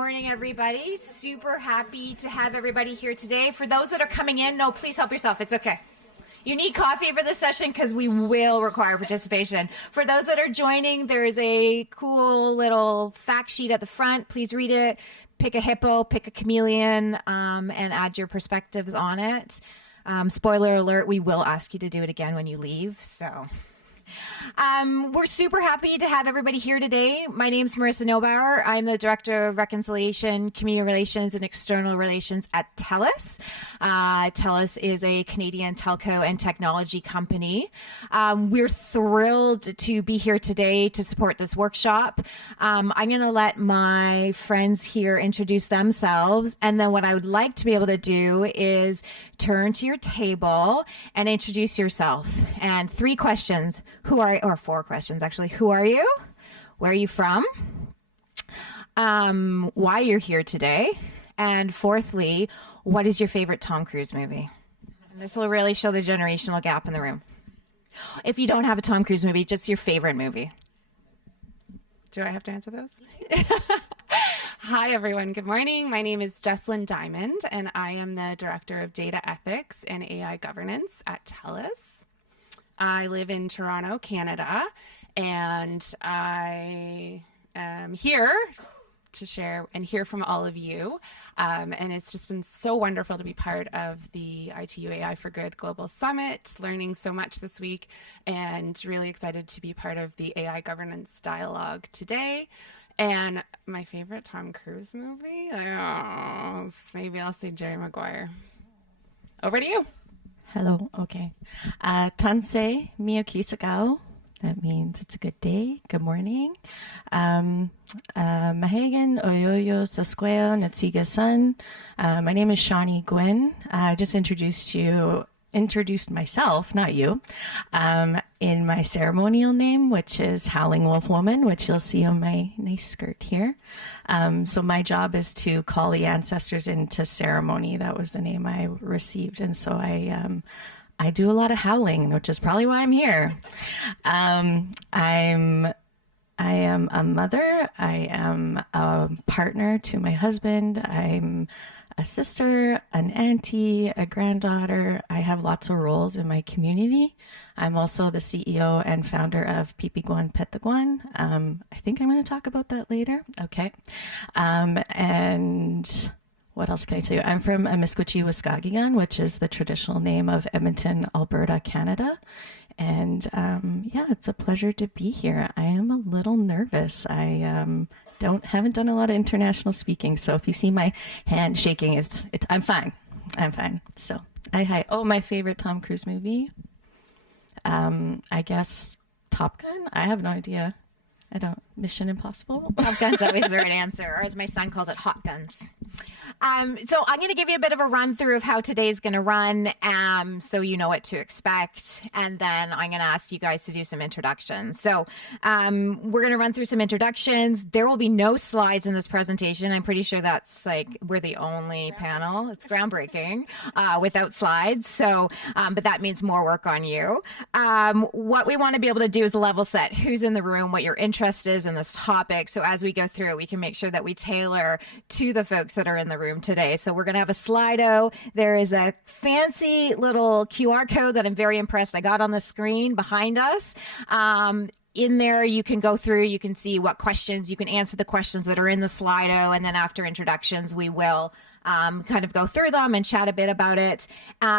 morning, everybody. Super happy to have everybody here today. For those that are coming in, no, please help yourself. It's okay. You need coffee for this session because we will require participation. For those that are joining, there's a cool little fact sheet at the front. Please read it. Pick a hippo, pick a chameleon, and add your perspectives on it. Spoiler alert, we will ask you to do it again when you leave, so... we're super happy to have everybody here today. My name is Marissa Nobauer. I'm the Director of Reconciliation, Community Relations, and External Relations at Telus. Telus is a Canadian telco and technology company. We're thrilled to be here today to support this workshop. I'm going to let my friends here introduce themselves, and then what I would like to be able to do is turn to your table and introduce yourself. And 3 questions. Or 4 questions actually. Who are you? Where are you from? Why you're here today? And fourthly, what is your favorite Tom Cruise movie? And this will really show the generational gap in the room. If you don't have a Tom Cruise movie, just your favorite movie. Do I have to answer those? Hi, everyone. Good morning. My name is Jesslyn Dymond, and I am the Director of Data Ethics and AI Governance at Telus. I live in Toronto, Canada, and I am here to share and hear from all of you. And it's just been so wonderful to be part of the ITU AI for Good Global Summit, learning so much this week, and really excited to be part of the AI governance dialogue today. And my favorite Tom Cruise movie? Maybe I'll say Jerry Maguire. Over to you. Hello, okay. Tansei miyokisagao. That means it's a good day, good morning. Mahagan oyoyo sasqueo natsiga san. My name is Shani Gwin. I just introduced myself, not you, in my ceremonial name, which is Howling Wolf Woman, which you'll see on my nice skirt here. So my job is to call the ancestors into ceremony. That was the name I received. And so I do a lot of howling, which is probably why I'm here. I am a mother. I am a partner to my husband. I'm a sister, an auntie, a granddaughter. I have lots of roles in my community. I'm also the CEO and founder of pipikwan, pêhtâkwan. I think I'm going to talk about that later. Okay. And what else can I tell you? I'm from Amiskwaciy, which is the traditional name of Edmonton, Alberta, Canada. And yeah, it's a pleasure to be here. I am a little nervous. I haven't done a lot of international speaking, so if you see my hand shaking, I'm fine. I'm fine. So hi. Oh, my favorite Tom Cruise movie. I guess Top Gun. I have no idea. Mission Impossible. Top Gun's always the right answer, or as my son calls it, Hot Guns. So I'm going to give you a bit of a run through of how today's going to run, so you know what to expect, and then I'm going to ask you guys to do some introductions. So we're going to run through some introductions. There will be no slides in this presentation. I'm pretty sure that's we're the only panel. It's groundbreaking without slides. So, but that means more work on you. What we want to be able to do is level set who's in the room, what your interest is in this topic. So as we go through, we can make sure that we tailor to the folks that are in the room today. So we're going to have a Slido. There is a fancy little QR code that I'm very impressed I got on the screen behind us. In there, you can go through, you can see what questions, you can answer the questions that are in the Slido, and then after introductions, we will kind of go through them and chat a bit about it.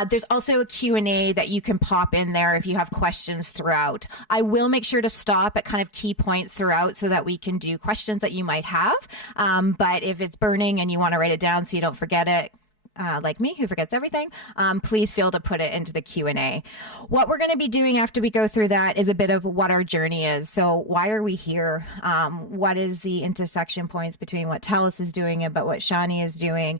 There's also a Q&A that you can pop in there if you have questions throughout. I will make sure to stop at kind of key points throughout so that we can do questions that you might have. But if it's burning and you want to write it down so you don't forget it, like me, who forgets everything, please feel to put it into the Q&A. What we're going to be doing after we go through that is a bit of what our journey is. So why are we here? What is the intersection points between what Telus is doing and but what Shani is doing?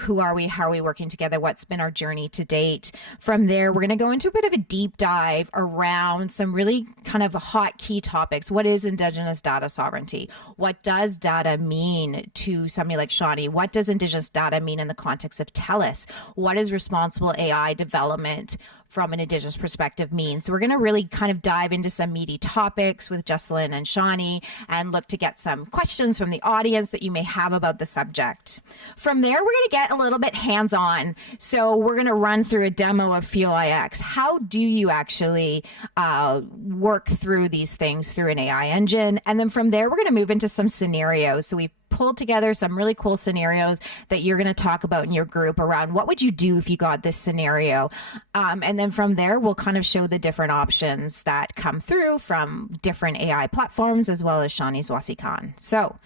Who are we? How are we working together? What's been our journey to date? From there, we're going to go into a bit of a deep dive around some really kind of hot key topics. What is Indigenous data sovereignty? What does data mean to somebody like Shani? What does Indigenous data mean in the context aspects of Telus. What does responsible AI development from an Indigenous perspective mean? So we're going to really kind of dive into some meaty topics with Jesslyn and Shani and look to get some questions from the audience that you may have about the subject. From there, we're going to get a little bit hands-on. So we're going to run through a demo of Fuel IX. How do you actually work through these things through an AI engine? And then from there, we're going to move into some scenarios. So we've pulled together some really cool scenarios that you're going to talk about in your group around what would you do if you got this scenario. And then from there, we'll kind of show the different options that come through from different AI platforms as well as Shani's Wâsikan. So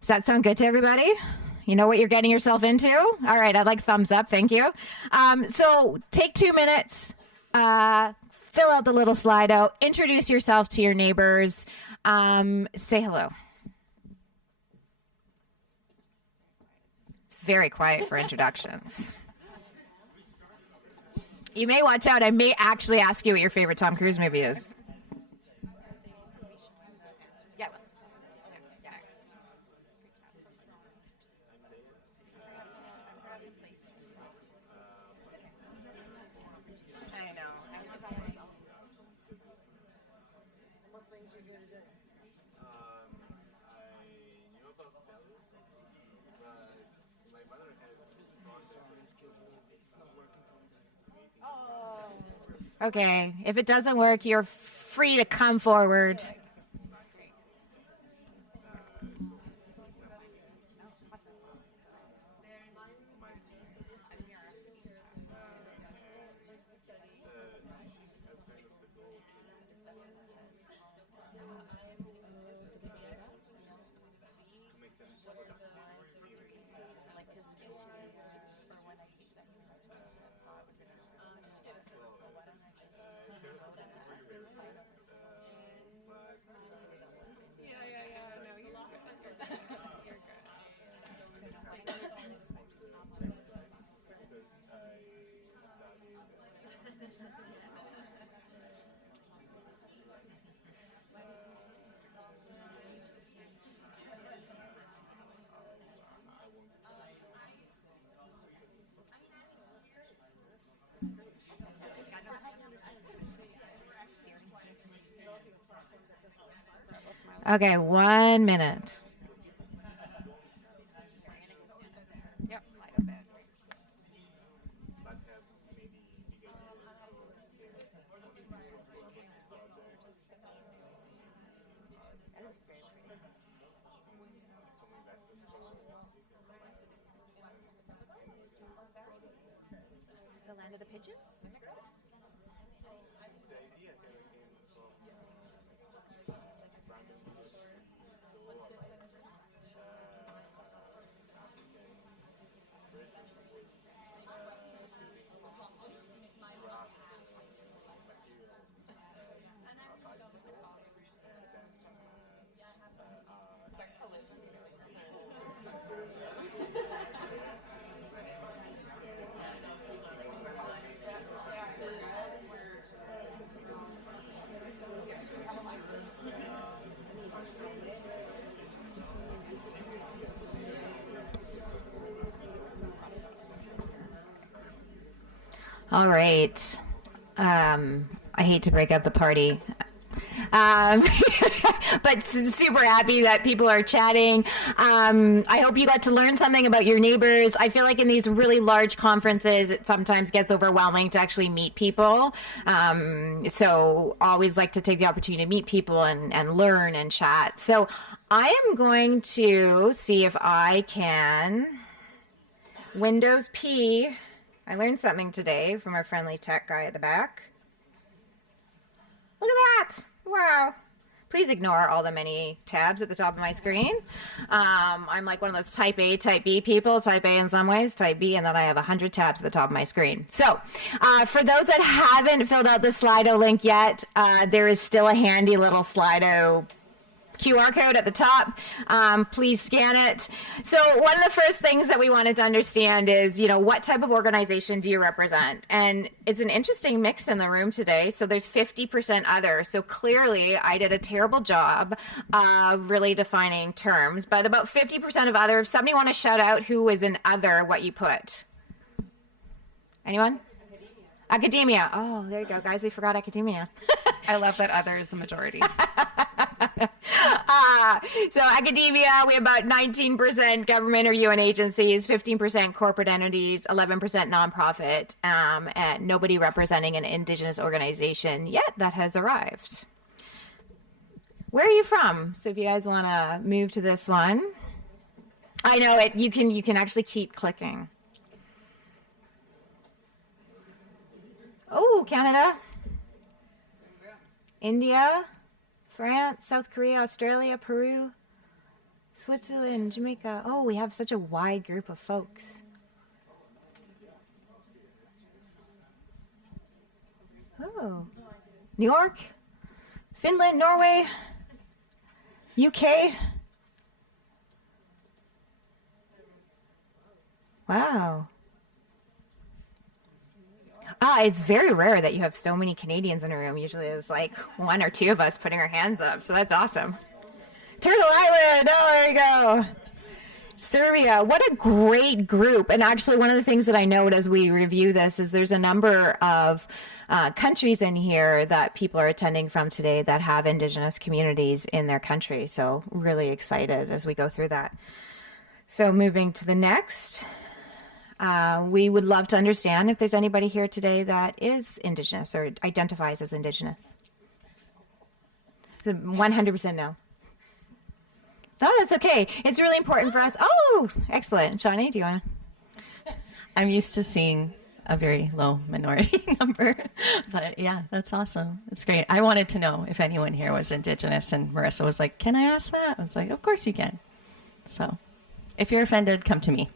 does that sound good to everybody? You know what you're getting yourself into? All right, I'd like thumbs up. Thank you. So take 2 minutes, fill out the little Slido, introduce yourself to your neighbors, say hello. It's very quiet for introductions. You may watch out. I may actually ask you what your favorite Tom Cruise movie is. Okay, if it doesn't work, you're free to come forward. Okay, 1 minute. The land of the pigeons? All right. I hate to break up the party. But super happy that people are chatting. I hope you got to learn something about your neighbors. I feel like in these really large conferences, it sometimes gets overwhelming to actually meet people. So always like to take the opportunity to meet people and learn and chat. So I am going to see if I can Windows P. I learned something today from our friendly tech guy at the back. Look at that. Wow. Please ignore all the many tabs at the top of my screen. I'm like one of those type A, type B people. Type A in some ways, type B, and then I have 100 tabs at the top of my screen. So for those that haven't filled out the Slido link yet, there is still a handy little Slido QR code at the top. Please scan it. So one of the first things that we wanted to understand is, what type of organization do you represent? And it's an interesting mix in the room today. So there's 50% other. So clearly I did a terrible job of really defining terms, but about 50% of other. If somebody want to shout out who was in other, what you put. Anyone? Academia. Oh, there you go, guys. We forgot academia. I love that other is the majority. So academia, we have about 19% government or UN agencies, 15% corporate entities, 11% nonprofit, and nobody representing an Indigenous organization yet that has arrived. Where are you from? So if you guys want to move to this one. I know it. You can actually keep clicking. Oh, Canada, India, France, South Korea, Australia, Peru, Switzerland, Jamaica. Oh, we have such a wide group of folks. Oh, New York, Finland, Norway, UK. Wow. It's very rare that you have so many Canadians in a room. Usually it's like one or two of us putting our hands up. So that's awesome. Turtle Island. Oh, there you go. Serbia. What a great group. And actually one of the things that I note as we review this is there's a number of countries in here that people are attending from today that have Indigenous communities in their country. So really excited as we go through that. So moving to the next. We would love to understand if there's anybody here today that is Indigenous or identifies as Indigenous. 100% no. No, that's okay. It's really important for us. Oh, excellent. Shani, do you want to? I'm used to seeing a very low minority number, but yeah, that's awesome. It's great. I wanted to know if anyone here was Indigenous, and Marissa was like, can I ask that? I was like, of course you can. So if you're offended, come to me.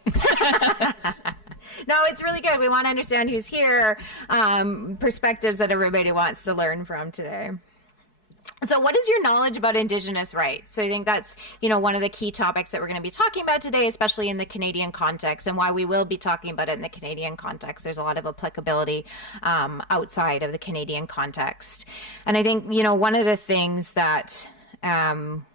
No, it's really good. We want to understand who's here, perspectives that everybody wants to learn from today. So what is your knowledge about Indigenous rights? So I think that's, one of the key topics that we're going to be talking about today, especially in the Canadian context, and why we will be talking about it in the Canadian context. There's a lot of applicability outside of the Canadian context. And I think, one of the things that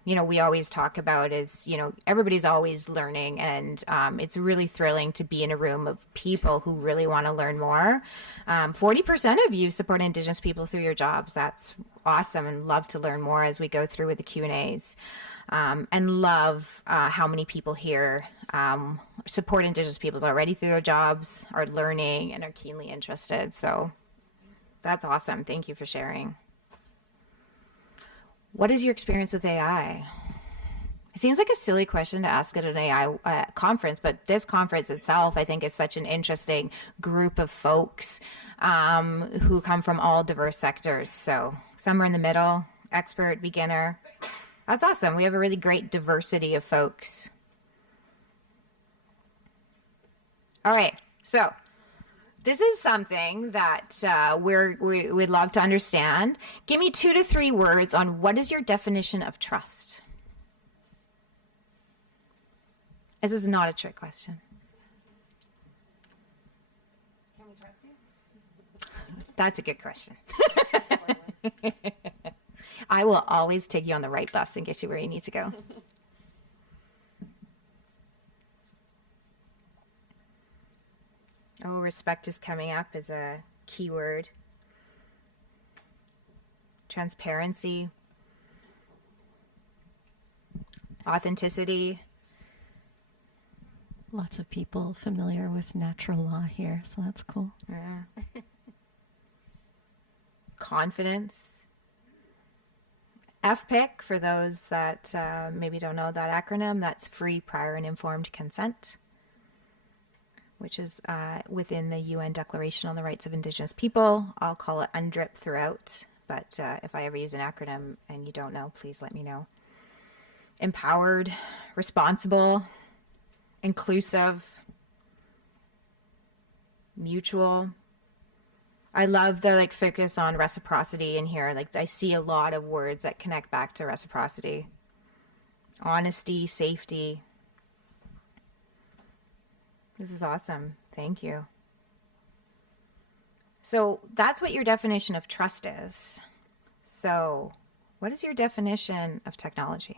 we always talk about is, everybody's always learning, and it's really thrilling to be in a room of people who really want to learn more. 40% of you support Indigenous people through your jobs. That's awesome, and love to learn more as we go through with the Q&As. And love how many people here support Indigenous peoples already through their jobs, are learning, and are keenly interested. So that's awesome. Thank you for sharing. What is your experience with AI? It seems like a silly question to ask at an AI conference, but this conference itself, I think, is such an interesting group of folks who come from all diverse sectors. So some are in the middle, expert, beginner. That's awesome. We have a really great diversity of folks. All right, so this is something that we'd love to understand. Give me 2 to 3 words on what is your definition of trust. This is not a trick question. Can we trust you? That's a good question. I will always take you on the right bus and get you where you need to go. Oh, respect is coming up as a key word. Transparency. Authenticity. Lots of people familiar with natural law here, so that's cool. Yeah. Confidence. FPIC, for those that maybe don't know that acronym, that's free, prior, and informed consent, which is within the UN Declaration on the Rights of Indigenous People. I'll call it UNDRIP throughout, but if I ever use an acronym and you don't know, please let me know. Empowered, responsible, inclusive, mutual. I love the focus on reciprocity in here. I see a lot of words that connect back to reciprocity. Honesty, safety. This is awesome. Thank you. So that's what your definition of trust is. So what is your definition of technology?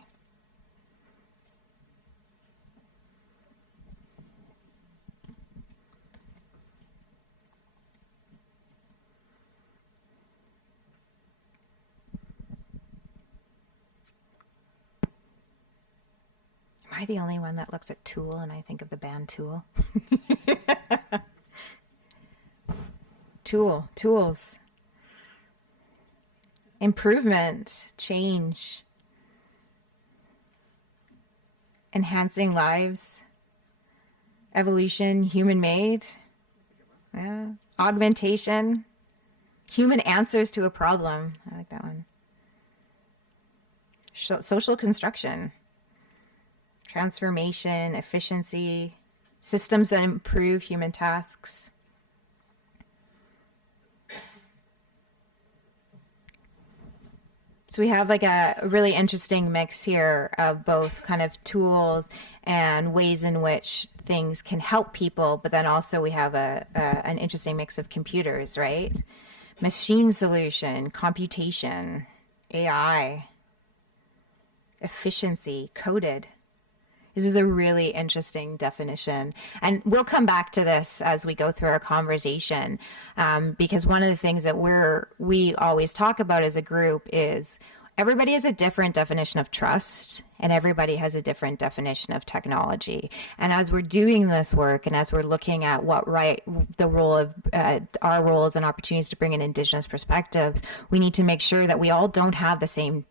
I the only one that looks at Tool and I think of the band Tool? Tools. Improvement, change, enhancing lives, evolution, human-made, yeah. Augmentation, human answers to a problem. I like that one. Social construction, transformation, efficiency, systems that improve human tasks. So we have like a really interesting mix here of both kind of tools and ways in which things can help people, but then also we have an interesting mix of computers, right? Machine solution, computation, AI, efficiency, coded. This is a really interesting definition. And we'll come back to this as we go through our conversation, because one of the things that we always talk about as a group is everybody has a different definition of trust and everybody has a different definition of technology. And as we're doing this work and as we're looking at the role of our roles and opportunities to bring in Indigenous perspectives, we need to make sure that we all don't have the same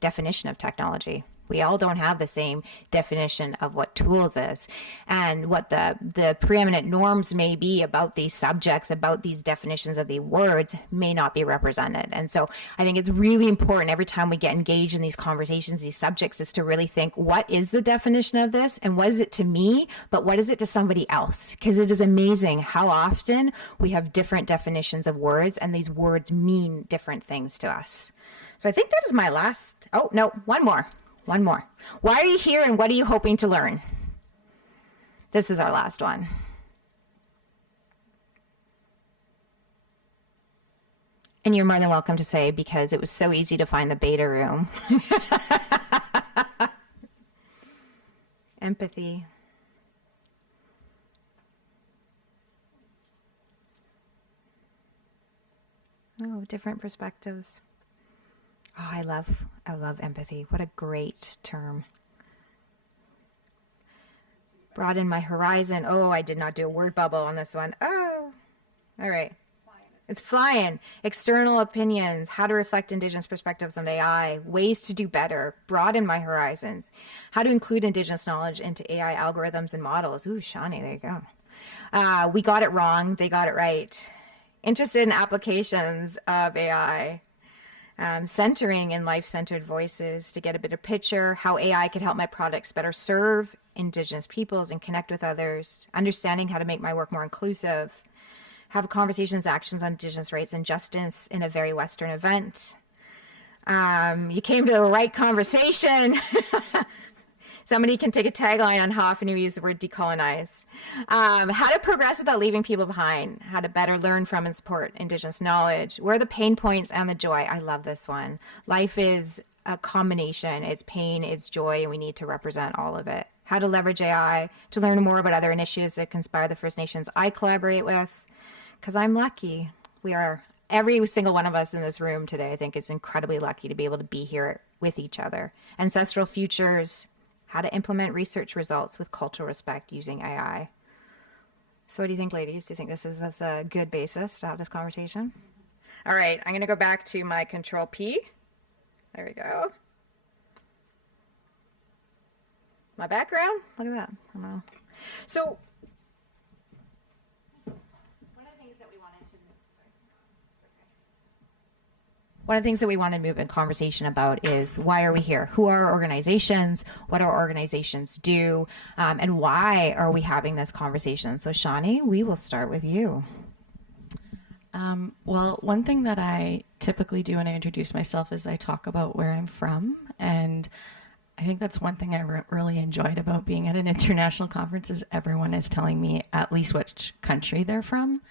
definition of technology. We all don't have the same definition of what tools is, and what the preeminent norms may be about these subjects, about these definitions of the words may not be represented. And so I think it's really important every time we get engaged in these conversations, these subjects, is to really think, what is the definition of this and what is it to me, but what is it to somebody else? Because it is amazing how often we have different definitions of words and these words mean different things to us. So I think that is my last, oh no, one more. Why are you here and what are you hoping to learn? This is our last one. And you're more than welcome to say, because it was so easy to find the beta room. Empathy. Oh, different perspectives. Oh, I love empathy. What a great term. Broaden my horizon. Oh, I did not do a word bubble on this one. Oh, all right. It's flying. External opinions, how to reflect Indigenous perspectives on AI, ways to do better, broaden my horizons, how to include Indigenous knowledge into AI algorithms and models. Ooh, Shani, there you go. We got it wrong. They got it right. Interested in applications of AI. Centering in life-centered voices to get a better picture, how AI could help my products better serve Indigenous peoples and connect with others, understanding how to make my work more inclusive, have conversations, actions on Indigenous rights and justice in a very Western event. You came to the right conversation. Somebody can take a tagline on how often you use the word decolonize. How to progress without leaving people behind. How to better learn from and support Indigenous knowledge. Where are the pain points and the joy? I love this one. Life is a combination. It's pain, it's joy, and we need to represent all of it. How to leverage AI to learn more about other initiatives that can inspire the First Nations I collaborate with. Because I'm lucky. Every single one of us in this room today, I think, is incredibly lucky to be able to be here with each other. Ancestral futures. How to implement research results with cultural respect using AI. So what do you think, ladies? Do you think this is a good basis to have this conversation? All right, I'm going to go back to my Control P. There we go. My background, look at that. I don't know. So one of the things that we want to move in conversation about is, why are we here? Who are our organizations? What do our organizations do? And why are we having this conversation? So Shani, we will start with you. Well, one thing that I typically do when I introduce myself is I talk about where I'm from. And I think that's one thing I really enjoyed about being at an international conference is everyone is telling me at least which country they're from.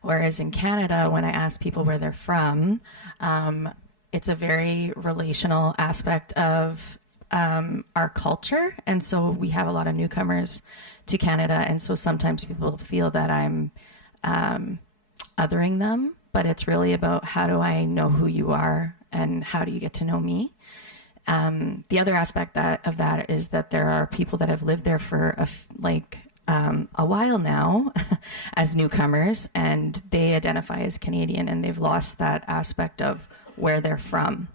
Whereas in Canada, when I ask people where they're from, it's a very relational aspect of our culture. And so we have a lot of newcomers to Canada. And so sometimes people feel that I'm othering them, but it's really about, how do I know who you are and how do you get to know me? The other aspect of that is that there are people that have lived there for a while now as newcomers, and they identify as Canadian, and they've lost that aspect of where they're from,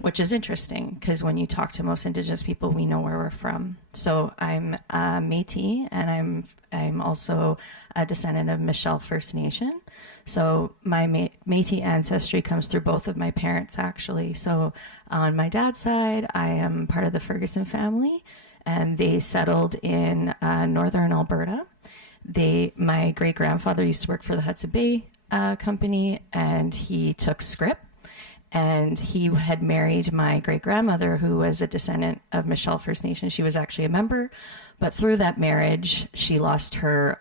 which is interesting because when you talk to most Indigenous people, we know where we're from. So I'm Métis, and I'm also a descendant of Michelle First Nation. So my Métis ancestry comes through both of my parents, actually. So on my dad's side, I am part of the Ferguson family, and they settled in northern Alberta. My great-grandfather used to work for the Hudson Bay Company, and he took scrip, and he had married my great-grandmother, who was a descendant of Michelle First Nation. She was actually a member, but through that marriage, she lost her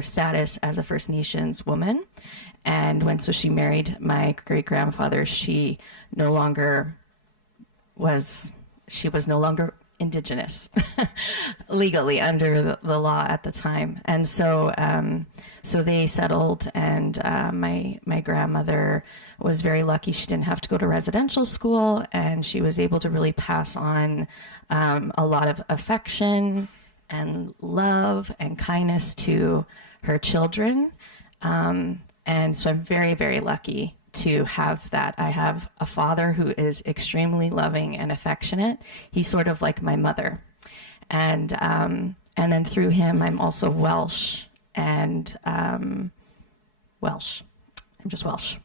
status as a First Nations woman. And so she married my great-grandfather, she was no longer Indigenous legally under the law at the time. And so so they settled, and my grandmother was very lucky. She didn't have to go to residential school, and she was able to really pass on a lot of affection and love and kindness to her children. And so I'm very, very lucky to have that. I have a father who is extremely loving and affectionate. He's sort of like my mother. And then through him, I'm also Welsh and Welsh. I'm just Welsh.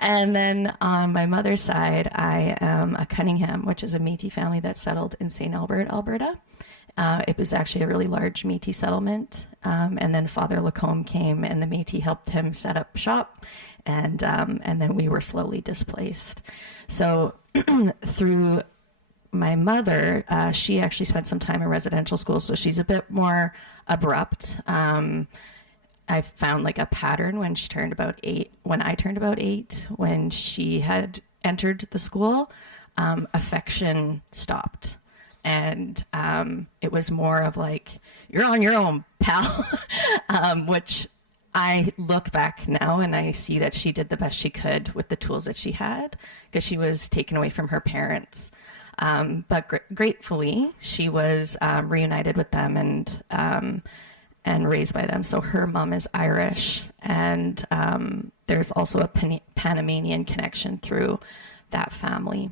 And then on my mother's side, I am a Cunningham, which is a Métis family that settled in St. Albert, Alberta. It was actually a really large Métis settlement. And then Father Lacombe came, and the Métis helped him set up shop. And then we were slowly displaced. So through my mother, she actually spent some time in residential school, so she's a bit more abrupt. I found like a pattern when I turned about 8, when she had entered the school, affection stopped. And it was more of like, you're on your own, pal, which I look back now and I see that she did the best she could with the tools that she had, because she was taken away from her parents. But gratefully, she was reunited with them and raised by them. So her mom is Irish, and there's also a Panamanian connection through that family.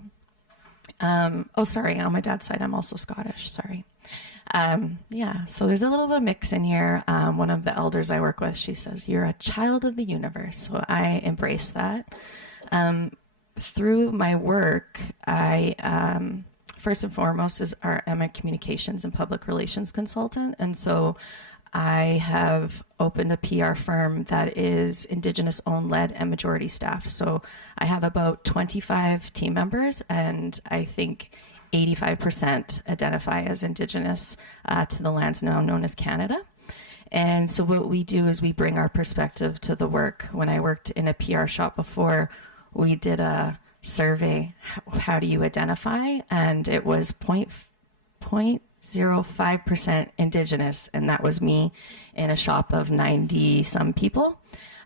On my dad's side, I'm also Scottish, sorry. So there's a little bit of mix in here. One of the elders I work with, she says, you're a child of the universe. So I embrace that. Through my work, I, first and foremost, I'm a communications and public relations consultant. And so I have opened a PR firm that is Indigenous owned, led, and majority staffed. So I have about 25 team members, and I think 85% identify as Indigenous to the lands now known as Canada. And so what we do is we bring our perspective to the work. When I worked in a PR shop before, we did a survey, how do you identify? And it was 0.05% Indigenous, and that was me in a shop of 90 some people.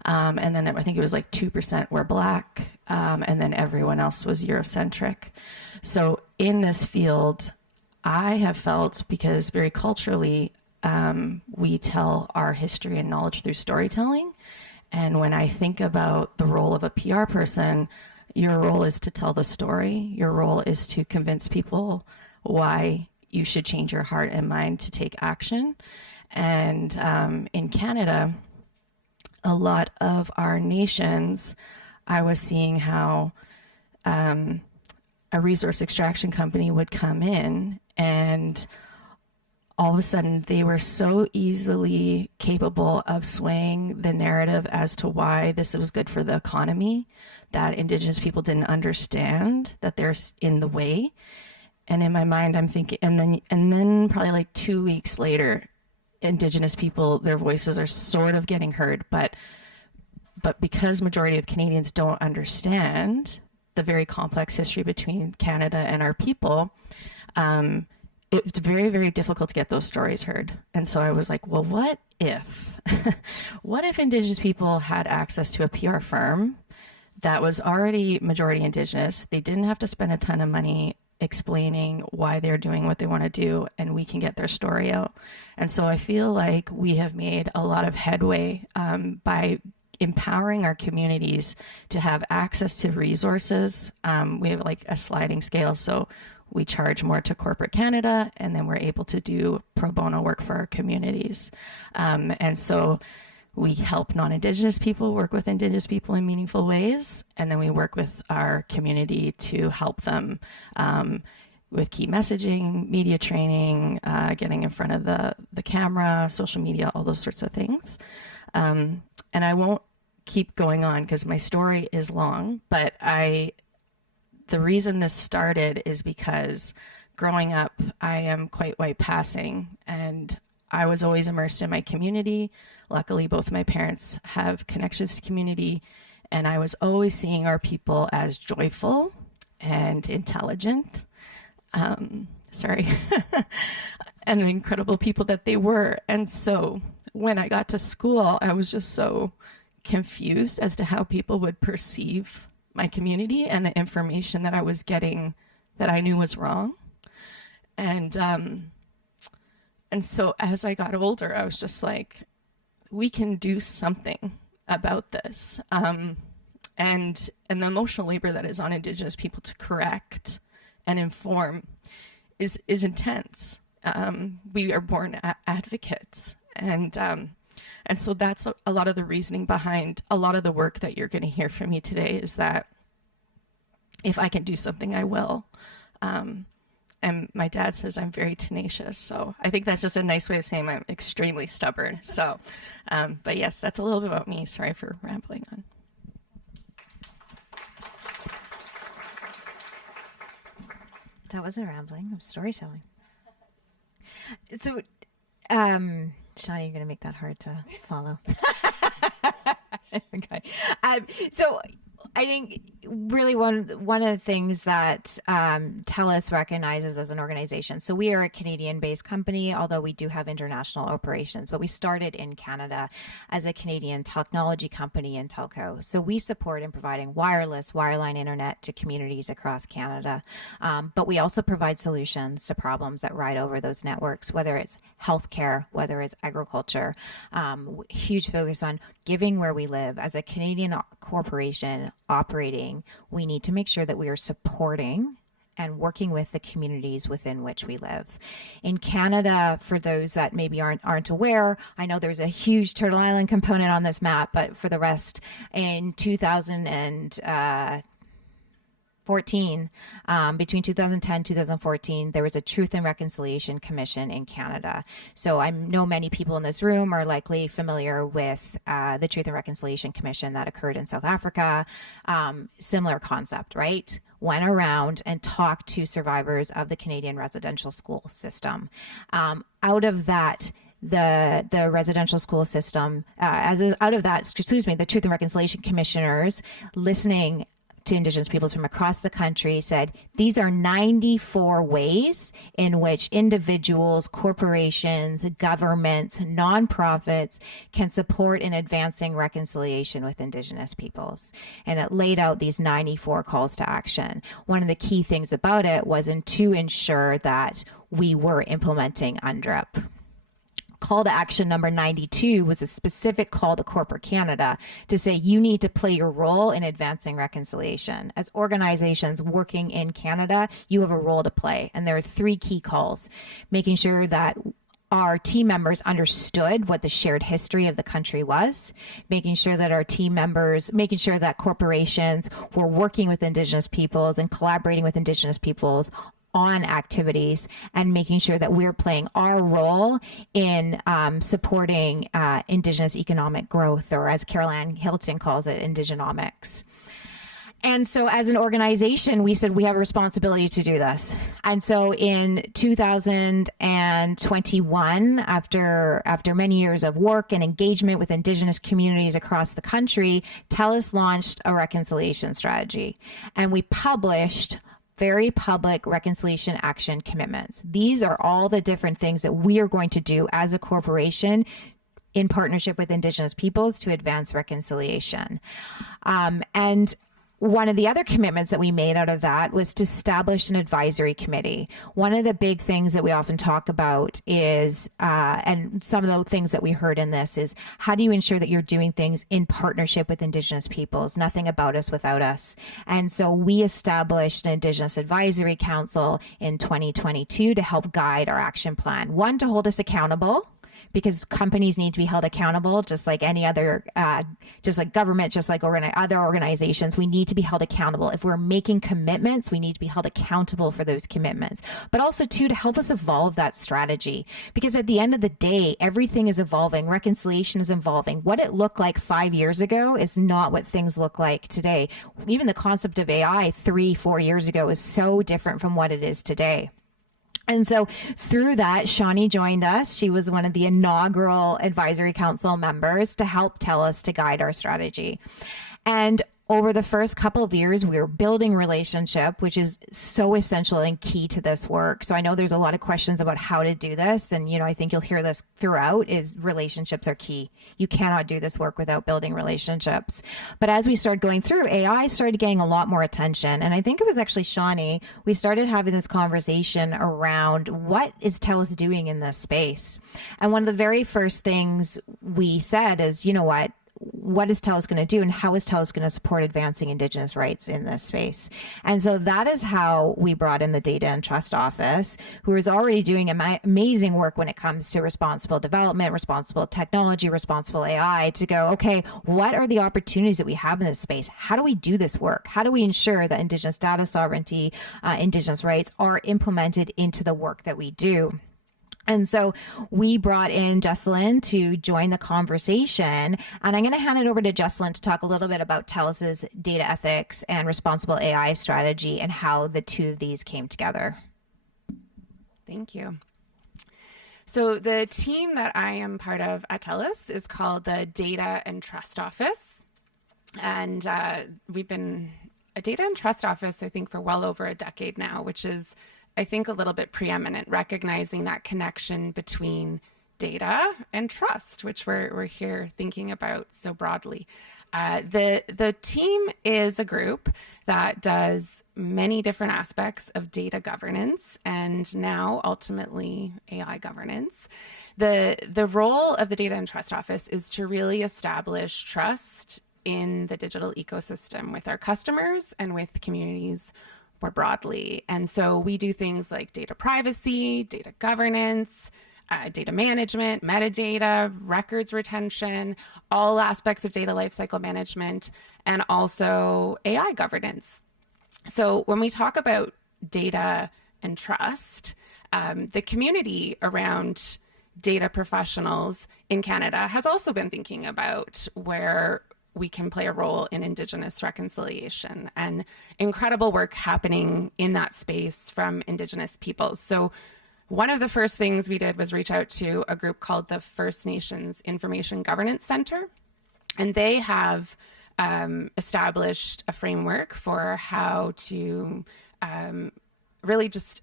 And then I think it was like 2% were Black, and then everyone else was Eurocentric. So in this field, I have felt, because very culturally, we tell our history and knowledge through storytelling. And when I think about the role of a PR person, your role is to tell the story. Your role is to convince people why you should change your heart and mind to take action. And in Canada, a lot of our nations, I was seeing how a resource extraction company would come in, and all of a sudden they were so easily capable of swaying the narrative as to why this was good for the economy that Indigenous people didn't understand that they're in the way. And in my mind, I'm thinking, and then probably like 2 weeks later, Indigenous people, their voices are sort of getting heard, but because majority of Canadians don't understand the very complex history between Canada and our people, it's very, very difficult to get those stories heard. And so I was like, well, what if Indigenous people had access to a PR firm that was already majority Indigenous. They didn't have to spend a ton of money explaining why they're doing what they want to do, and we can get their story out. And so I feel like we have made a lot of headway by empowering our communities to have access to resources. We have like a sliding scale, so we charge more to corporate Canada, and then we're able to do pro bono work for our communities. And so we help non-Indigenous people work with Indigenous people in meaningful ways, and then we work with our community to help them with key messaging, media training, getting in front of the camera, social media, all those sorts of things. And I won't keep going on because my story is long, but the reason this started is because growing up, I am quite white passing, and I was always immersed in my community. Luckily, both my parents have connections to community, and I was always seeing our people as joyful and intelligent. And the incredible people that they were. And so when I got to school, I was just so confused as to how people would perceive my community and the information that I was getting that I knew was wrong. And so as I got older, I was just like, we can do something about this. And the emotional labor that is on Indigenous people to correct and inform is intense. We are born advocates. And so that's a lot of the reasoning behind a lot of the work that you're going to hear from me today, is that if I can do something, I will. And my dad says I'm very tenacious. So I think that's just a nice way of saying I'm extremely stubborn. So, but yes, that's a little bit about me. Sorry for rambling on. That wasn't rambling, it was storytelling. So, Shani, you're going to make that hard to follow. Okay. So I think really one of the things that Telus recognizes as an organization, so we are a Canadian-based company, although we do have international operations, but we started in Canada as a Canadian technology company in telco. So we support in providing wireless, wireline internet to communities across Canada, but we also provide solutions to problems that ride over those networks, whether it's healthcare, whether it's agriculture, huge focus on giving where we live. As a Canadian corporation operating, we need to make sure that we are supporting and working with the communities within which we live. In Canada, for those that maybe aren't aware, I know there's a huge Turtle Island component on this map, but for the rest, in 2014, between 2010 2014, there was a Truth and Reconciliation Commission in Canada. So I know many people in this room are likely familiar with the Truth and Reconciliation Commission that occurred in South Africa. Similar concept, right? Went around and talked to survivors of the Canadian residential school system. Out of that, the residential school system, the Truth and Reconciliation Commissioners listening to Indigenous peoples from across the country said, these are 94 ways in which individuals, corporations, governments, nonprofits can support in advancing reconciliation with Indigenous peoples. And it laid out these 94 calls to action. One of the key things about it was to ensure that we were implementing UNDRIP. Call to action number 92 was a specific call to corporate Canada to say you need to play your role in advancing reconciliation. As organizations working in Canada, you have a role to play. And there are 3 key calls: making sure that our team members understood what the shared history of the country was, making sure that making sure that corporations were working with Indigenous peoples and collaborating with Indigenous peoples on activities, and making sure that we're playing our role in supporting Indigenous economic growth, or as Carol Ann Hilton calls it, Indigenomics. And so as an organization, we said we have a responsibility to do this. And so in 2021, after many years of work and engagement with Indigenous communities across the country, Telus launched a reconciliation strategy. And we published very public reconciliation action commitments. These are all the different things that we are going to do as a corporation in partnership with Indigenous peoples to advance reconciliation. And one of the other commitments that we made out of that was to establish an advisory committee. One of the big things that we often talk about is, and some of the things that we heard in this is, how do you ensure that you're doing things in partnership with Indigenous peoples? Nothing about us without us. And so we established an Indigenous Advisory Council in 2022 to help guide our action plan. One, to hold us accountable, because companies need to be held accountable, just like any other, just like government, just like other organizations. We need to be held accountable. If we're making commitments, we need to be held accountable for those commitments. But also, too, to help us evolve that strategy. Because at the end of the day, everything is evolving. Reconciliation is evolving. What it looked like 5 years ago is not what things look like today. Even the concept of AI 3-4 years ago is so different from what it is today. And so through that, Shani joined us. She was one of the inaugural advisory council members to help Telus to guide our strategy. And over the first couple of years, we were building relationship, which is so essential and key to this work. So I know there's a lot of questions about how to do this. And, I think you'll hear this throughout, is relationships are key. You cannot do this work without building relationships. But as we started going through, AI started getting a lot more attention. And I think it was actually Shani, we started having this conversation around what is Telus doing in this space. And one of the very first things we said is, what is Telus going to do, and how is Telus going to support advancing Indigenous rights in this space? And so that is how we brought in the Data and Trust Office, who is already doing amazing work when it comes to responsible development, responsible technology, responsible AI, to go, okay, what are the opportunities that we have in this space? How do we do this work? How do we ensure that Indigenous data sovereignty, Indigenous rights are implemented into the work that we do? And so we brought in Jesslyn to join the conversation, and I'm going to hand it over to Jesslyn to talk a little bit about Telus's data ethics and responsible AI strategy and how the two of these came together. Thank you. So the team that I am part of at Telus is called the Data and Trust Office. And we've been a Data and Trust Office, I think, for well over a decade now, which is, I think, a little bit preeminent, recognizing that connection between data and trust, which we're here thinking about so broadly. The team is a group that does many different aspects of data governance and now ultimately AI governance. The role of the Data and Trust Office is to really establish trust in the digital ecosystem with our customers and with communities more broadly. And so we do things like data privacy, data governance, data management, metadata, records retention, all aspects of data lifecycle management, and also AI governance. So when we talk about data and trust, the community around data professionals in Canada has also been thinking about where we can play a role in Indigenous reconciliation, and incredible work happening in that space from Indigenous peoples. So one of the first things we did was reach out to a group called the First Nations Information Governance Center, and they have established a framework for how to really just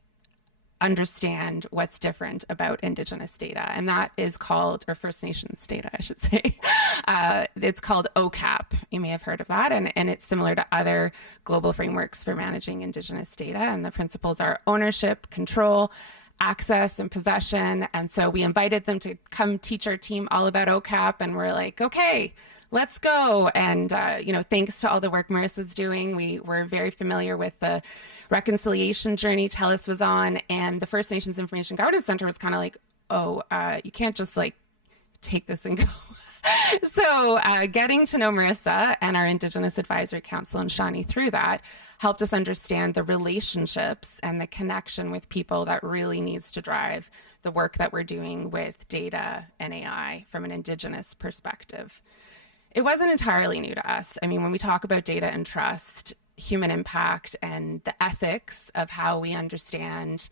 understand what's different about Indigenous data. And that is called, or First Nations data, I should say. It's called OCAP. You may have heard of that. And it's similar to other global frameworks for managing Indigenous data. And the principles are ownership, control, access, and possession. And so we invited them to come teach our team all about OCAP. And we're like, okay, let's go. And, thanks to all the work Marissa's doing, we were very familiar with the reconciliation journey Telus was on. And the First Nations Information Governance Center was kind of like, you can't just take this and go. So getting to know Marissa and our Indigenous Advisory Council and Shani through that helped us understand the relationships and the connection with people that really needs to drive the work that we're doing with data and AI from an Indigenous perspective. It wasn't entirely new to us. I mean, when we talk about data and trust, human impact, and the ethics of how we understand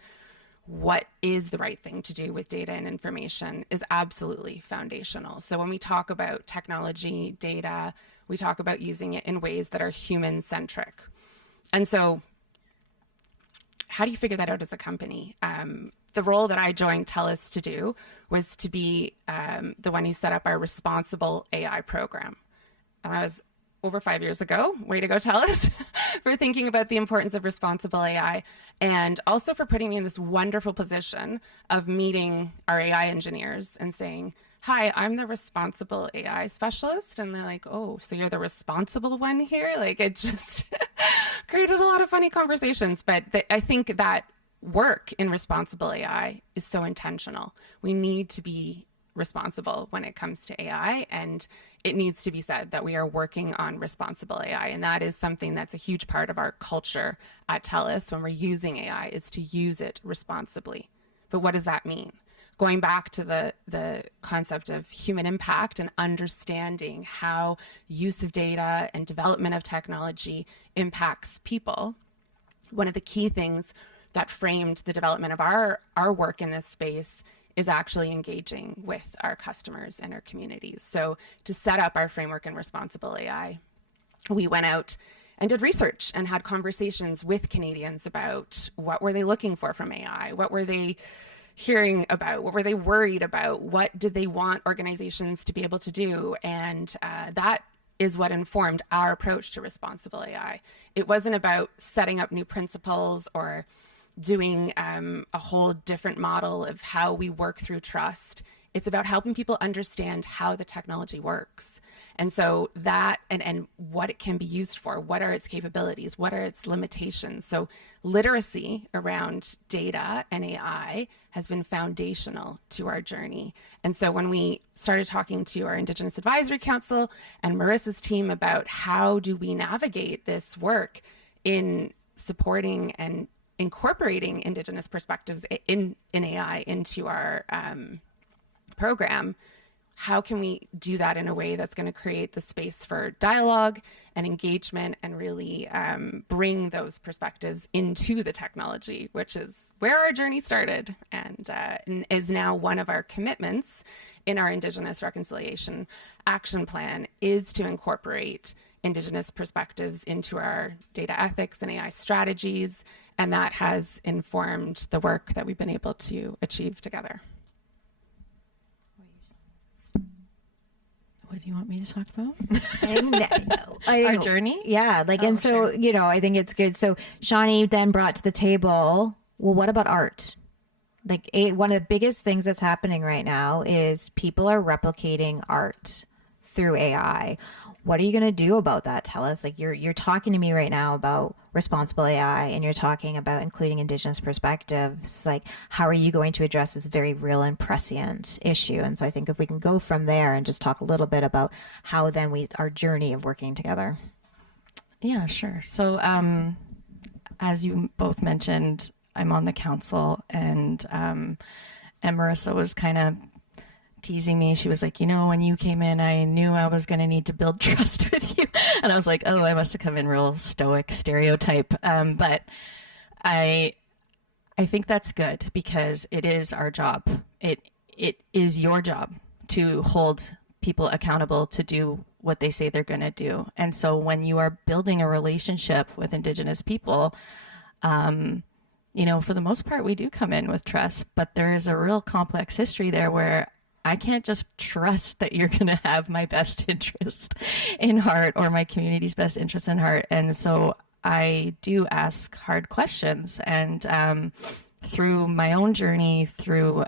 what is the right thing to do with data and information is absolutely foundational. So when we talk about technology, data, we talk about using it in ways that are human-centric. And so how do you figure that out as a company? The role that I joined Telus to do was to be the one who set up our responsible AI program. And that was over 5 years ago. Way to go, Telus, for thinking about the importance of responsible AI, and also for putting me in this wonderful position of meeting our AI engineers and saying, hi, I'm the responsible AI specialist. And they're like, oh, so you're the responsible one here? Like, it just created a lot of funny conversations. But I think that work in responsible AI is so intentional. We need to be responsible when it comes to AI, and it needs to be said that we are working on responsible AI, and that is something that's a huge part of our culture at Telus when we're using AI, is to use it responsibly. But what does that mean? Going back to the concept of human impact and understanding how use of data and development of technology impacts people, one of the key things that framed the development of our work in this space is actually engaging with our customers and our communities. So to set up our framework in responsible AI, we went out and did research and had conversations with Canadians about what were they looking for from AI, what were they hearing about, what were they worried about, what did they want organizations to be able to do, and that is what informed our approach to responsible AI. It wasn't about setting up new principles or doing a whole different model of how we work through trust. It's about helping people understand how the technology works. And so that, and what it can be used for, what are its capabilities, what are its limitations. So literacy around data and AI has been foundational to our journey. And so when we started talking to our Indigenous Advisory Council and Marissa's team about how do we navigate this work in supporting and incorporating Indigenous perspectives in AI into our program, how can we do that in a way that's going to create the space for dialogue and engagement and really bring those perspectives into the technology, which is where our journey started and is now one of our commitments in our Indigenous Reconciliation Action Plan, is to incorporate Indigenous perspectives into our data ethics and AI strategies. And that has informed the work that we've been able to achieve together. What do you want me to talk about? Our journey? Yeah. And so, sure. I think it's good. So Shani then brought to the table, well, what about art? One of the biggest things that's happening right now is people are replicating art through AI. What are you going to do about that? Tell us. You're talking to me right now about responsible AI, and you're talking about including Indigenous perspectives. How are you going to address this very real and prescient issue? And so I think if we can go from there and just talk a little bit about how then our journey of working together. Yeah, sure. So as you both mentioned, I'm on the council, and Marissa was kind of teasing me. She was like, when you came in, I knew I was going to need to build trust with you. And I was like, oh, I must have come in real stoic stereotype. But I think that's good, because it is our job. It is your job to hold people accountable to do what they say they're going to do. And so when you are building a relationship with Indigenous people, for the most part, we do come in with trust, but there is a real complex history there where I can't just trust that you're going to have my best interest in heart or my community's best interest in heart. And so I do ask hard questions. And through my own journey, through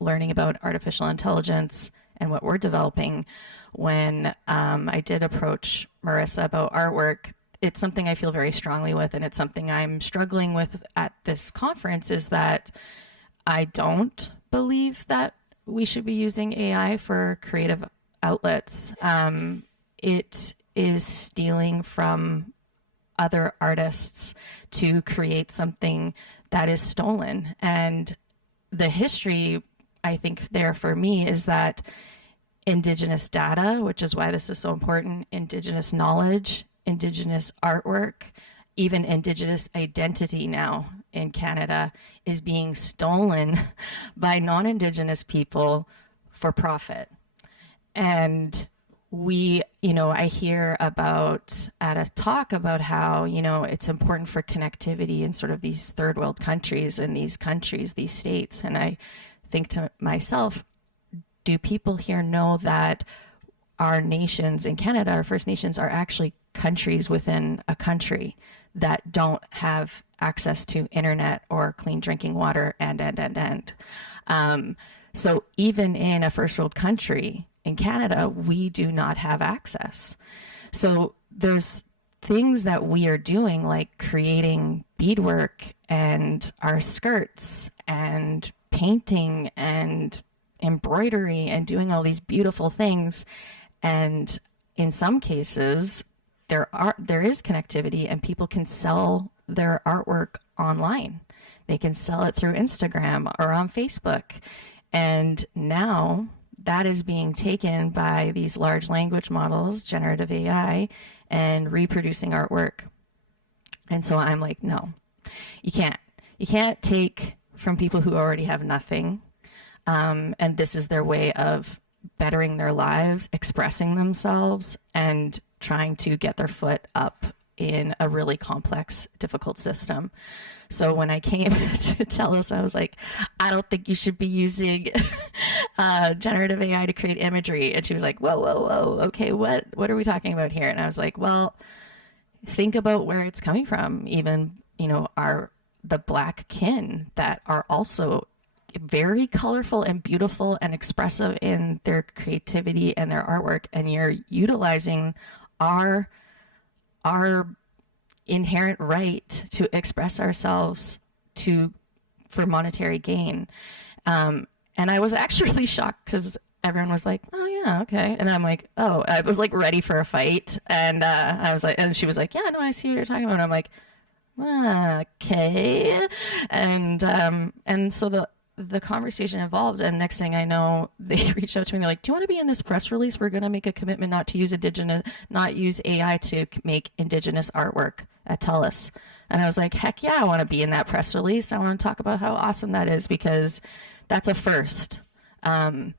learning about artificial intelligence and what we're developing, when I did approach Marissa about artwork, it's something I feel very strongly with, and it's something I'm struggling with at this conference, is that I don't believe that we should be using AI for creative outlets. It is stealing from other artists to create something that is stolen. And the history, I think, there for me is that Indigenous data, which is why this is so important, Indigenous knowledge, Indigenous artwork, even Indigenous identity now in Canada is being stolen by non-Indigenous people for profit. And I hear at a talk about how, it's important for connectivity in sort of these third world countries and these states. And I think to myself, do people here know that our nations in Canada, our First Nations, are actually countries within a country that don't have access to internet or clean drinking water and. So even in a first world country, in Canada, we do not have access. So there's things that we are doing, like creating beadwork and our skirts and painting and embroidery and doing all these beautiful things. And in some cases, there is connectivity and people can sell their artwork online. They can sell it through Instagram or on Facebook. And now that is being taken by these large language models, generative AI, and reproducing artwork. And so I'm like, no, you can't. You can't take from people who already have nothing. And this is their way of bettering their lives, expressing themselves, and trying to get their foot up in a really complex, difficult system. So when I came to Telus, I was like, I don't think you should be using generative AI to create imagery. And she was like, whoa, okay, what are we talking about here? And I was like, well, think about where it's coming from. Even, the Black kin that are also very colorful and beautiful and expressive in their creativity and their artwork, and you're utilizing our inherent right to express ourselves for monetary gain. And I was actually shocked because everyone was like, oh yeah, okay. And I'm like, oh, I was like ready for a fight. And I was like, and she was like, yeah, no, I see what you're talking about. And I'm like, okay. And so the conversation evolved, and next thing I know, they reached out to me. They're like, do you want to be in this press release? We're going to make a commitment not to use AI to make Indigenous artwork at Telus. And I was like, heck yeah, I want to be in that press release. I want to talk about how awesome that is, because that's a first. And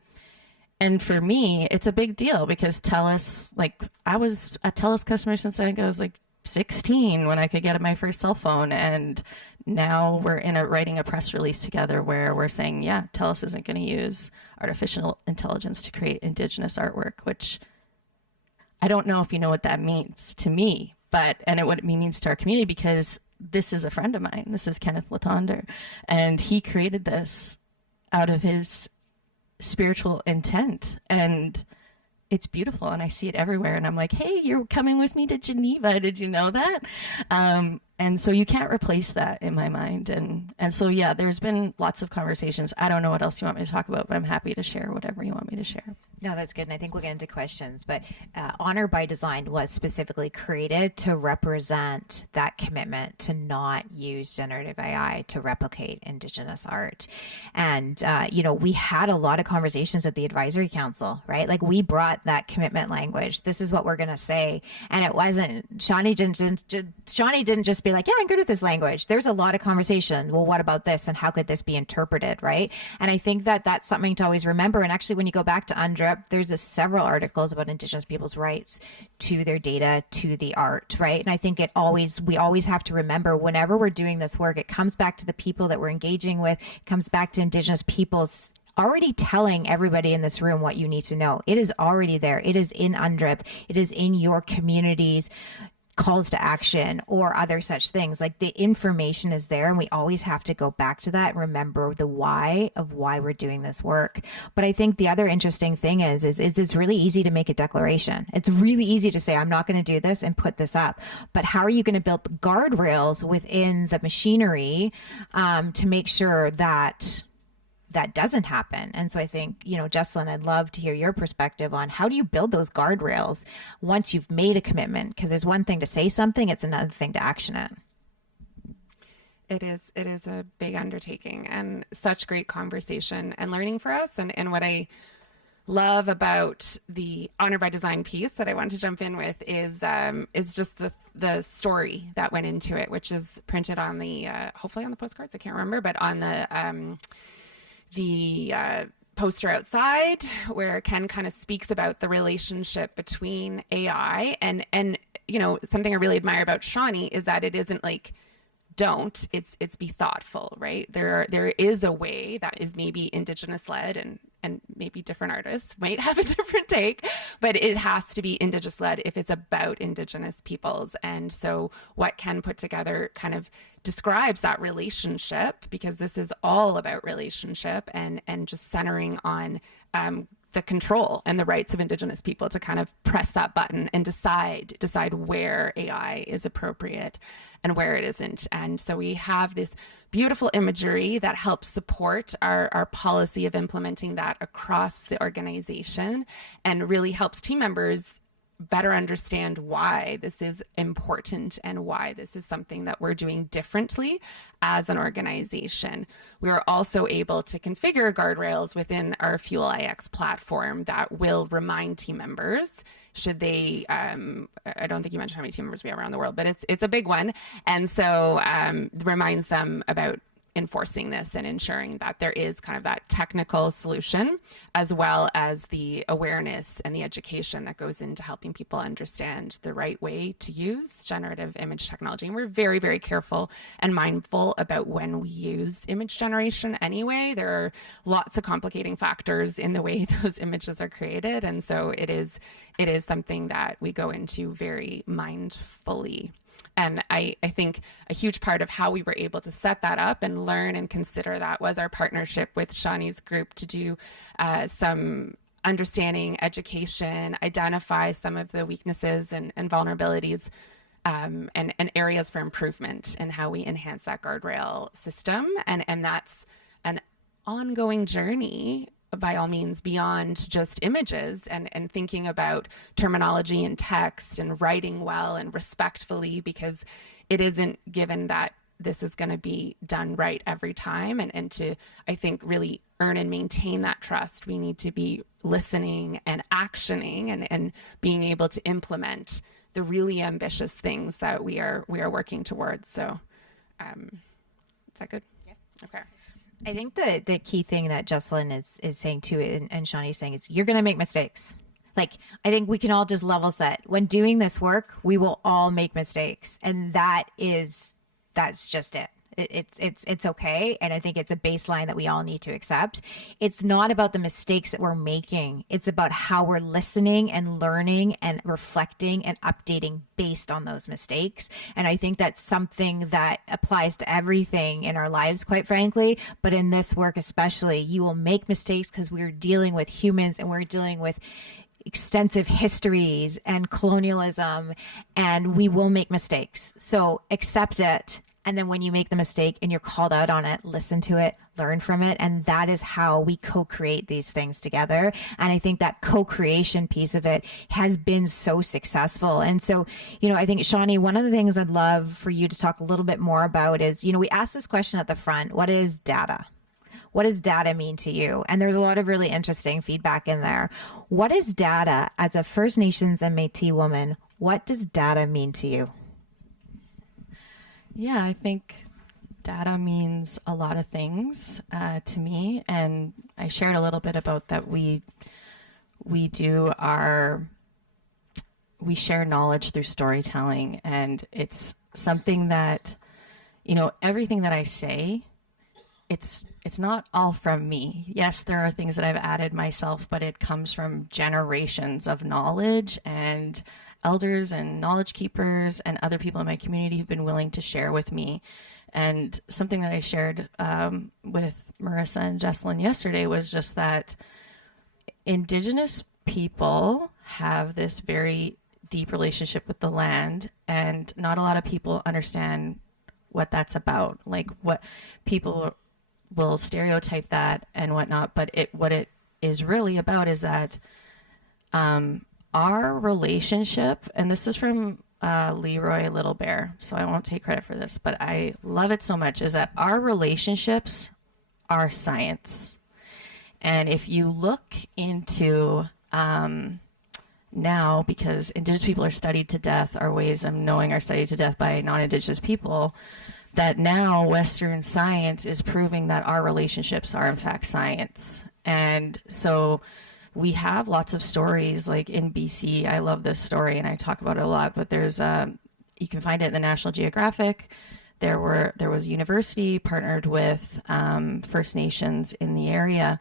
for me, it's a big deal because Telus, I was a Telus customer since I think I was 16 when I could get my first cell phone, and now we're writing a press release together where we're saying, yeah, Telus isn't going to use artificial intelligence to create Indigenous artwork, which I don't know if you know what that means to me, and what it means to our community, because this is a friend of mine. This is Kenneth Latonder, and he created this out of his spiritual intent, and it's beautiful, and I see it everywhere, and I'm like, hey, you're coming with me to Geneva. Did you know that? And so you can't replace that in my mind. And so, yeah, there's been lots of conversations. I don't know what else you want me to talk about, but I'm happy to share whatever you want me to share. No, that's good. And I think we'll get into questions. But Honor by Design was specifically created to represent that commitment to not use generative AI to replicate Indigenous art. And, we had a lot of conversations at the Advisory Council, right? Like, we brought that commitment language. This is what we're going to say. And it wasn't, Shani didn't just be like, yeah, I'm good with this language. There's a lot of conversation. Well, what about this? And how could this be interpreted, right? And I think that that's something to always remember. And actually, when you go back to UNDRIP, there's several articles about Indigenous people's rights to their data, to the art, right? And I think we always have to remember, whenever we're doing this work, it comes back to the people that we're engaging with. It comes back to Indigenous peoples already telling everybody in this room what you need to know. It is already there. It is in UNDRIP. It is in your communities' calls to action or other such things. Like, the information is there, and we always have to go back to that and remember the why of why we're doing this work. But I think the other interesting thing is it's really easy to make a declaration. It's really easy to say, I'm not going to do this and put this up. But how are you going to build guardrails within the machinery to make sure that that doesn't happen? And so I think, Jesslyn, I'd love to hear your perspective on how do you build those guardrails once you've made a commitment? Because there's one thing to say something, it's another thing to action it. It is a big undertaking and such great conversation and learning for us. And what I love about the Honor by Design piece that I want to jump in with is just the story that went into it, which is printed on the hopefully on the postcards, I can't remember, but on the poster outside, where Ken kind of speaks about the relationship between AI and something I really admire about Shani is that it isn't like don't, it's be thoughtful, right? There is a way that is maybe Indigenous led, and maybe different artists might have a different take, but it has to be Indigenous led if it's about Indigenous peoples. And so what Ken put together kind of describes that relationship, because this is all about relationship and just centering on the control and the rights of Indigenous people to kind of press that button and decide where AI is appropriate and where it isn't. And so we have this beautiful imagery that helps support our policy of implementing that across the organization, and really helps team members better understand why this is important and why this is something that we're doing differently as an organization. We are also able to configure guardrails within our Fuel IX platform that will remind team members, should they, I don't think you mentioned how many team members we have around the world, but it's a big one. And so reminds them about enforcing this and ensuring that there is kind of that technical solution, as well as the awareness and the education that goes into helping people understand the right way to use generative image technology. And we're very, very careful and mindful about when we use image generation anyway. There are lots of complicating factors in the way those images are created. And so it is something that we go into very mindfully. And I think a huge part of how we were able to set that up and learn and consider that was our partnership with Shani's group to do some understanding, education, identify some of the weaknesses and vulnerabilities and areas for improvement and how we enhance that guardrail system. And that's an ongoing journey, by all means, beyond just images, and thinking about terminology and text and writing well and respectfully, because it isn't given that this is going to be done right every time. And to, I think, really earn and maintain that trust, we need to be listening and actioning and being able to implement the really ambitious things that we are working towards. So is that good? Yeah. Okay. I think the key thing that Jesslyn is saying too, and Shani's saying, is you're going to make mistakes. Like, I think we can all just level set. When doing this work, we will all make mistakes. And that's just it. It's okay. And I think it's a baseline that we all need to accept. It's not about the mistakes that we're making. It's about how we're listening and learning and reflecting and updating based on those mistakes. And I think that's something that applies to everything in our lives, quite frankly. But in this work especially, you will make mistakes because we're dealing with humans and we're dealing with extensive histories and colonialism, and we will make mistakes. So accept it. And then when you make the mistake and you're called out on it, listen to it, learn from it. And that is how we co-create these things together. And I think that co-creation piece of it has been so successful. And so, I think, Shani, one of the things I'd love for you to talk a little bit more about is, we asked this question at the front: what is data? What does data mean to you? And there's a lot of really interesting feedback in there. What is data as a First Nations and Métis woman? What does data mean to you? Yeah, I think data means a lot of things to me, and I shared a little bit about that. We share knowledge through storytelling, and it's something that, everything that I say, it's not all from me. Yes, there are things that I've added myself, but it comes from generations of knowledge and elders and knowledge keepers and other people in my community who've been willing to share with me. And something that I shared with Marissa and Jesslyn yesterday was just that Indigenous people have this very deep relationship with the land, and not a lot of people understand what that's about. Like, what people will stereotype that and whatnot, but what it is really about is that our relationship, and this is from Leroy Little Bear, so I won't take credit for this, but I love it so much, is that our relationships are science. And if you look into now, because Indigenous people are studied to death, our ways of knowing are studied to death by non-Indigenous people, that now Western science is proving that our relationships are in fact science. And so we have lots of stories, like in BC. I love this story and I talk about it a lot, but there's you can find it in the National Geographic. there was university partnered with First Nations in the area,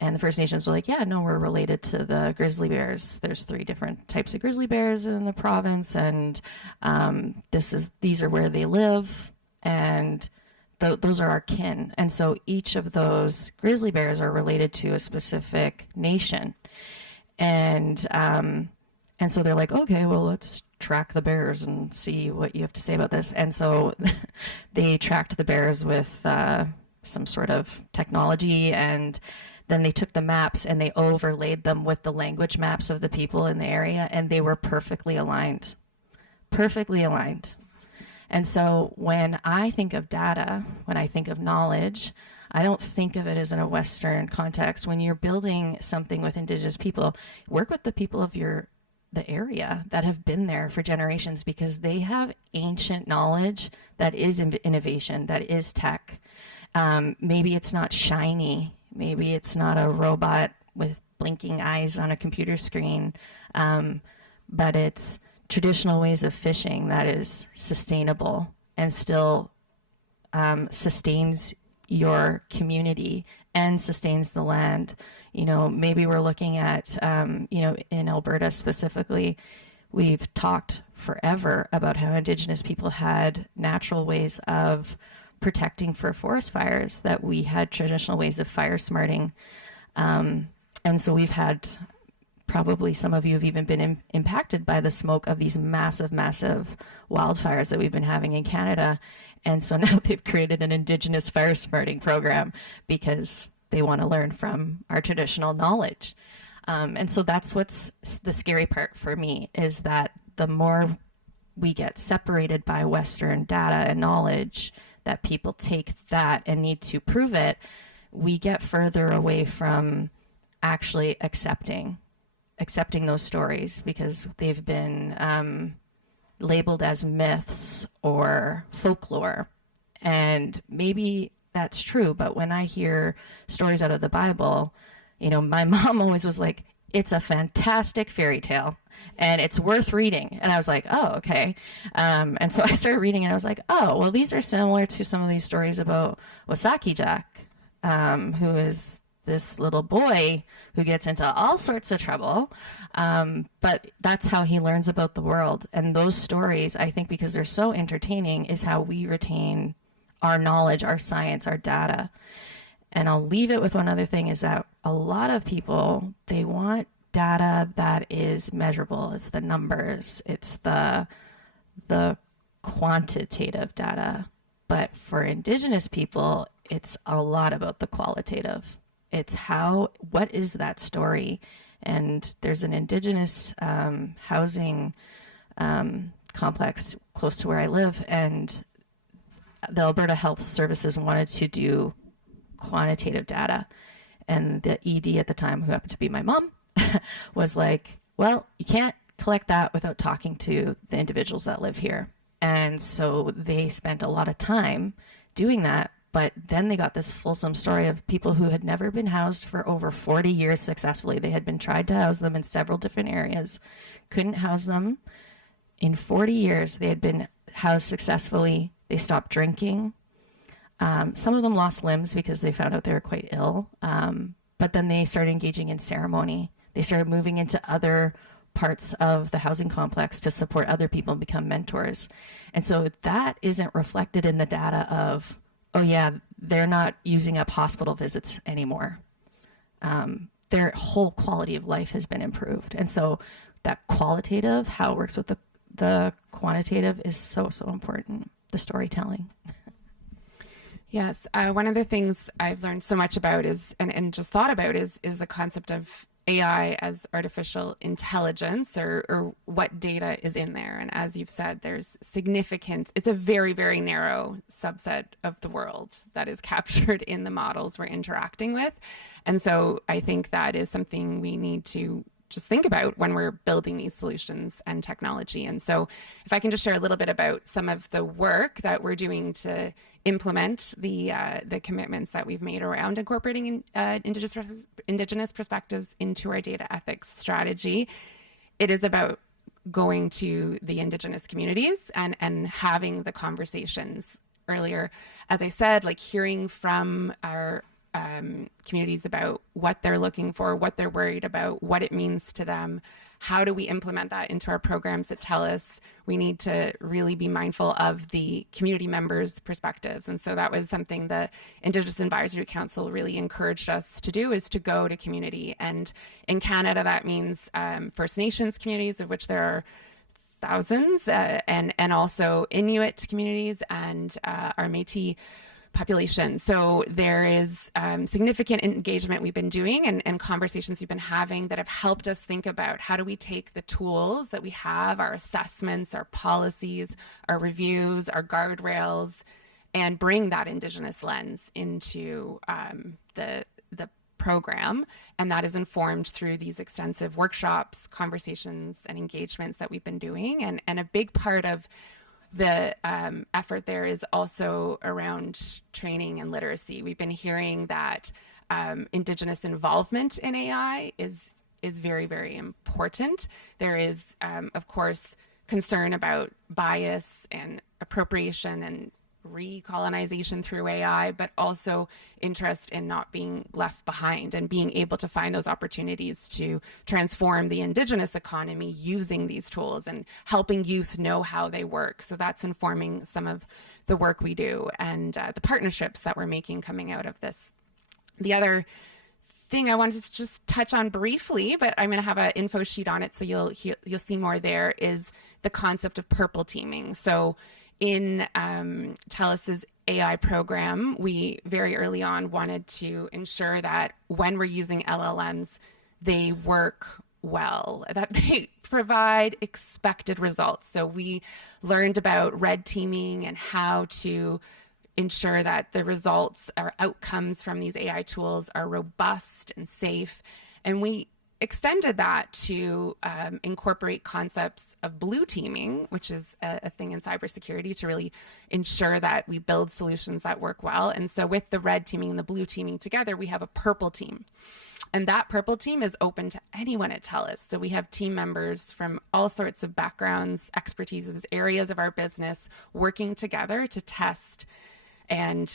and the First Nations were like, yeah, no, we're related to the grizzly bears. There's 3 different types of grizzly bears in the province, and these are where they live, and those are our kin. And so each of those grizzly bears are related to a specific nation. And so they're like, okay, well, let's track the bears and see what you have to say about this. And so they tracked the bears with some sort of technology, and then they took the maps and they overlaid them with the language maps of the people in the area, and they were perfectly aligned. Perfectly aligned. And so when I think of data, when I think of knowledge, I don't think of it as in a Western context. When you're building something with Indigenous people, work with the people of the area that have been there for generations, because they have ancient knowledge that is innovation, that is tech. Maybe it's not shiny. Maybe it's not a robot with blinking eyes on a computer screen, but it's traditional ways of fishing that is sustainable and still sustains your community and sustains the land. Maybe we're looking at, in Alberta specifically, we've talked forever about how Indigenous people had natural ways of protecting for forest fires, that we had traditional ways of fire smarting. And so we've had, probably some of you have even been impacted by the smoke of these massive, massive wildfires that we've been having in Canada. And so now they've created an Indigenous fire smarting program because they want to learn from our traditional knowledge. And so that's what's the scary part for me, is that the more we get separated by Western data and knowledge, that people take that and need to prove it, we get further away from actually accepting those stories, because they've been labeled as myths or folklore. And maybe that's true, but when I hear stories out of the Bible, my mom always was like, it's a fantastic fairy tale and it's worth reading. And I was like, oh, okay. And so I started reading and I was like, oh, well, these are similar to some of these stories about Wasaki Jack, who is this little boy who gets into all sorts of trouble. But that's how he learns about the world. And those stories, I think, because they're so entertaining, is how we retain our knowledge, our science, our data. And I'll leave it with one other thing, is that a lot of people, they want data that is measurable. It's the numbers, it's the quantitative data. But for Indigenous people, it's a lot about the qualitative. It's what is that story? And there's an Indigenous housing complex close to where I live, and the Alberta Health Services wanted to do quantitative data. And the ED at the time, who happened to be my mom, was like, well, you can't collect that without talking to the individuals that live here. And so they spent a lot of time doing that. But then they got this fulsome story of people who had never been housed for over 40 years successfully. They had been tried to house them in several different areas, couldn't house them. In 40 years, they had been housed successfully. They stopped drinking. Some of them lost limbs because they found out they were quite ill. But then they started engaging in ceremony. They started moving into other parts of the housing complex to support other people and become mentors. And so that isn't reflected in the data of, oh yeah, they're not using up hospital visits anymore. Their whole quality of life has been improved. And so that qualitative, how it works with the quantitative, is so, so important, the storytelling. Yes, one of the things I've learned so much about is, and just thought about is the concept of AI as artificial intelligence, or what data is in there. And as you've said, there's significance. It's a very, very narrow subset of the world that is captured in the models we're interacting with. And so I think that is something we need to just think about when we're building these solutions and technology. And so if I can just share a little bit about some of the work that we're doing to implement the commitments that we've made around incorporating Indigenous perspectives into our data ethics strategy. It is about going to the Indigenous communities and having the conversations earlier, as I said, like hearing from our communities about what they're looking for, what they're worried about, what it means to them. How do we implement that into our programs at Telus? We need to really be mindful of the community members' perspectives. And so that was something the Indigenous Advisory Council really encouraged us to do, is to go to community. And in Canada, that means First Nations communities, of which there are thousands, and also Inuit communities and our Métis population. So there is significant engagement we've been doing and conversations we've been having that have helped us think about how do we take the tools that we have, our assessments, our policies, our reviews, our guardrails, and bring that Indigenous lens into the program. And that is informed through these extensive workshops, conversations, and engagements that we've been doing. And a big part of the effort there is also around training and literacy. We've been hearing that Indigenous involvement in AI is very, very important. There is, of course, concern about bias and appropriation and recolonization through AI, but also interest in not being left behind and being able to find those opportunities to transform the Indigenous economy using these tools and helping youth know how they work. So that's informing some of the work we do and the partnerships that we're making coming out of this. The other thing I wanted to just touch on briefly, but I'm going to have an info sheet on it so you'll see more there, is the concept of purple teaming. So in Telus's AI program, we very early on wanted to ensure that when we're using LLMs, they work well, that they provide expected results. So we learned about red teaming and how to ensure that the results or outcomes from these AI tools are robust and safe. And we extended that to incorporate concepts of blue teaming, which is a thing in cybersecurity, to really ensure that we build solutions that work well. And so with the red teaming and the blue teaming together, we have a purple team. And that purple team is open to anyone at Telus. So we have team members from all sorts of backgrounds, expertises, areas of our business working together to test and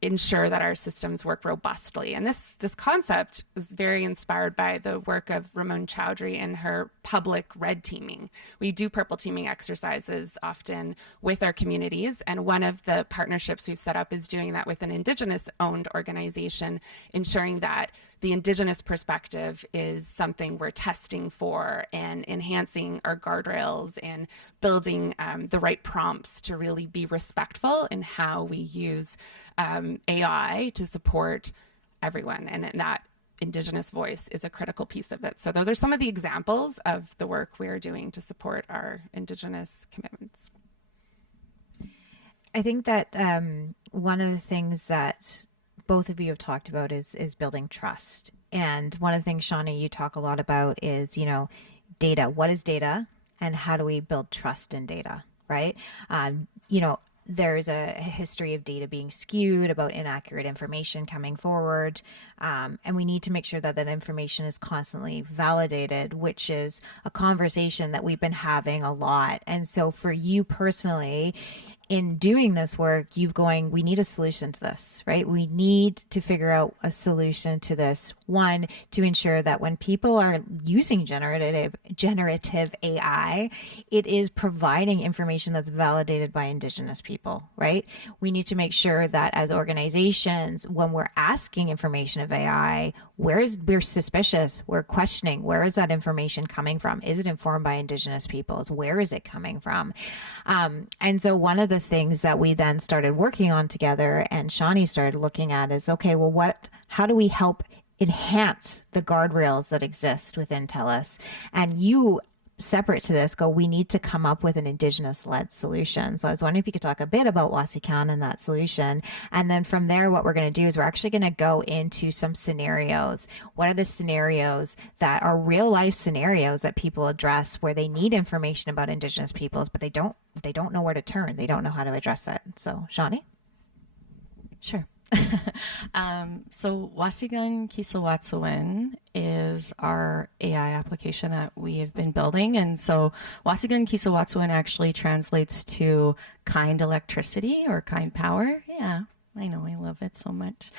ensure that our systems work robustly. And this concept is very inspired by the work of Ramon Chowdhury and her public red teaming. We do purple teaming exercises often with our communities, and one of the partnerships we've set up is doing that with an Indigenous owned organization, ensuring that the Indigenous perspective is something we're testing for and enhancing our guardrails and building the right prompts to really be respectful in how we use AI to support everyone. And that Indigenous voice is a critical piece of it. So those are some of the examples of the work we are doing to support our Indigenous commitments. I think that one of the things that both of you have talked about is building trust. And one of the things, Shani, you talk a lot about is, data. What is data and how do we build trust in data, right? There's a history of data being skewed, about inaccurate information coming forward. And we need to make sure that that information is constantly validated, which is a conversation that we've been having a lot. And so for you personally, in doing this work, we need a solution to this, right? We need to figure out a solution to this. One, to ensure that when people are using generative AI, it is providing information that's validated by Indigenous people, right? We need to make sure that as organizations, when we're asking information of AI, we're suspicious, we're questioning, where is that information coming from? Is it informed by Indigenous peoples? Where is it coming from? And so one of the things that we then started working on together and Shani started looking at is, okay, well, how do we help enhance the guardrails that exist within Telus? And you, separate to this, we need to come up with an Indigenous-led solution. So I was wondering if you could talk a bit about wâsikan and that solution. And then from there, what we're going to do is we're actually going to go into some scenarios. What are the scenarios that are real-life scenarios that people address where they need information about Indigenous peoples, but they don't know where to turn. They don't know how to address it. So, Shani? Sure. So Wasikan kisewâtisiwin is our AI application that we have been building. And so Wasikan kisewâtisiwin actually translates to kind electricity or kind power. Yeah, I know, I love it so much.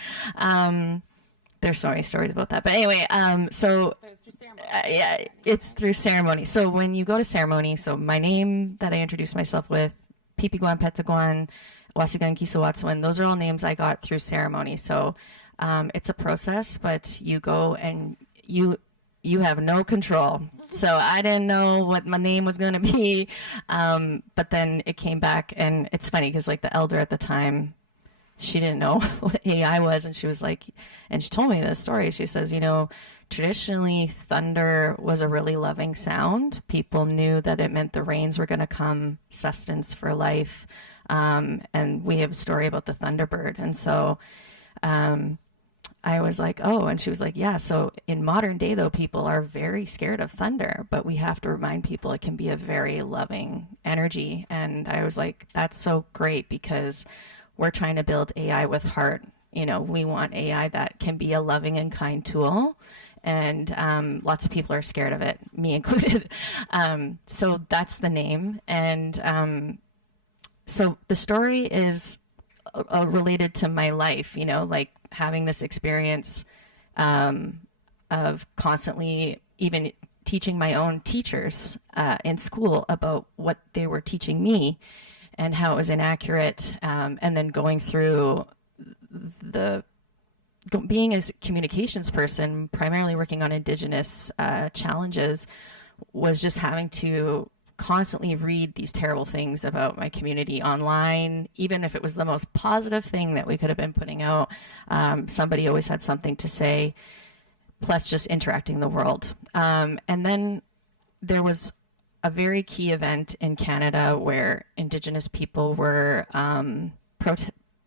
There's so many stories about that. But anyway, yeah, it's through ceremony. So when you go to ceremony, so my name that I introduced myself with, pipikwan, pêhtâkwan, Wasikan kisewâtisiwin, those are all names I got through ceremony. So it's a process, but you go and you have no control. So I didn't know what my name was going to be. But then it came back, and it's funny because like the elder at the time, she didn't know what AI was, and she was like, and she told me this story. She says, you know, traditionally thunder was a really loving sound. People knew that it meant the rains were going to come, sustenance for life. And we have a story about the thunderbird. And so I was like, oh, and she was like, yeah. So in modern day, though, people are very scared of thunder, but we have to remind people it can be a very loving energy. And I was like, that's so great, because we're trying to build AI with heart. You know, we want AI that can be a loving and kind tool. And lots of people are scared of it, me included. So that's the name. And so the story is related to my life, you know, like having this experience of constantly even teaching my own teachers in school about what they were teaching me and how it was inaccurate, and then going through being a communications person, primarily working on Indigenous challenges, was just having to constantly read these terrible things about my community online. Even if it was the most positive thing that we could have been putting out, somebody always had something to say, plus just interacting the world. And then there was a very key event in Canada where Indigenous people were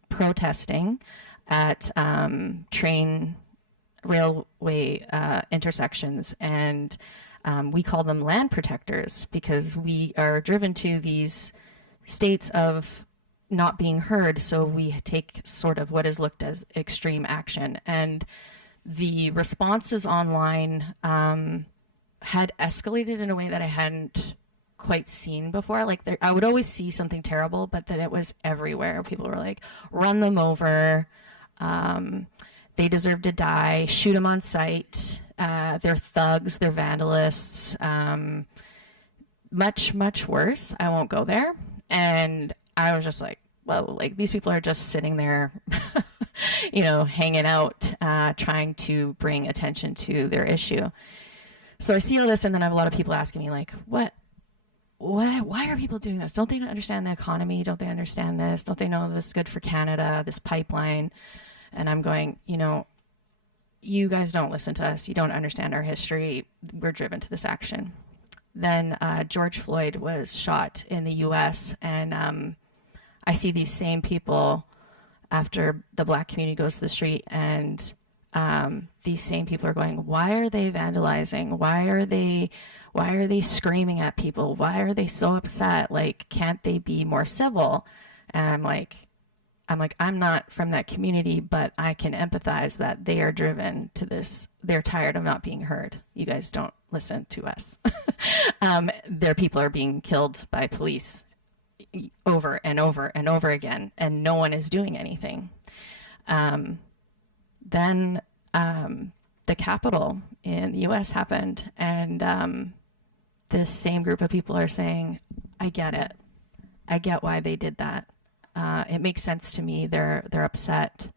protesting at train railway intersections, and we call them land protectors because we are driven to these states of not being heard. So we take sort of what is looked as extreme action, and the responses online had escalated in a way that I hadn't quite seen before. Like I would always see something terrible, but then it was everywhere. People were like, run them over. They deserve to die. Shoot them on sight. They're thugs. They're vandalists. Much, much worse. I won't go there. And I was just like, well, like these people are just sitting there, you know, hanging out, trying to bring attention to their issue. So I see all this, and then I have a lot of people asking me like, why are people doing this? Don't they understand the economy? Don't they understand this? Don't they know this is good for Canada, this pipeline? And I'm going, you know, you guys don't listen to us. You don't understand our history. We're driven to this action. Then George Floyd was shot in the US, and I see these same people after the Black community goes to the street, and these same people are going, why are they vandalizing? Why are they screaming at people? Why are they so upset? Like, can't they be more civil? And I'm like, I'm not from that community, but I can empathize that they are driven to this. They're tired of not being heard. You guys don't listen to us. Their people are being killed by police over and over and over again, and no one is doing anything. Then the Capitol in the US happened, and this same group of people are saying, I get it. I get why they did that. It makes sense to me. They're upset.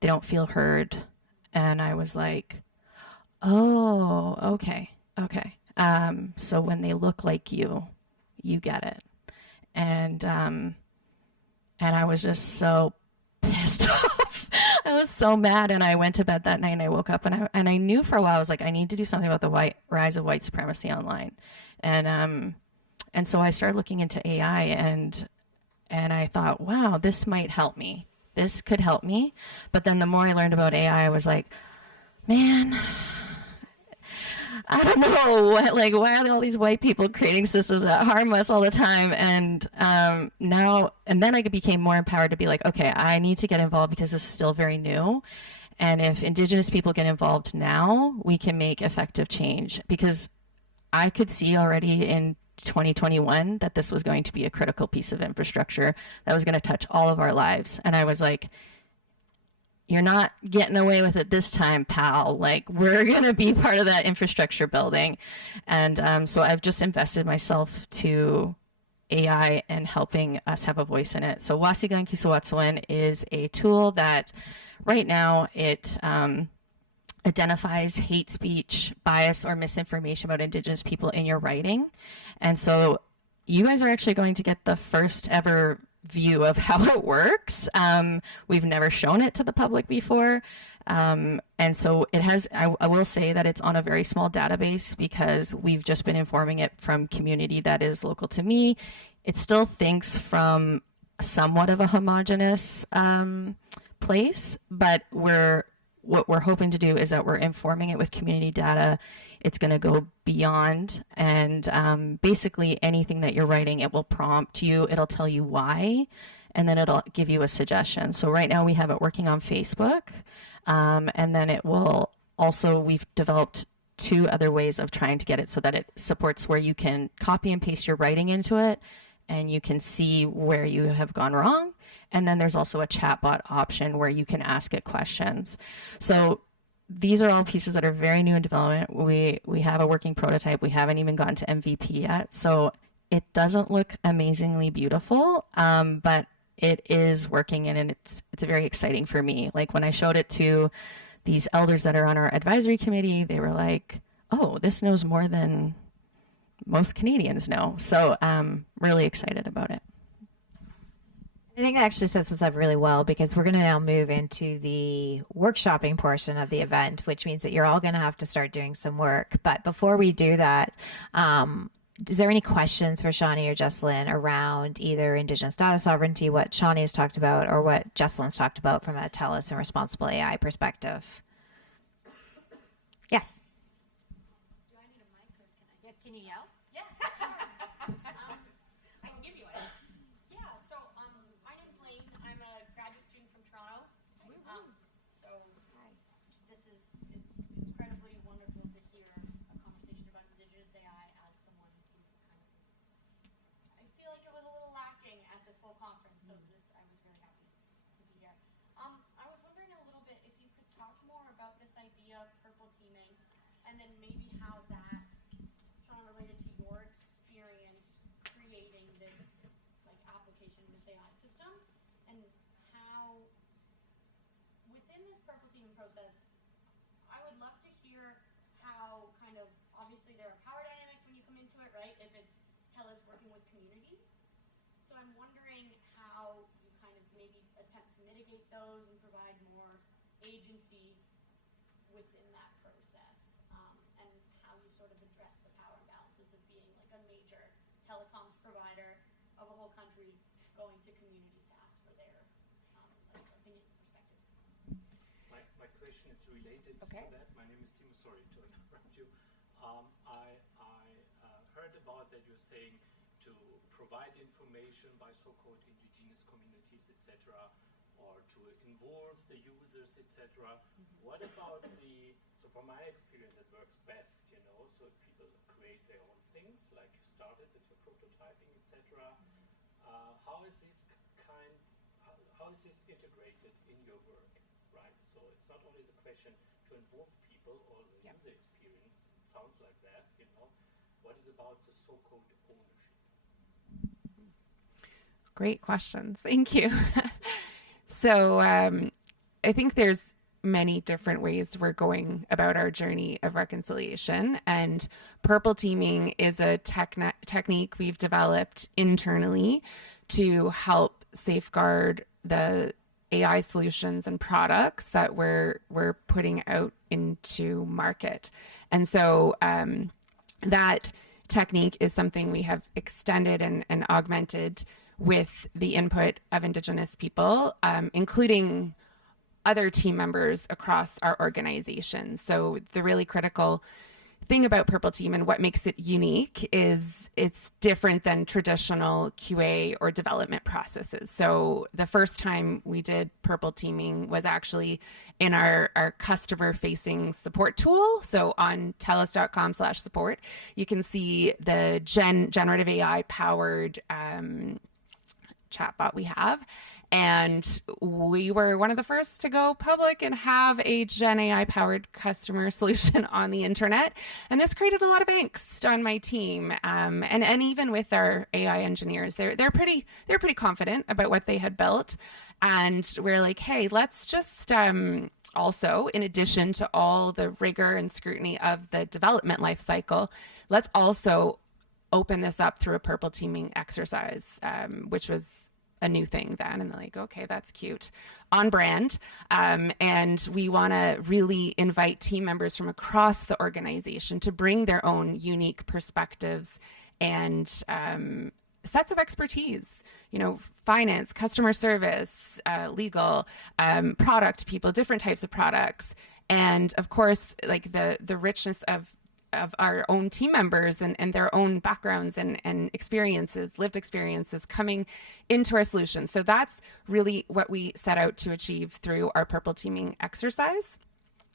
They don't feel heard. And I was like, oh, okay. So when they look like you get it. And I was just so pissed off. I was so mad, and I went to bed that night, and I woke up, and I knew for a while, I was like, I need to do something about the rise of white supremacy online. And so I started looking into AI, and I thought, wow, this might help me. This could help me. But then the more I learned about AI, I was like, man, I don't know what, like, why are all these white people creating systems that harm us all the time? And then I became more empowered to be like, okay, I need to get involved because this is still very new. And if Indigenous people get involved now, we can make effective change, because I could see already in 2021 that this was going to be a critical piece of infrastructure that was going to touch all of our lives. And I was like, you're not getting away with it this time, pal. Like, we're going to be part of that infrastructure building. And so I've just invested myself to AI and helping us have a voice in it. So wâsikan, kisewâtisiwin is a tool that right now it identifies hate speech, bias, or misinformation about Indigenous people in your writing. And so you guys are actually going to get the first ever view of how it works. We've never shown it to the public before. And so it has, I will say that it's on a very small database because we've just been informing it from community that is local to me. It still thinks from somewhat of a homogenous place, but what we're hoping to do is that we're informing it with community data. It's going to go beyond, and basically anything that you're writing, it will prompt you, it'll tell you why, and then it'll give you a suggestion. So right now we have it working on Facebook, and then it will also, we've developed 2 other ways of trying to get it so that it supports where you can copy and paste your writing into it, and you can see where you have gone wrong. And then there's also a chatbot option where you can ask it questions. So these are all pieces that are very new in development. We have a working prototype. We haven't even gotten to MVP yet. So it doesn't look amazingly beautiful, but it is working, and it's very exciting for me. Like, when I showed it to these elders that are on our advisory committee, they were like, oh, this knows more than most Canadians know. So I'm really excited about it. I think that actually sets us up really well, because we're going to now move into the workshopping portion of the event, which means that you're all going to have to start doing some work. But before we do that, is there any questions for Shani or Jesslyn around either Indigenous data sovereignty, what Shani has talked about, or what Jesslyn's talked about from a Telus and responsible AI perspective? Yes. Do I need a mic, or can I? Can you yell? Yeah. I can give you one. Yeah. So, my name's Lane. I'm a graduate student from Toronto. So it's incredibly wonderful to hear a conversation about Indigenous AI as someone who kind of I feel like it was a little lacking at this whole conference. So I was really happy to be here. I was wondering a little bit if you could talk more about this idea of purple teaming, and then maybe how that related to your experience creating this application, this AI system, and how within this purple teaming process, I would love to hear how kind of, obviously there are power dynamics when you come into it, right? If it's Telus working with communities. So I'm wondering how you kind of maybe attempt to mitigate those and provide more agency within that process, and how you sort of address the power imbalances of being like a major telecoms provider of a whole country going to communities to ask for their opinions and perspectives. My question is related to that. My name is Timo. Sorry to interrupt you. I heard about that you're saying to provide information by so-called indigenous communities, etc., or to involve the users, etc. What about so from my experience, it works best, so people create their own things, like you started with your prototyping, etc. How is this integrated in your work, right? So it's not only the question to involve people or the user experience, it sounds like that, What is about the so-called ownership? Great questions. Thank you. So I think there's many different ways we're going about our journey of reconciliation, and purple teaming is a technique we've developed internally to help safeguard the AI solutions and products that we're putting out into market. And so that technique is something we have extended and augmented with the input of Indigenous people, including other team members across our organization. So the really critical thing about Purple Team and what makes it unique is it's different than traditional QA or development processes. So the first time we did Purple Teaming was actually in our customer-facing support tool. So on telus.com/support, you can see the generative AI-powered chatbot we have. And we were one of the first to go public and have a Gen AI powered customer solution on the internet. And this created a lot of angst on my team. And even with our AI engineers, they're pretty confident about what they had built. And we're like, hey, let's just also, in addition to all the rigor and scrutiny of the development lifecycle, let's also open this up through a Purple Teaming exercise, which was a new thing then. And they're like, okay, that's cute, on brand. And we want to really invite team members from across the organization to bring their own unique perspectives and sets of expertise, finance, customer service, legal, product people, different types of products. And of course, like the richness of our own team members and their own backgrounds and experiences, lived experiences coming into our solution. So that's really what we set out to achieve through our Purple Teaming exercise.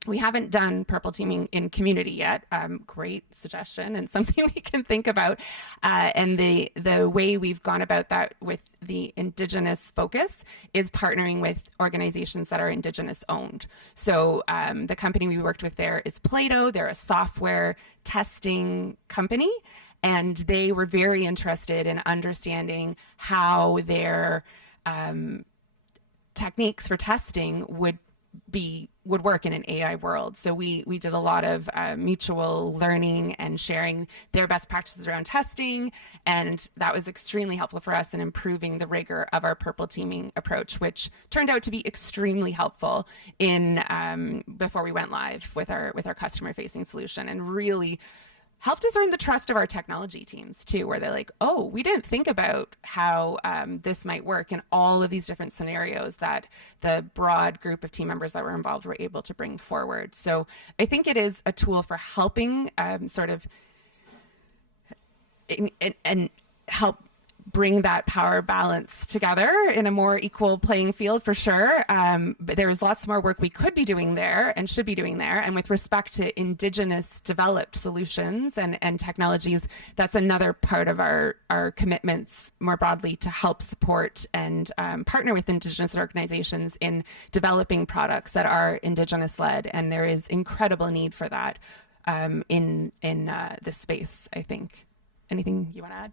We haven't done Purple Teaming in community yet. Great suggestion and something we can think about. And the way we've gone about that with the Indigenous focus is partnering with organizations that are Indigenous owned. So the company we worked with there is Slido. They're a software testing company, and they were very interested in understanding how their techniques for testing would work in an AI world. So we did a lot of mutual learning and sharing their best practices around testing. And that was extremely helpful for us in improving the rigor of our Purple Teaming approach, which turned out to be extremely helpful in before we went live with our customer facing solution, and really helped us earn the trust of our technology teams too, where they're like, oh, we didn't think about how this might work in all of these different scenarios that the broad group of team members that were involved were able to bring forward. So I think it is a tool for helping sort of and help bring that power balance together in a more equal playing field, for sure. But there's lots more work we could be doing there and should be doing there. And with respect to Indigenous developed solutions and technologies, that's another part of our commitments more broadly to help support and partner with Indigenous organizations in developing products that are Indigenous led. And there is incredible need for that in this space, I think. Anything you want to add?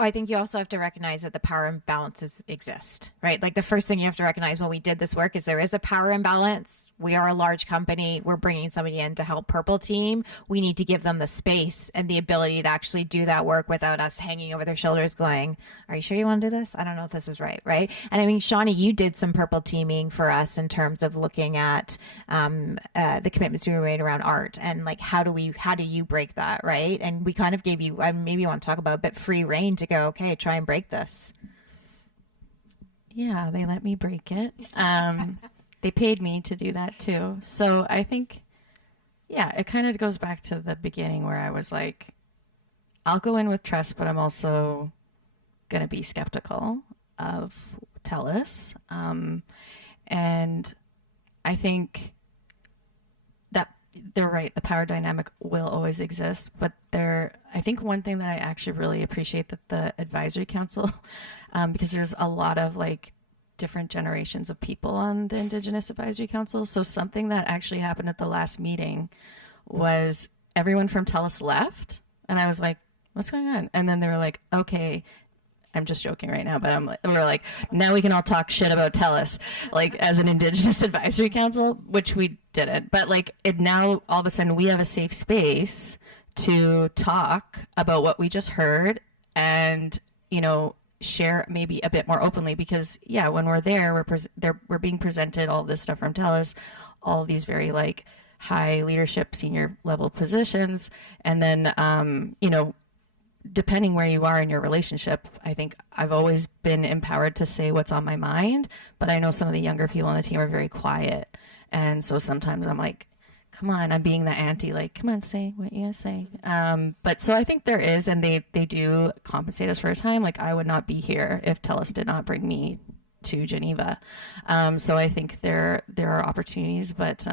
I think you also have to recognize that the power imbalances exist, right? Like the first thing you have to recognize when we did this work is there is a power imbalance. We are a large company. We're bringing somebody in to help Purple Team. We need to give them the space and the ability to actually do that work without us hanging over their shoulders going, are you sure you want to do this? I don't know if this is right, right? And I mean, Shani, you did some Purple Teaming for us in terms of looking at the commitments we made around art and like, how do you break that, right? And we kind of gave you, maybe you want to talk about a bit free reign to go, okay, try and break this. Yeah, they let me break it. They paid me to do that too. So I think, yeah, it kind of goes back to the beginning where I was like, I'll go in with trust, but I'm also going to be skeptical of Telus. And I think that they're right. The power dynamic will always exist, but I think one thing that I actually really appreciate that the advisory council, because there's a lot of like different generations of people on the Indigenous Advisory Council. So something that actually happened at the last meeting was everyone from Telus left, and I was like, what's going on? And then they were like, okay, I'm just joking right now, but we're like, now we can all talk shit about Telus, like as an Indigenous Advisory Council, which we didn't. But like it now, all of a sudden, we have a safe space to talk about what we just heard and, share maybe a bit more openly, because yeah, when we're there, we're being presented all this stuff from Telus, all these very like high leadership, senior level positions. And then, depending where you are in your relationship, I think I've always been empowered to say what's on my mind, but I know some of the younger people on the team are very quiet. And so sometimes I'm like, come on, I'm being the auntie, like, come on, say what you gotta say. But so I think there is, and they do compensate us for a time. Like, I would not be here if Telus did not bring me to Geneva. So I think there are opportunities, but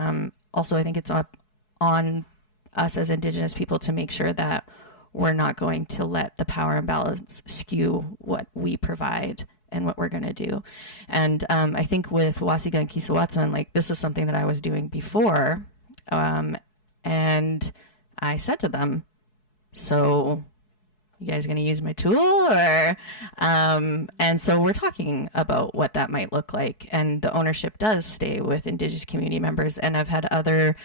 also I think it's on us as Indigenous people to make sure that we're not going to let the power imbalance skew what we provide and what we're going to do. And I think with wâsikan, kisewâtisiwin, like, this is something that I was doing before. And I said to them, so you guys going to use my tool? Or and so we're talking about what that might look like. And the ownership does stay with Indigenous community members. And I've had other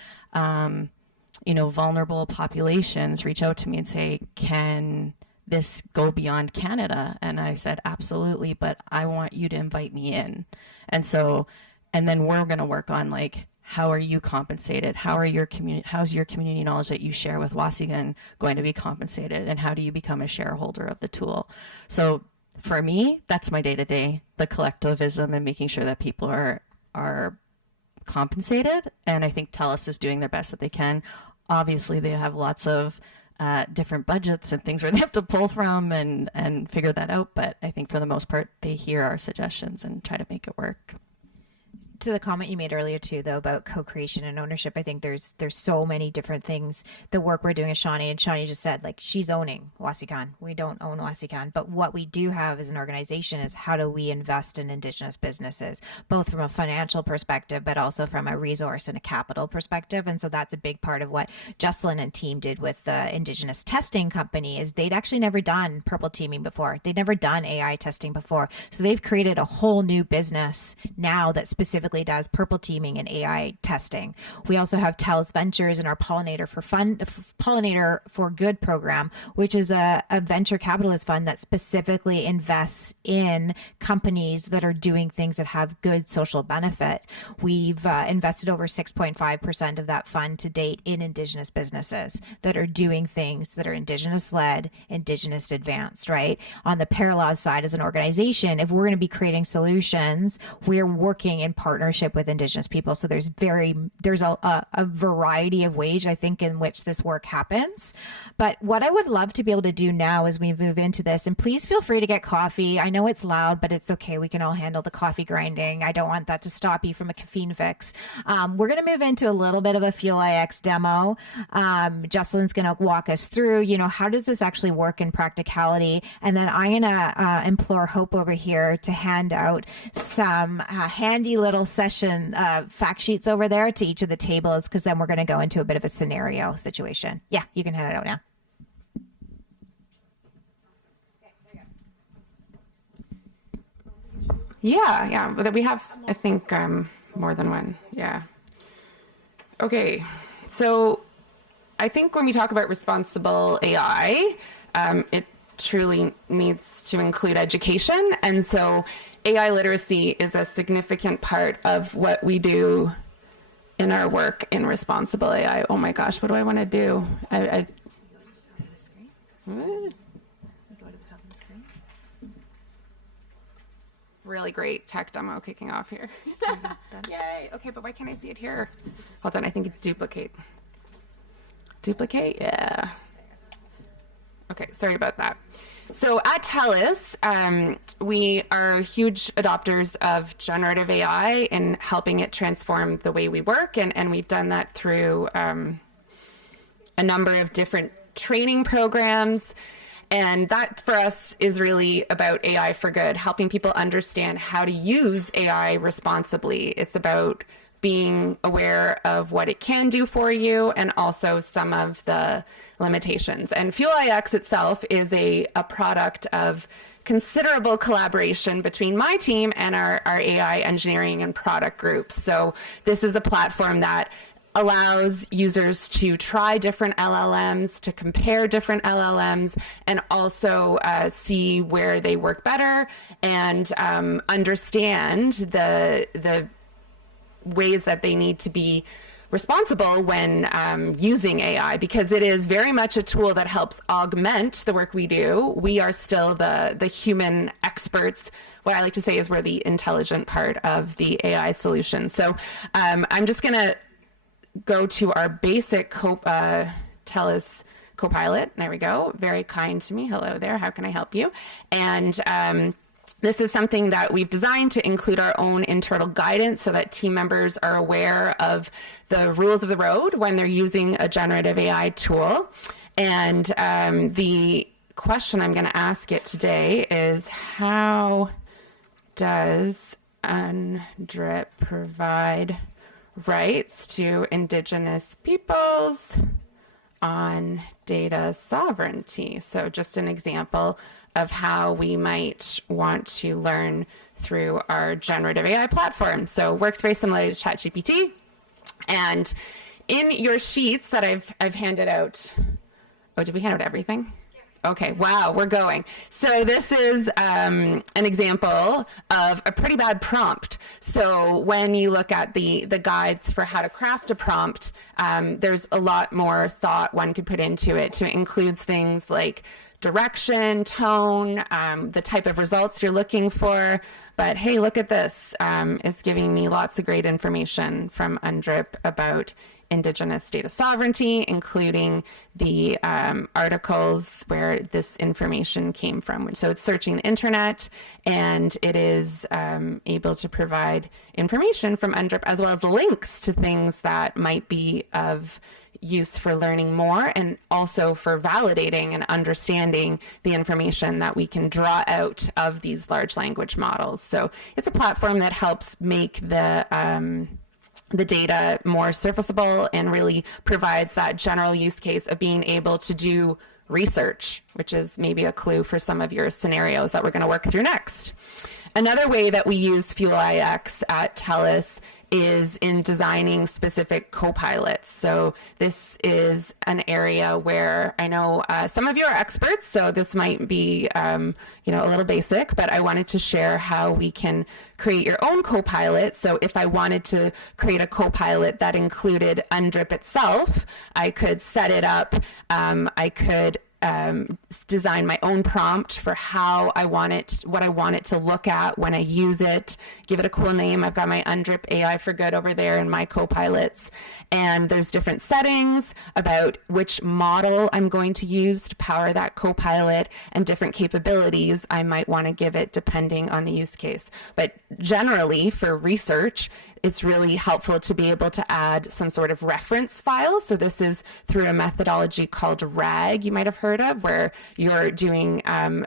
vulnerable populations reach out to me and say, can this go beyond Canada? And I said, absolutely, but I want you to invite me in. And then we're going to work on, like, how are you compensated? How's your community knowledge that you share with wâsikan going to be compensated? And how do you become a shareholder of the tool? So for me, that's my day-to-day, the collectivism and making sure that people are compensated. And I think Telus is doing their best that they can. Obviously, they have lots of different budgets and things where they have to pull from and figure that out. But I think for the most part, they hear our suggestions and try to make it work. To the comment you made earlier too, though, about co-creation and ownership, I think there's so many different things. The work we're doing with Shani, and Shani just said, like, she's owning wâsikan. We don't own wâsikan, but what we do have as an organization is how do we invest in Indigenous businesses, both from a financial perspective, but also from a resource and a capital perspective. And so that's a big part of what Jesslyn and team did with the Indigenous testing company. Is they'd actually never done purple teaming before. They'd never done AI testing before. So they've created a whole new business now that specifically does purple teaming and AI testing. We also have Telus Ventures and our Pollinator for Good program, which is a venture capitalist fund that specifically invests in companies that are doing things that have good social benefit. We've invested over 6.5% of that fund to date in Indigenous businesses that are doing things that are Indigenous led, Indigenous advanced, right? On the Parallel side, as an organization, if we're going to be creating solutions, we're working in partnership with Indigenous people. So there's a variety of ways, I think, in which this work happens. But what I would love to be able to do now as we move into this, and please feel free to get coffee. I know it's loud, but it's okay. We can all handle the coffee grinding. I don't want that to stop you from a caffeine fix. We're going to move into a little bit of a Fuel IX demo. Jesslyn's going to walk us through, how does this actually work in practicality? And then I'm going to implore Hope over here to hand out some handy little session fact sheets over there to each of the tables, because then we're going to go into a bit of a scenario situation. Yeah, you can hand it out now. Yeah. But we have, I think, more than one. Yeah. Okay. So I think when we talk about responsible AI, it truly needs to include education. And so AI literacy is a significant part of what we do in our work in responsible AI. Oh my gosh, what do I want to do? Really great tech demo kicking off here. Yay. Okay, but why can't I see it here? Hold on, I think it's duplicate. Duplicate? Yeah. Okay, sorry about that. So at Telus, we are huge adopters of generative AI and helping it transform the way we work. And we've done that through a number of different training programs. And that for us is really about AI for good, helping people understand how to use AI responsibly. It's about being aware of what it can do for you and also some of the limitations. And Fuel IX itself is a product of considerable collaboration between my team and our AI engineering and product groups. So this is a platform that allows users to try different LLMs, to compare different LLMs, and also see where they work better and understand the ways that they need to be responsible when using AI, because it is very much a tool that helps augment the work we do. We are still the human experts. What I like to say is we're the intelligent part of the AI solution. So I'm just going to go to our basic Telus Copilot. There we go. Very kind to me. Hello there. How can I help you? And this is something that we've designed to include our own internal guidance so that team members are aware of the rules of the road when they're using a generative AI tool. And the question I'm going to ask it today is, how does UNDRIP provide rights to Indigenous peoples on data sovereignty? So just an example of how we might want to learn through our generative AI platform. So it works very similar to ChatGPT. And in your sheets that I've handed out, oh, did we hand out everything? Okay, wow, we're going. So this is an example of a pretty bad prompt. So when you look at the guides for how to craft a prompt, there's a lot more thought one could put into it. So it includes things like direction, tone, the type of results you're looking for. But hey, look at this. It's giving me lots of great information from UNDRIP about Indigenous data sovereignty, including the articles where this information came from. So it's searching the internet, and it is able to provide information from UNDRIP as well as links to things that might be of use for learning more, and also for validating and understanding the information that we can draw out of these large language models. So it's a platform that helps make the data more surfaceable and really provides that general use case of being able to do research, which is maybe a clue for some of your scenarios that we're going to work through next. Another way that we use Fuel iX at Telus is in designing specific copilots. So this is an area where I know some of you are experts, so this might be a little basic, but I wanted to share how we can create your own copilot. So if I wanted to create a copilot that included UNDRIP itself, I could set it up. I could design my own prompt for how I want it, what I want it to look at when I use it, give it a cool name. I've got my UNDRIP AI for Good over there in my copilots, and there's different settings about which model I'm going to use to power that copilot and different capabilities I might want to give it depending on the use case. But generally for research, it's really helpful to be able to add some sort of reference file. So this is through a methodology called RAG, you might have heard of, where you're doing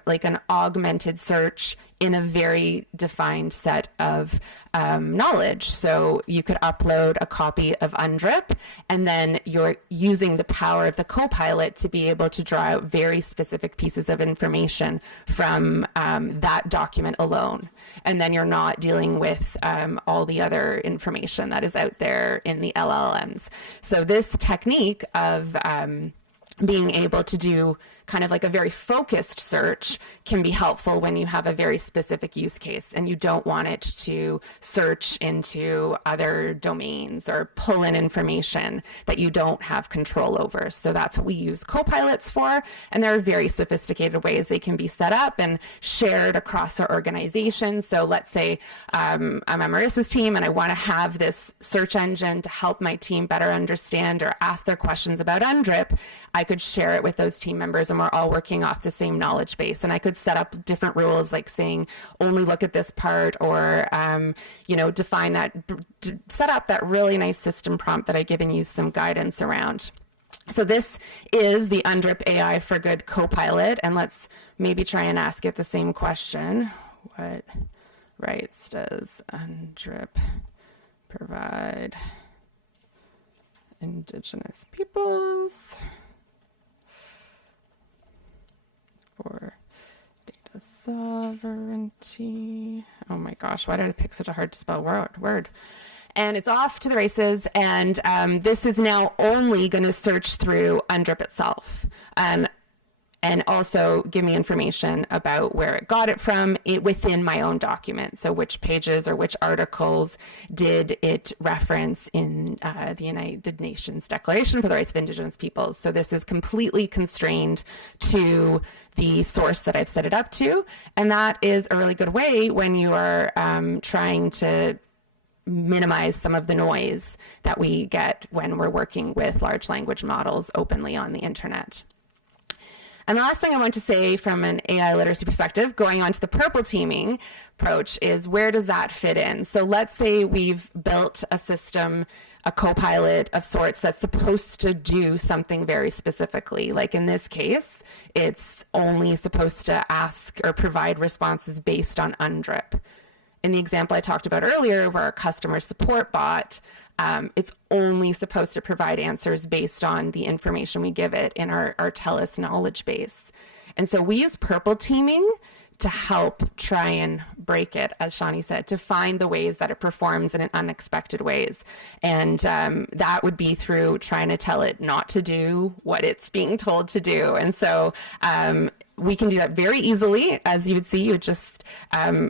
like an augmented search in a very defined set of knowledge. So you could upload a copy of UNDRIP, and then you're using the power of the copilot to be able to draw out very specific pieces of information from that document alone. And then you're not dealing with all the other information that is out there in the LLMs. So this technique of being able to do kind of like a very focused search can be helpful when you have a very specific use case and you don't want it to search into other domains or pull in information that you don't have control over. So that's what we use copilots for. And there are very sophisticated ways they can be set up and shared across our organization. So let's say I'm on Marissa's team and I want to have this search engine to help my team better understand or ask their questions about UNDRIP. I could share it with those team members, and we're all working off the same knowledge base. And I could set up different rules, like saying only look at this part, or define that, set up that really nice system prompt that I've given you some guidance around. So this is the UNDRIP AI for Good Copilot, and let's maybe try and ask it the same question. What rights does UNDRIP provide Indigenous peoples for data sovereignty? Oh my gosh, why did I pick such a hard to spell word? And it's off to the races, and this is now only going to search through UNDRIP itself, and also give me information about where it got it from within my own document. So which pages or which articles did it reference in the United Nations Declaration for the Rights of Indigenous Peoples. So this is completely constrained to the source that I've set it up to. And that is a really good way when you are trying to minimize some of the noise that we get when we're working with large language models openly on the internet. And the last thing I want to say from an AI literacy perspective, going on to the purple teaming approach, is where does that fit in? So let's say we've built a system, a co-pilot of sorts that's supposed to do something very specifically. Like in this case, it's only supposed to ask or provide responses based on UNDRIP. In the example I talked about earlier of our customer support bot, it's only supposed to provide answers based on the information we give it in our Telus knowledge base. And so we use purple teaming to help try and break it, as Shani said, to find the ways that it performs in unexpected ways. And that would be through trying to tell it not to do what it's being told to do. And so we can do that very easily. As you would see, you would just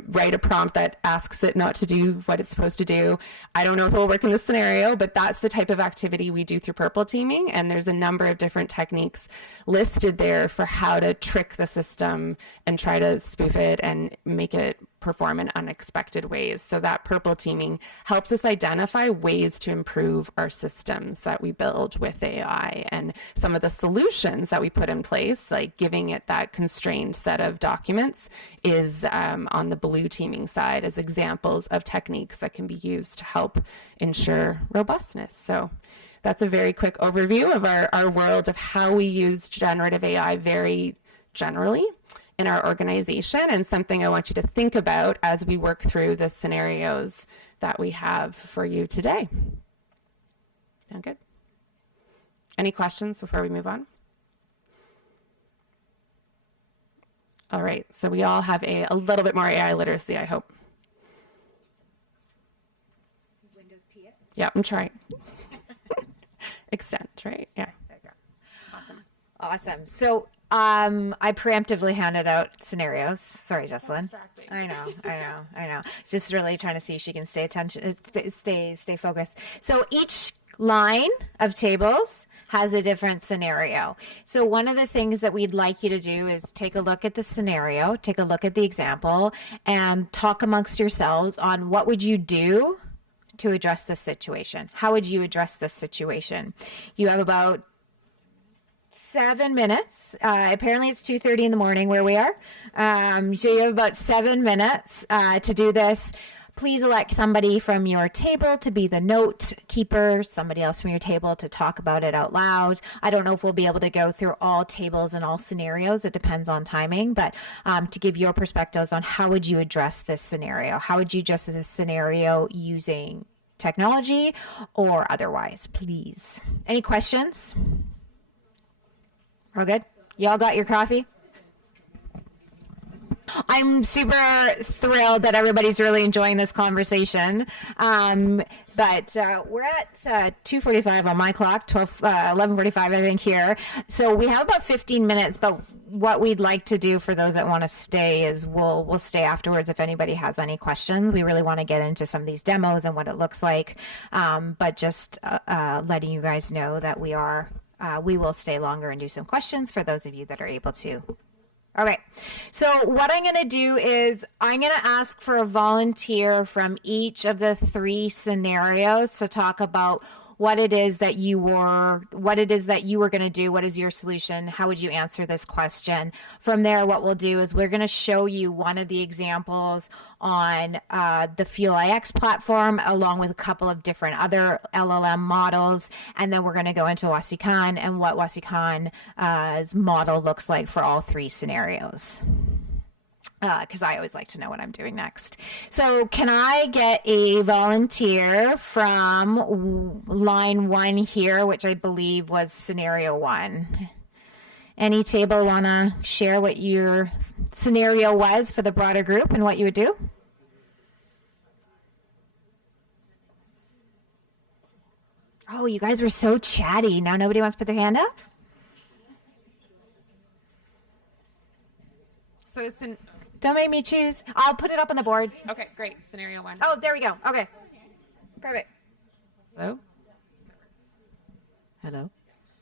write a prompt that asks it not to do what it's supposed to do. I don't know if it will work in this scenario, but that's the type of activity we do through purple teaming. And there's a number of different techniques listed there for how to trick the system and try to spoof it and make it perform in unexpected ways. So that purple teaming helps us identify ways to improve our systems that we build with AI, and some of the solutions that we put in place, like giving it that constrained set of documents, is on the blue teaming side as examples of techniques that can be used to help ensure robustness. So that's a very quick overview of our world of how we use generative AI very generally in our organization, and something I want you to think about as we work through the scenarios that we have for you today. Sound good? Any questions before we move on? All right, so we all have a little bit more AI literacy, I hope. Windows P it. Yeah, I'm trying. Extend, right? Yeah. There you go. Awesome. So I preemptively handed out scenarios. Sorry, Jesslyn. I know. Just really trying to see if she can stay focused. So each line of tables has a different scenario. So one of the things that we'd like you to do is take a look at the scenario, take a look at the example, and talk amongst yourselves on what would you do to address this situation. How would you address this situation? You have about 7 minutes. Apparently it's 2:30 in the morning where we are. So you have about 7 minutes to do this. Please elect somebody from your table to be the note keeper, somebody else from your table to talk about it out loud. I don't know if we'll be able to go through all tables and all scenarios. It depends on timing, but to give your perspectives on how would you address this scenario? How would you address this scenario using technology or otherwise, please? Any questions? All good? Y'all got your coffee? I'm super thrilled that everybody's really enjoying this conversation. But we're at 2:45 on my clock, 11:45 I think here. So we have about 15 minutes, but what we'd like to do for those that want to stay is we'll stay afterwards if anybody has any questions. We really want to get into some of these demos and what it looks like. But just letting you guys know that we will stay longer and do some questions for those of you that are able to. All right. So what I'm going to do is I'm going to ask for a volunteer from each of the 3 scenarios to talk about what it is that you were going to do. What is your solution? How would you answer this question? From there, what we'll do is we're going to show you one of the examples on the Fuel iX platform, along with a couple of different other LLM models. And then we're going to go into Wasikan and what Wasikan's model looks like for all 3 scenarios. Because I always like to know what I'm doing next. So can I get a volunteer from line 1 here, which I believe was scenario 1? Any table want to share what your scenario was for the broader group and what you would do? Oh, you guys were so chatty. Now nobody wants to put their hand up? So it's Don't make me choose. I'll put it up on the board. okay, great. Scenario 1. Oh, there we go. Okay. Perfect. Hello? Hello?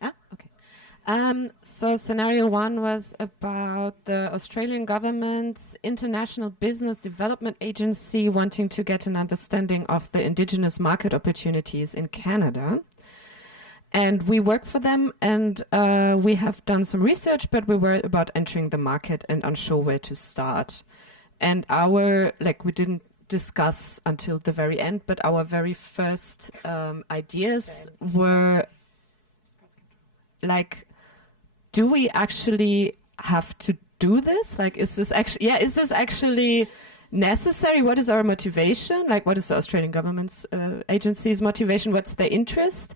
Ah, okay. So scenario 1 was about the Australian government's International Business Development Agency wanting to get an understanding of the Indigenous market opportunities in Canada. And we work for them, and we have done some research, but we were about entering the market and unsure where to start. And we didn't discuss until the very end, but our very first ideas were like, do we actually have to do this? Like, is this actually necessary? What is our motivation? Like, what is the Australian government's agency's motivation? What's their interest?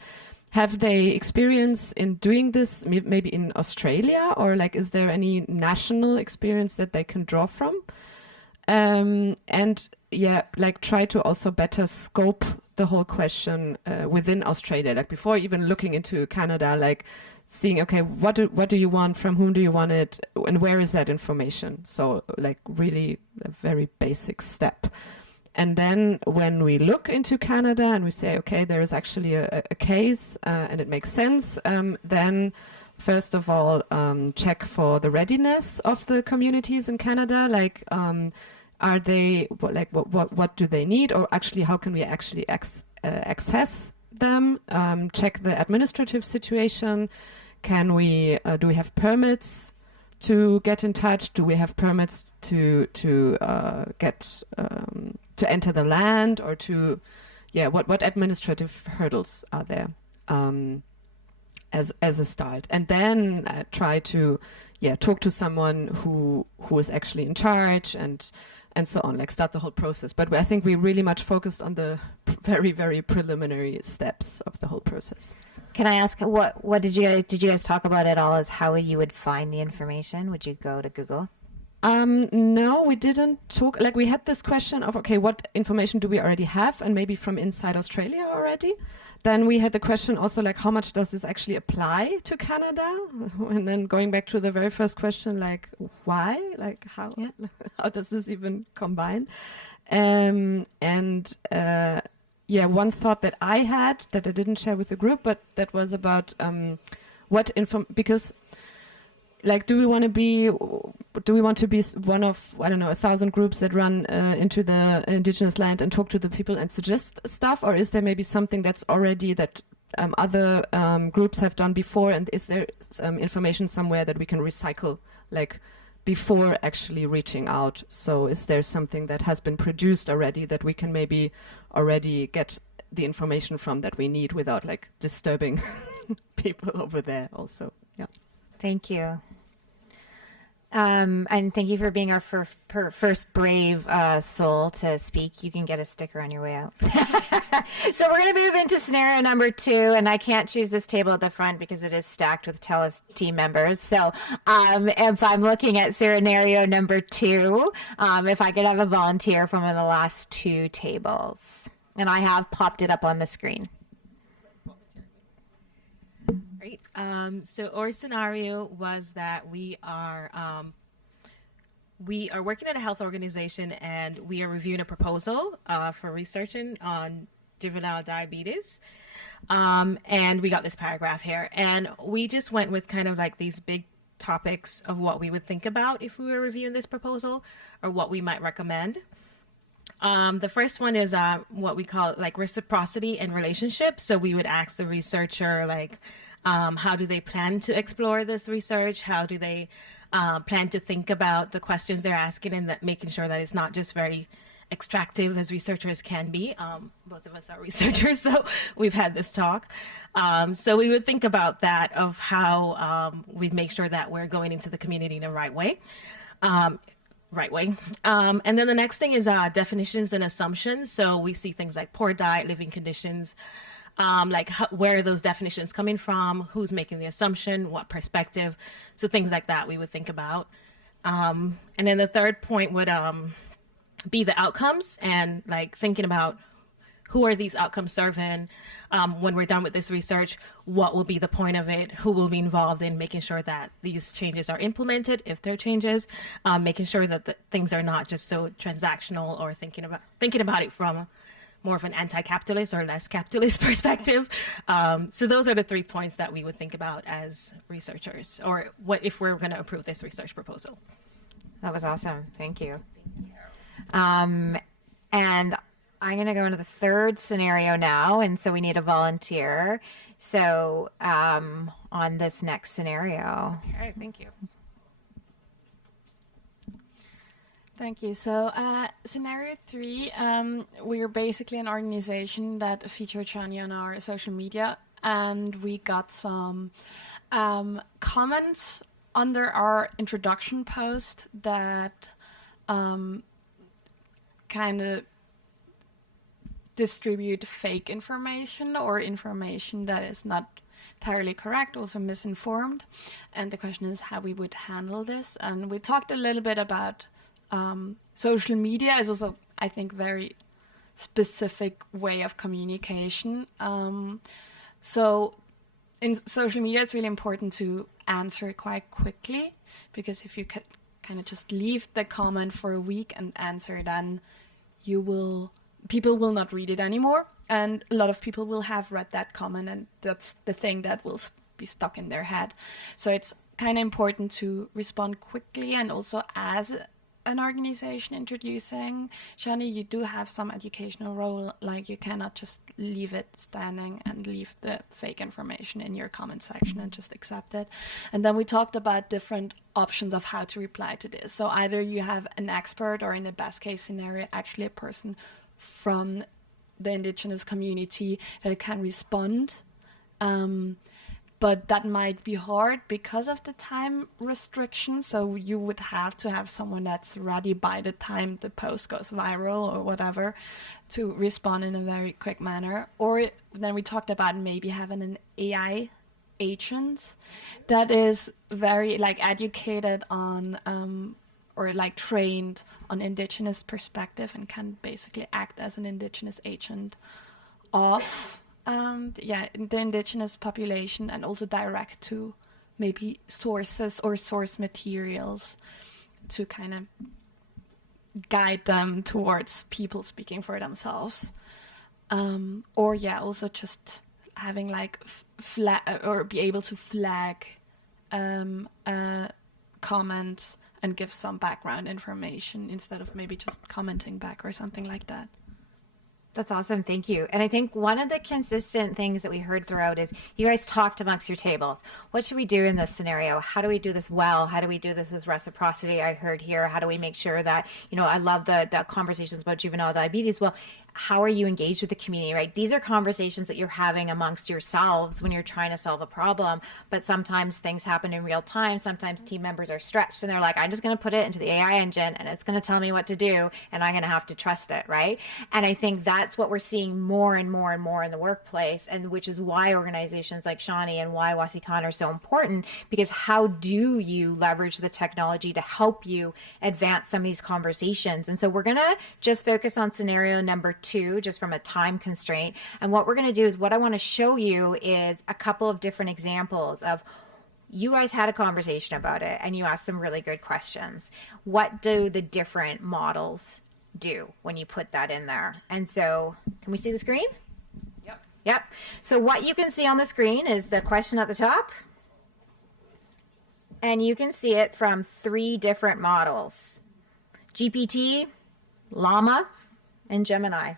Have they experience in doing this maybe in Australia, or like, is there any national experience that they can draw from? And yeah, like try to also better scope the whole question within Australia, like before even looking into Canada, like seeing, okay, what do you want, from whom do you want it, and where is that information? So like really a very basic step. And then when we look into Canada and we say, okay, there is actually a case and it makes sense, then first of all, check for the readiness of the communities in Canada. Like, are they, what do they need? Or actually, how can we actually access them? Check the administrative situation. Can we, do we have permits to get in touch? Do we have permits to get, to enter the land, or to, what administrative hurdles are there as a start? And then try to, talk to someone who is actually in charge and so on, like start the whole process. But I think we really much focused on the very, very preliminary steps of the whole process. Can I ask, what did you guys talk about at all as how you would find the information? Would you go to Google? No, we didn't talk. Like, we had this question of, okay, what information do we already have, and maybe from inside Australia already? Then we had the question also, like, how much does this actually apply to Canada? And then going back to the very first question, like, why? Like, how does this even combine? One thought that I had that I didn't share with the group, but that was about because, like, do we want to be one of, I don't know, 1,000 groups that run into the indigenous land and talk to the people and suggest stuff? Or is there maybe something that's already that other groups have done before? And is there information somewhere that we can recycle, like, before actually reaching out? So is there something that has been produced already that we can maybe already get the information from that we need without, like, disturbing people over there also? Yeah. Thank you. And thank you for being our first brave soul to speak. You can get a sticker on your way out. So we're going to move into scenario number 2, and I can't choose this table at the front because it is stacked with Telus team members. So if I'm looking at scenario number 2, if I could have a volunteer from one of the last 2 tables. And I have popped it up on the screen. Great. So our scenario was that we are working at a health organization, and we are reviewing a proposal for researching on juvenile diabetes. And we got this paragraph here, and we just went with kind of like these big topics of what we would think about if we were reviewing this proposal, or what we might recommend. The first one is what we call like reciprocity and relationships. So we would ask the researcher, like, how do they plan to explore this research? How do they plan to think about the questions they're asking, and that making sure that it's not just very extractive as researchers can be. Both of us are researchers, so we've had this talk. So we would think about that, of how we'd make sure that we're going into the community in the right way. And then the next thing is definitions and assumptions. So we see things like poor diet, living conditions, where are those definitions coming from, who's making the assumption, what perspective. So things like that we would think about. And then the third point would be the outcomes, and like thinking about who are these outcomes serving. When we're done with this research, what will be the point of it? Who will be involved in making sure that these changes are implemented, if they're changes, making sure that the things are not just so transactional, or thinking about it from more of an anti-capitalist or less capitalist perspective. So those are the 3 points that we would think about as researchers, or what if we're going to approve this research proposal. That was awesome. Thank you. And I'm going to go into the third scenario now. And so we need a volunteer. So on this next scenario. Okay, thank you. Thank you. So scenario 3, we're basically an organization that featured Shani on our social media, and we got some comments under our introduction post that kind of distribute fake information or information that is not entirely correct, also misinformed. And the question is how we would handle this. And we talked a little bit about social media is also, I think, very specific way of communication. So in social media, it's really important to answer quite quickly, because if you could kind of just leave the comment for a week and answer, then people will not read it anymore. And a lot of people will have read that comment, and that's the thing that will be stuck in their head. So it's kind of important to respond quickly. And also, as an organization introducing Shani, you do have some educational role, like you cannot just leave it standing and leave the fake information in your comment section and just accept it. And then we talked about different options of how to reply to this. So either you have an expert, or in the best case scenario, actually a person from the Indigenous community that can respond. But that might be hard because of the time restriction. So you would have to have someone that's ready by the time the post goes viral or whatever to respond in a very quick manner. Or then we talked about maybe having an AI agent that is very educated on or trained on Indigenous perspective and can basically act as an Indigenous agent of the Indigenous population, and also direct to maybe sources or source materials to kind of guide them towards people speaking for themselves. Or also just having or be able to flag a comment and give some background information instead of maybe just commenting back or something like that. That's awesome. Thank you. And I think one of the consistent things that we heard throughout is you guys talked amongst your tables. What should we do in this scenario? How do we do this well? How do we do this with reciprocity? I heard here, how do we make sure that, I love the conversations about juvenile diabetes. Well, how are you engaged with the community, right? These are conversations that you're having amongst yourselves when you're trying to solve a problem, but sometimes things happen in real time. Sometimes team members are stretched and they're like, I'm just going to put it into the AI engine and it's going to tell me what to do and I'm going to have to trust it, right? And I think that's what we're seeing more and more and more in the workplace, and which is why organizations like Shani and why Wâsikan are so important, because how do you leverage the technology to help you advance some of these conversations? And so we're going to just focus on scenario number 2, just from a time constraint. And what we're going to do is, what I want to show you is a couple of different examples of, you guys had a conversation about it and you asked some really good questions. What do the different models do when you put that in there? And so, can we see the screen? Yep. So what you can see on the screen is the question at the top. And you can see it from 3 different models: GPT, Llama, and Gemini.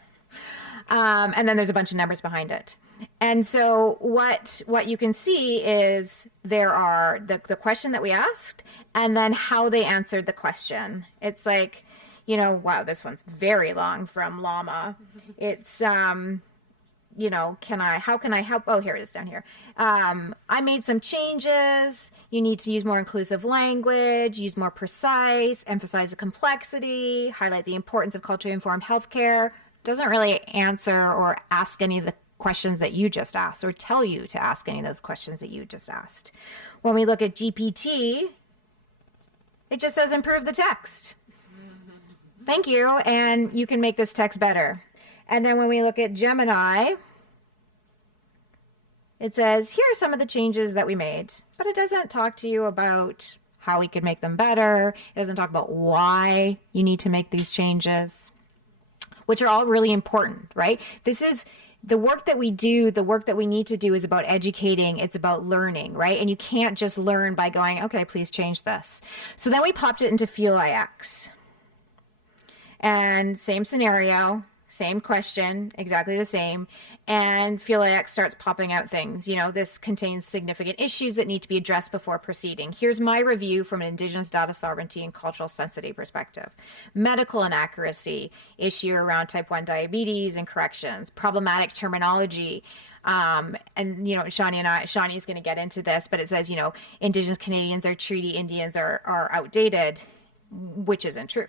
And then there's a bunch of numbers behind it. And so what you can see is there are the question that we asked, and then how they answered the question. It's like, wow, this one's very long from Llama. It's, how can I help? Oh, here it is down here. I made some changes. You need to use more inclusive language, use more precise, emphasize the complexity, highlight the importance of culturally informed healthcare. Doesn't really answer or ask any of the questions that you just asked, or tell you to ask any of those questions that you just asked. When we look at GPT, it just says improve the text. Thank you, and you can make this text better. And then when we look at Gemini, it says, here are some of the changes that we made, but it doesn't talk to you about how we could make them better. It doesn't talk about why you need to make these changes. which are all really important, right? This is the work that we do, the work that we need to do is about educating, it's about learning, right? And you can't just learn by going, okay, please change this. So then we popped it into Fuel IX. And same scenario, same question, exactly the same. And Fuel IX starts popping out things. You know, this contains significant issues that need to be addressed before proceeding. Here's my review from an Indigenous data sovereignty and cultural sensitivity perspective. Medical inaccuracy, issue around type 1 diabetes and corrections, problematic terminology. And, you know, Shani's going to get into this, but it says, you know, Indigenous Canadians or Treaty Indians are outdated, which isn't true.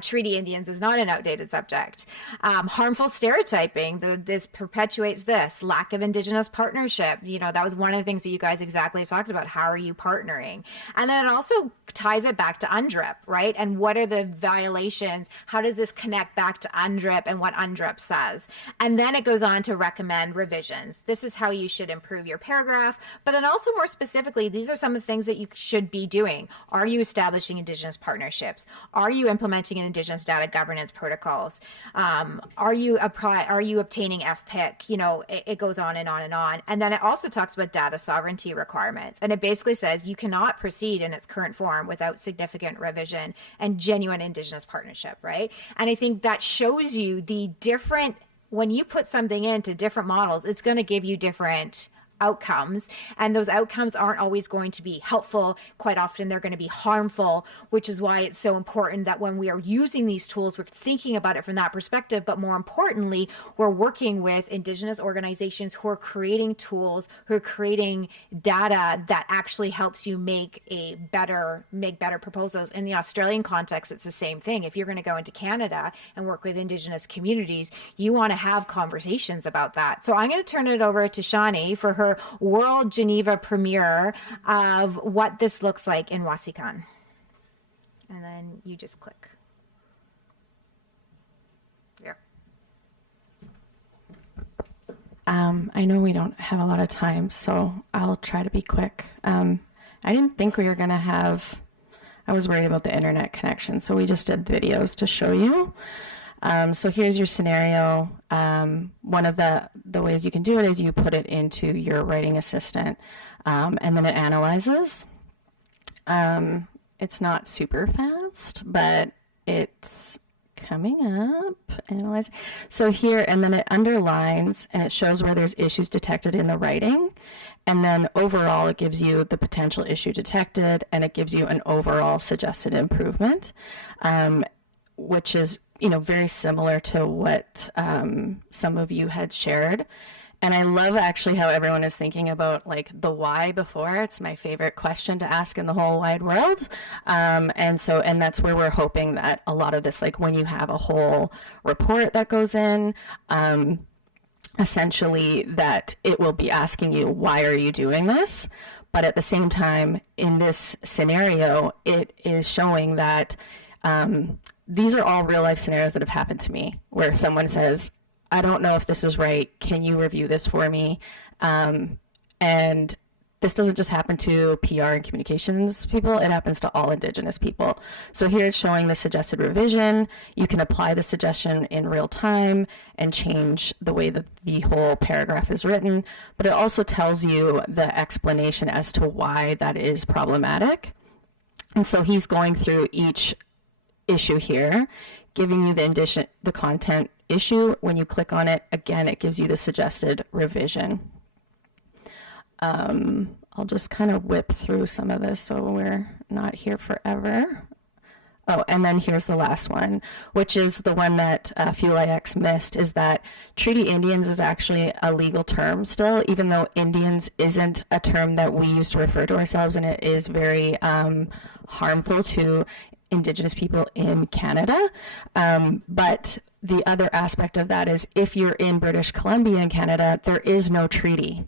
Treaty Indians is not an outdated subject. Harmful stereotyping, this perpetuates this. Lack of Indigenous partnership, you know, that was one of the things that you guys exactly talked about. How are you partnering? And then it also ties it back to UNDRIP, right? And what are the violations? How does this connect back to UNDRIP and what UNDRIP says? And then it goes on to recommend revisions. This is how you should improve your paragraph. But then also more specifically, these are some of the things that you should be doing. Are you establishing Indigenous partnerships? Are you implementing an Indigenous data governance protocols? Are you obtaining FPIC? You know, it goes on and on and on. And then it also talks about data sovereignty requirements. And it basically says you cannot proceed in its current form without significant revision and genuine Indigenous partnership, right? And I think that shows you the different, when you put something into different models, it's going to give you different outcomes, and those outcomes aren't always going to be helpful. Quite often they're going to be harmful, which is why it's so important that when we are using these tools, we're thinking about it from that perspective, but more importantly, we're working with Indigenous organizations who are creating tools, who are creating data that actually helps you make better proposals. In the Australian context, it's the same thing. If you're going to go into Canada and work with Indigenous communities, you want to have conversations about that. So I'm going to turn it over to Shani for her World Geneva premiere of what this looks like in wâsikan. And then you just click. Yeah. I know we don't have a lot of time, so I'll try to be quick. I didn't think we were going to have, I was worried about the internet connection, so we just did videos to show you. So here's your scenario. One of the ways you can do it is you put it into your writing assistant, and then it analyzes. It's not super fast, but it's coming up, analyzing. So here, and then it underlines and it shows where there's issues detected in the writing. And then overall, it gives you the potential issue detected, and it gives you an overall suggested improvement, which is, you know, very similar to what some of you had shared. And I love actually how everyone is thinking about like the why before. It's my favorite question to ask in the whole wide world. And that's where we're hoping that a lot of this, like when you have a whole report that goes in, essentially that it will be asking you, why are you doing this? But at the same time, in this scenario, it is showing that these are all real life scenarios that have happened to me, where someone says, I don't know if this is right. Can you review this for me? And this doesn't just happen to PR and communications people, it happens to all Indigenous people. So here it's showing the suggested revision. You can apply the suggestion in real time and change the way that the whole paragraph is written, but it also tells you the explanation as to why that is problematic. And so he's going through each issue here, giving you the content issue. When you click on it, again, it gives you the suggested revision. I'll just kind of whip through some of this so we're not here forever. Oh, and then here's the last one, which is the one that Fuel IX missed, is that Treaty Indians is actually a legal term still, even though Indians isn't a term that we use to refer to ourselves, and it is very harmful to Indigenous people in Canada. But the other aspect of that is if you're in British Columbia in Canada, there is no treaty.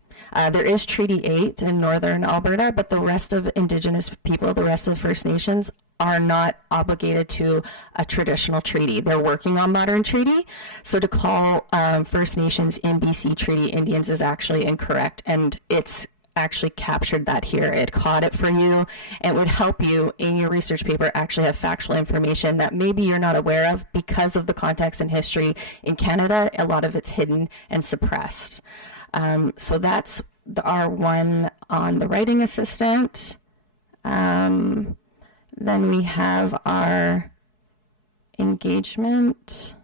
There is Treaty 8 in Northern Alberta, but the rest of Indigenous people, the rest of First Nations, are not obligated to a traditional treaty. They're working on modern treaty. So to call First Nations in BC Treaty Indians is actually incorrect. And it's actually captured that here. It caught it for you. It would help you in your research paper actually have factual information that maybe you're not aware of because of the context and history in Canada. A lot of it's hidden and suppressed. So that's our one on the writing assistant. Then we have our engagement,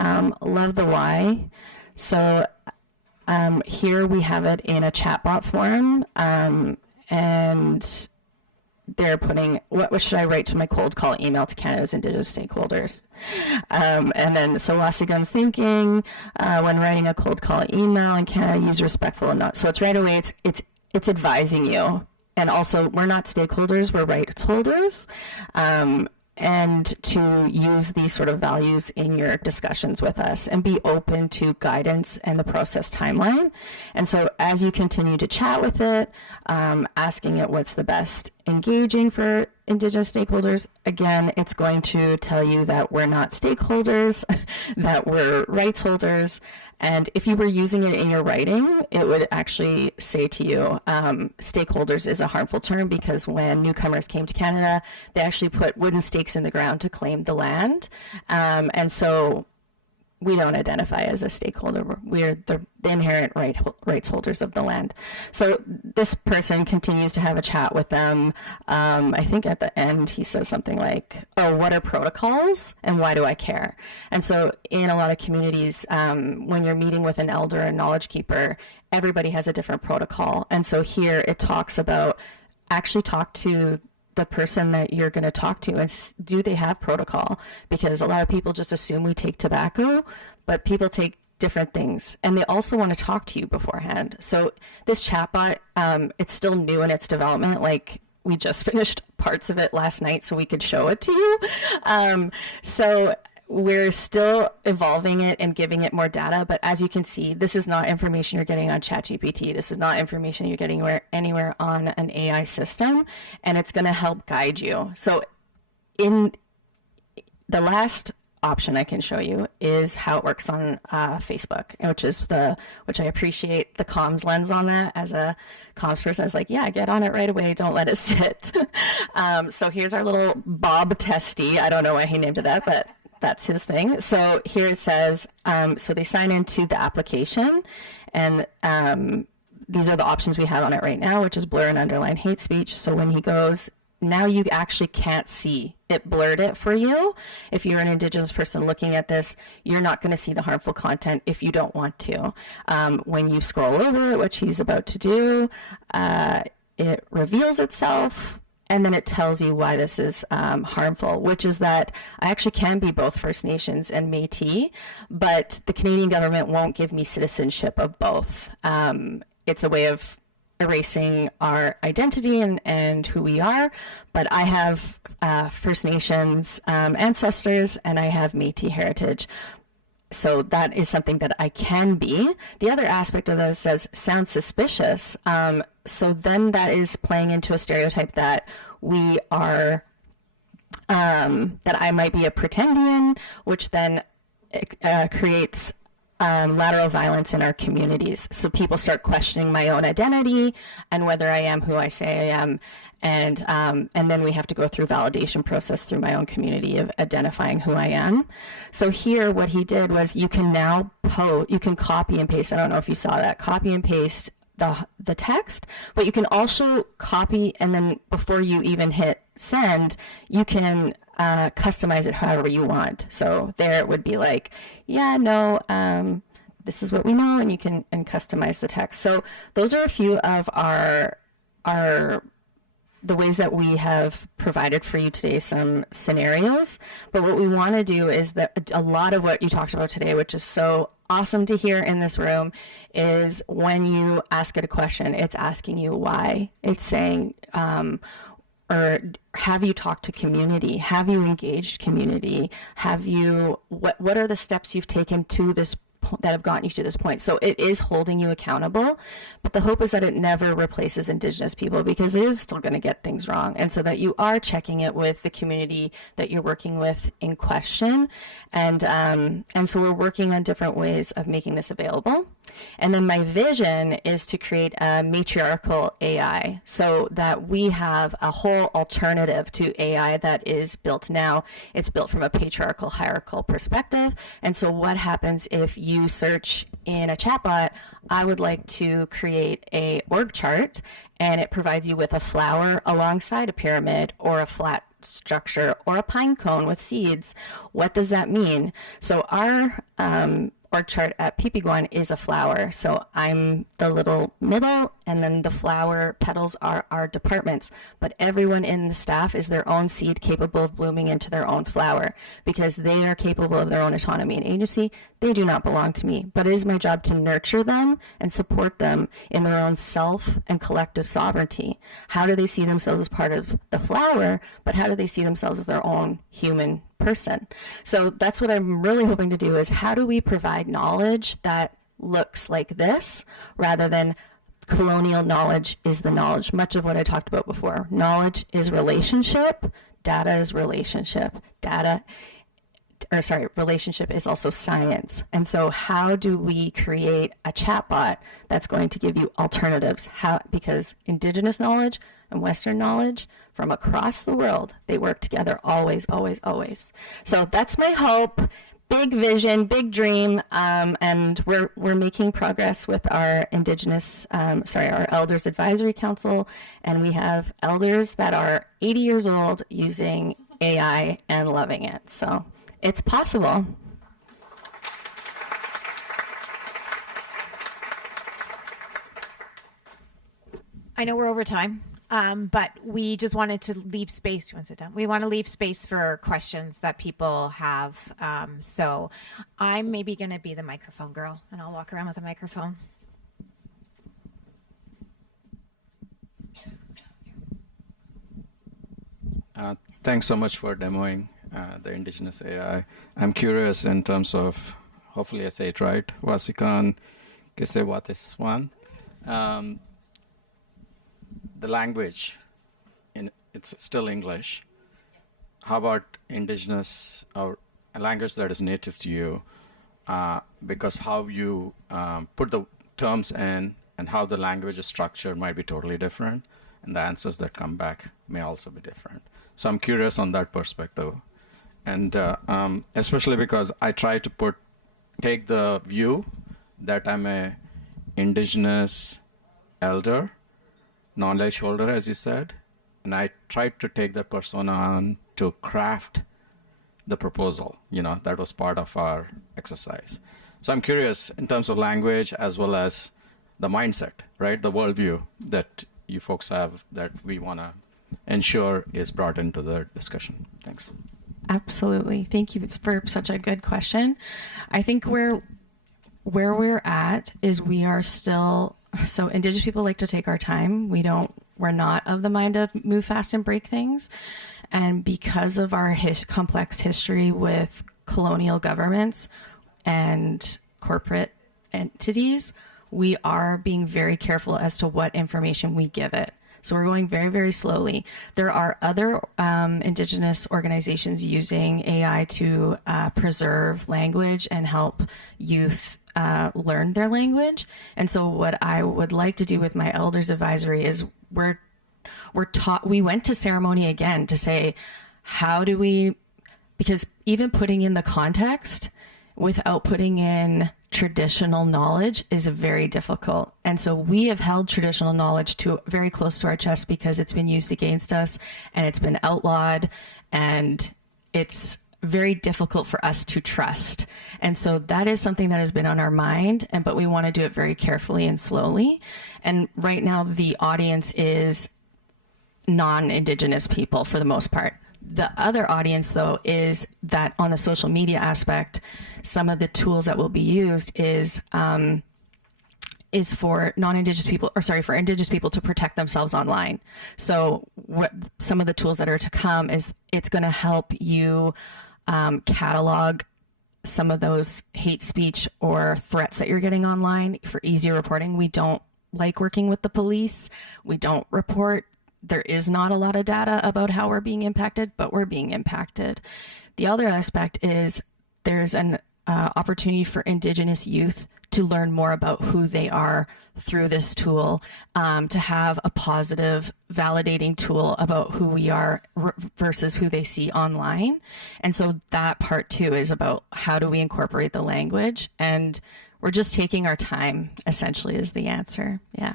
love the why. So here we have it in a chatbot form, and they're putting, what should I write to my cold call email to Canada's Indigenous stakeholders? And then, so wâsikan's thinking, when writing a cold call email in Canada, use respectful and not, so it's right away, it's advising you. And also, we're not stakeholders, we're rights holders. And to use these sort of values in your discussions with us and be open to guidance and the process timeline. And so as you continue to chat with it, asking it what's the best engaging for Indigenous stakeholders, again, it's going to tell you that we're not stakeholders, that we're rights holders. And if you were using it in your writing, it would actually say to you, stakeholders is a harmful term because when newcomers came to Canada, they actually put wooden stakes in the ground to claim the land. And so we don't identify as a stakeholder. We're the inherent rights holders of the land. So this person continues to have a chat with them. I think at the end he says something like, oh, what are protocols and why do I care? And so in a lot of communities, when you're meeting with an elder and knowledge keeper, everybody has a different protocol. And so here it talks about actually talk to the person that you're going to talk to and do they have protocol? Because a lot of people just assume we take tobacco, but people take different things and they also want to talk to you beforehand. So this chatbot, it's still new in its development. Like we just finished parts of it last night so we could show it to you. So we're still evolving it and giving it more data, but as you can see, this is not information you're getting on ChatGPT. This is not information you're getting anywhere on an AI system, and it's going to help guide you. So in the last option I can show you is how it works on Facebook, which I appreciate the comms lens on that. As a comms person, it's like, yeah, get on it right away. Don't let it sit. So here's our little Bob Testy. I don't know why he named it that, but that's his thing. So here it says, so they sign into the application, and these are the options we have on it right now, which is blur and underline hate speech. So when he goes, now you actually can't see. It blurred it for you. If you're an Indigenous person looking at this, you're not going to see the harmful content if you don't want to. When you scroll over it, which he's about to do, it reveals itself. And then it tells you why this is harmful, which is that I actually can be both First Nations and Métis, but the Canadian government won't give me citizenship of both. It's a way of erasing our identity and who we are, but I have First Nations ancestors and I have Métis heritage. So that is something that I can be. The other aspect of this says, sounds suspicious. So then that is playing into a stereotype that we are, that I might be a pretendian, which then creates lateral violence in our communities. So people start questioning my own identity and whether I am who I say I am. And then we have to go through validation process through my own community of identifying who I am. So here, what he did was you can now you can copy and paste. I don't know if you saw that, copy and paste the text, but you can also copy, and then before you even hit send, you can customize it however you want. So there it would be like, yeah, no, this is what we know, and you can customize the text. So those are a few of the ways that we have provided for you today, some scenarios. But what we want to do is that a lot of what you talked about today, which is so awesome to hear in this room, is when you ask it a question, it's asking you why. It's saying, or have you talked to community? Have you engaged community? Have you, what are the steps you've taken to this that have gotten you to this point? So it is holding you accountable, but the hope is that it never replaces Indigenous people, because it is still going to get things wrong. And so that you are checking it with the community that you're working with in question. And so we're working on different ways of making this available. And then my vision is to create a matriarchal AI so that we have a whole alternative to AI that is built now. It's built from a patriarchal hierarchical perspective. And so what happens if you search in a chatbot, I would like to create a org chart, and it provides you with a flower alongside a pyramid or a flat structure or a pine cone with seeds. What does that mean? So our org chart at pipikwan is a flower. So I'm the little middle, and then the flower petals are our departments. But everyone in the staff is their own seed capable of blooming into their own flower because they are capable of their own autonomy and agency. They do not belong to me, but it is my job to nurture them and support them in their own self and collective sovereignty. How do they see themselves as part of the flower, but how do they see themselves as their own human person? So that's what I'm really hoping to do, is how do we provide knowledge that looks like this rather than colonial knowledge is the knowledge. Much of what I talked about before. Knowledge is relationship, data is relationship, relationship is also science. And so how do we create a chatbot that's going to give you alternatives? Because Indigenous knowledge and Western knowledge from across the world, they work together always, always, always. So that's my hope. Big vision, big dream, and we're making progress with our our Elders Advisory Council, and we have elders that are 80 years old using AI and loving it. So it's possible. I know we're over time, but we just wanted to leave space. You want to sit down? We want to leave space for questions that people have. So I'm maybe going to be the microphone girl, and I'll walk around with a microphone. Thanks so much for demoing the Indigenous AI. I'm curious in terms of, hopefully I say it right, wâsikan, kisewâtisiwin. The language, it's still English. How about Indigenous, or a language that is native to you? Because how you put the terms in and how the language is structured might be totally different, and the answers that come back may also be different. So I'm curious on that perspective. And especially because I try to take the view that I'm a Indigenous elder, knowledge holder, as you said, and I tried to take that persona on to craft the proposal. That was part of our exercise. So I'm curious in terms of language as well as the mindset, right? The worldview that you folks have that we want to ensure is brought into the discussion. Thanks. Absolutely. Thank you for such a good question. I think where we're at is we are still, so Indigenous people like to take our time. We're not of the mind of move fast and break things. And because of our complex history with colonial governments and corporate entities, we are being very careful as to what information we give it. So we're going very, very slowly. There are other Indigenous organizations using AI to preserve language and help youth learn their language. And so what I would like to do with my Elders Advisory is we went to ceremony again to say, how do we, because even putting in the context without putting in traditional knowledge is very difficult. And so we have held traditional knowledge very close to our chest because it's been used against us and it's been outlawed, and it's very difficult for us to trust. And so that is something that has been on our mind, but we want to do it very carefully and slowly. And right now the audience is non-Indigenous people for the most part. The other audience, though, is that on the social media aspect, some of the tools that will be used is for non-Indigenous people, for Indigenous people to protect themselves online. So what some of the tools that are to come is it's going to help you catalog some of those hate speech or threats that you're getting online for easier reporting. We don't like working with the police. We don't report. There is not a lot of data about how we're being impacted, but we're being impacted. The other aspect is there's an opportunity for Indigenous youth to learn more about who they are through this tool, to have a positive, validating tool about who we are versus who they see online. And so that part too is about how do we incorporate the language, and we're just taking our time, essentially, is the answer. Yeah.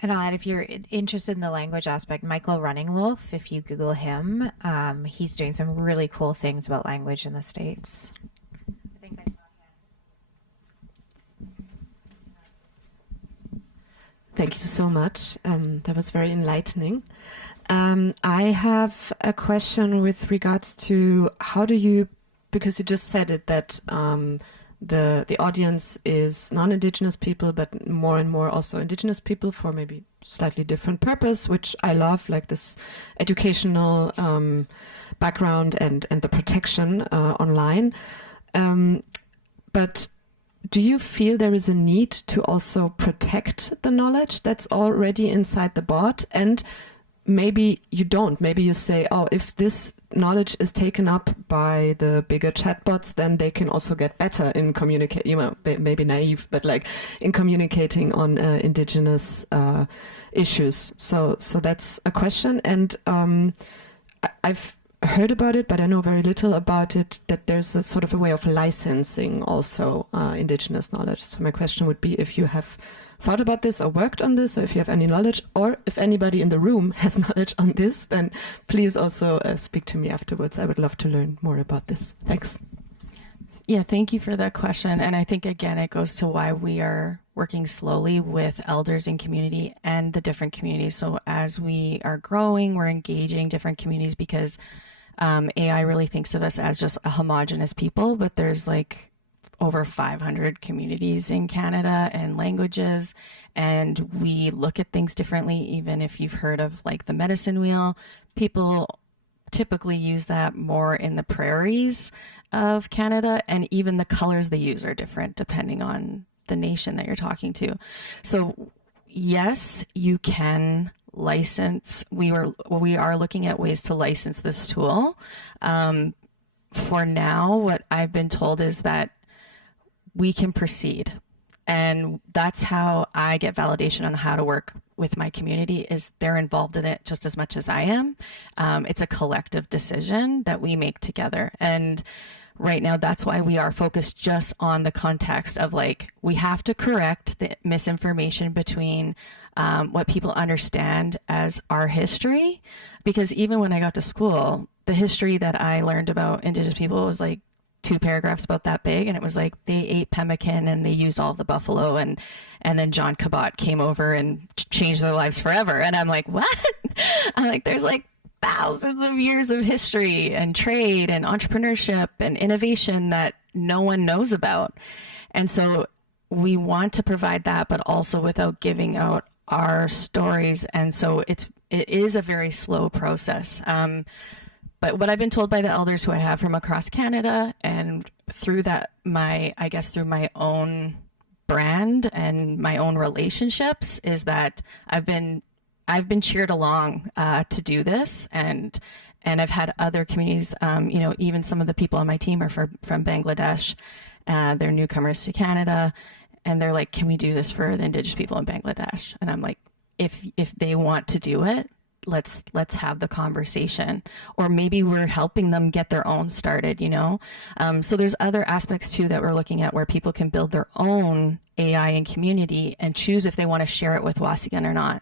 And I'll add, if you're interested in the language aspect, Michael Runningwolf, if you Google him, he's doing some really cool things about language in the States. I think I saw him. Thank you so much. That was very enlightening. I have a question with regards to how do you, because you just said it, that the audience is non-Indigenous people, but more and more also Indigenous people for maybe slightly different purpose, which I love, like this educational background and the protection online. But do you feel there is a need to also protect the knowledge that's already inside the bot? And maybe you don't. Maybe you say, oh, if this knowledge is taken up by the bigger chatbots, then they can also get better in communicate. You know, maybe naive, but like in communicating on Indigenous issues. So that's a question. And I've heard about it, but I know very little about it, that there's a sort of a way of licensing also Indigenous knowledge. So my question would be if you have thought about this or worked on this, or if you have any knowledge, or if anybody in the room has knowledge on this, then please also speak to me afterwards. I would love to learn more about this. Thanks. Yeah, thank you for that question. And I think, again, it goes to why we are working slowly with elders in community and the different communities. So as we are growing, we're engaging different communities, because AI really thinks of us as just a homogenous people, but there's like over 500 communities in Canada and languages, and we look at things differently. Even if you've heard of like the medicine wheel, people typically use that more in the prairies of Canada, and even the colors they use are different depending on the nation that you're talking to. So yes, you can license. We are looking at ways to license this tool. For now, what I've been told is that we can proceed. And that's how I get validation on how to work with my community, is they're involved in it just as much as I am. It's a collective decision that we make together. And right now, that's why we are focused just on the context of like, we have to correct the misinformation between what people understand as our history. Because even when I got to school, the history that I learned about Indigenous people was like 2 paragraphs about that big, and it was like they ate pemmican and they used all the buffalo, and then John Cabot came over and changed their lives forever. And I'm like, what? I'm like, there's like thousands of years of history and trade and entrepreneurship and innovation that no one knows about. And so we want to provide that, but also without giving out our stories. And so it is a very slow process. But what I've been told by the elders who I have from across Canada, and through that, through my own brand and my own relationships, is that I've been cheered along to do this, and I've had other communities, even some of the people on my team are from Bangladesh. They're newcomers to Canada, and they're like, can we do this for the Indigenous people in Bangladesh? And I'm like, if they want to do it, let's have the conversation, or maybe we're helping them get their own started, so there's other aspects too that we're looking at, where people can build their own AI in community and choose if they want to share it with wâsikan or not,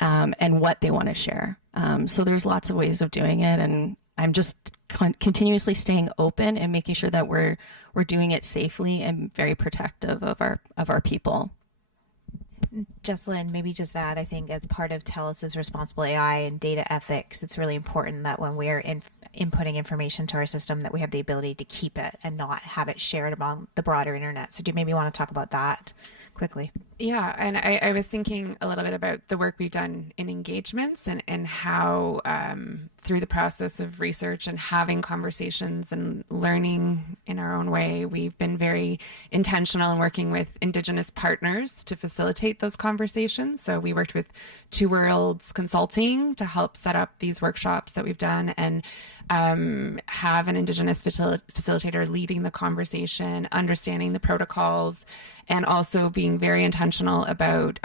and what they want to share. So there's lots of ways of doing it, and I'm just continuously staying open and making sure that we're doing it safely and very protective of our people. Jesslyn, maybe just add, I think as part of Telus's responsible AI and data ethics, it's really important that when we're inputting information to our system, that we have the ability to keep it and not have it shared among the broader internet. So do you maybe want to talk about that quickly? Yeah, and I was thinking a little bit about the work we've done in engagements, and how through the process of research and having conversations and learning in our own way, we've been very intentional in working with Indigenous partners to facilitate those conversations. So we worked with Two Worlds Consulting to help set up these workshops that we've done, and have an Indigenous facilitator leading the conversation, understanding the protocols, and also being very intentional about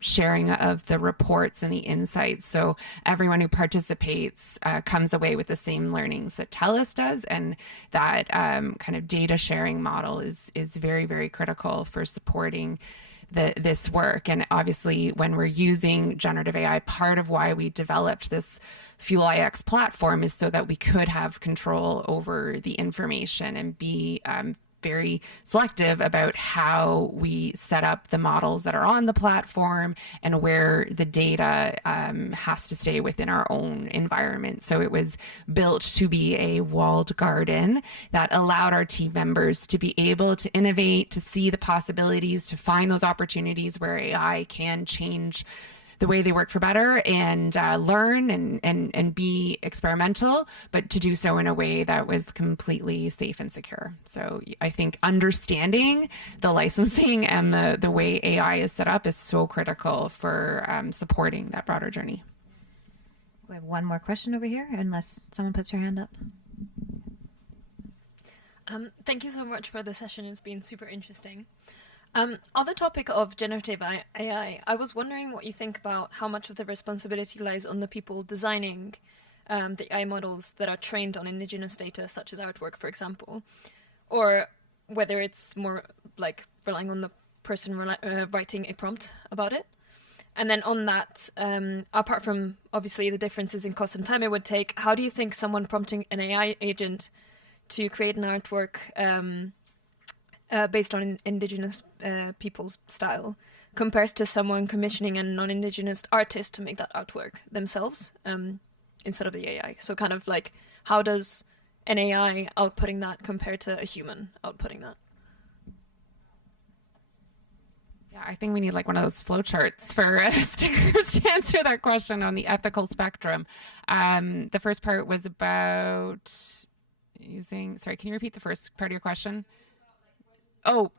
sharing of the reports and the insights. So everyone who participates comes away with the same learnings that Telus does, and that kind of data sharing model is very, very critical for supporting this work. And obviously, when we're using generative AI, part of why we developed this Fuel iX platform is so that we could have control over the information and be very selective about how we set up the models that are on the platform and where the data has to stay within our own environment. So it was built to be a walled garden that allowed our team members to be able to innovate, to see the possibilities, to find those opportunities where AI can change the way they work for better, and learn and be experimental, but to do so in a way that was completely safe and secure. So I think understanding the licensing and the way AI is set up is so critical for supporting that broader journey. We have one more question over here, unless someone puts their hand up. Thank you so much for the session. It's been super interesting. On the topic of generative AI, I was wondering what you think about how much of the responsibility lies on the people designing the AI models that are trained on Indigenous data, such as artwork, for example, or whether it's more like relying on the person writing a prompt about it. And then on that, apart from obviously the differences in cost and time it would take, how do you think someone prompting an AI agent to create an artwork based on Indigenous people's style compares to someone commissioning a non-Indigenous artist to make that artwork themselves instead of the AI? So kind of like, how does an AI outputting that compare to a human outputting that? Yeah, I think we need like one of those flowcharts for stickers to answer that question on the ethical spectrum. The first part was about using, sorry, can you repeat the first part of your question? Oh,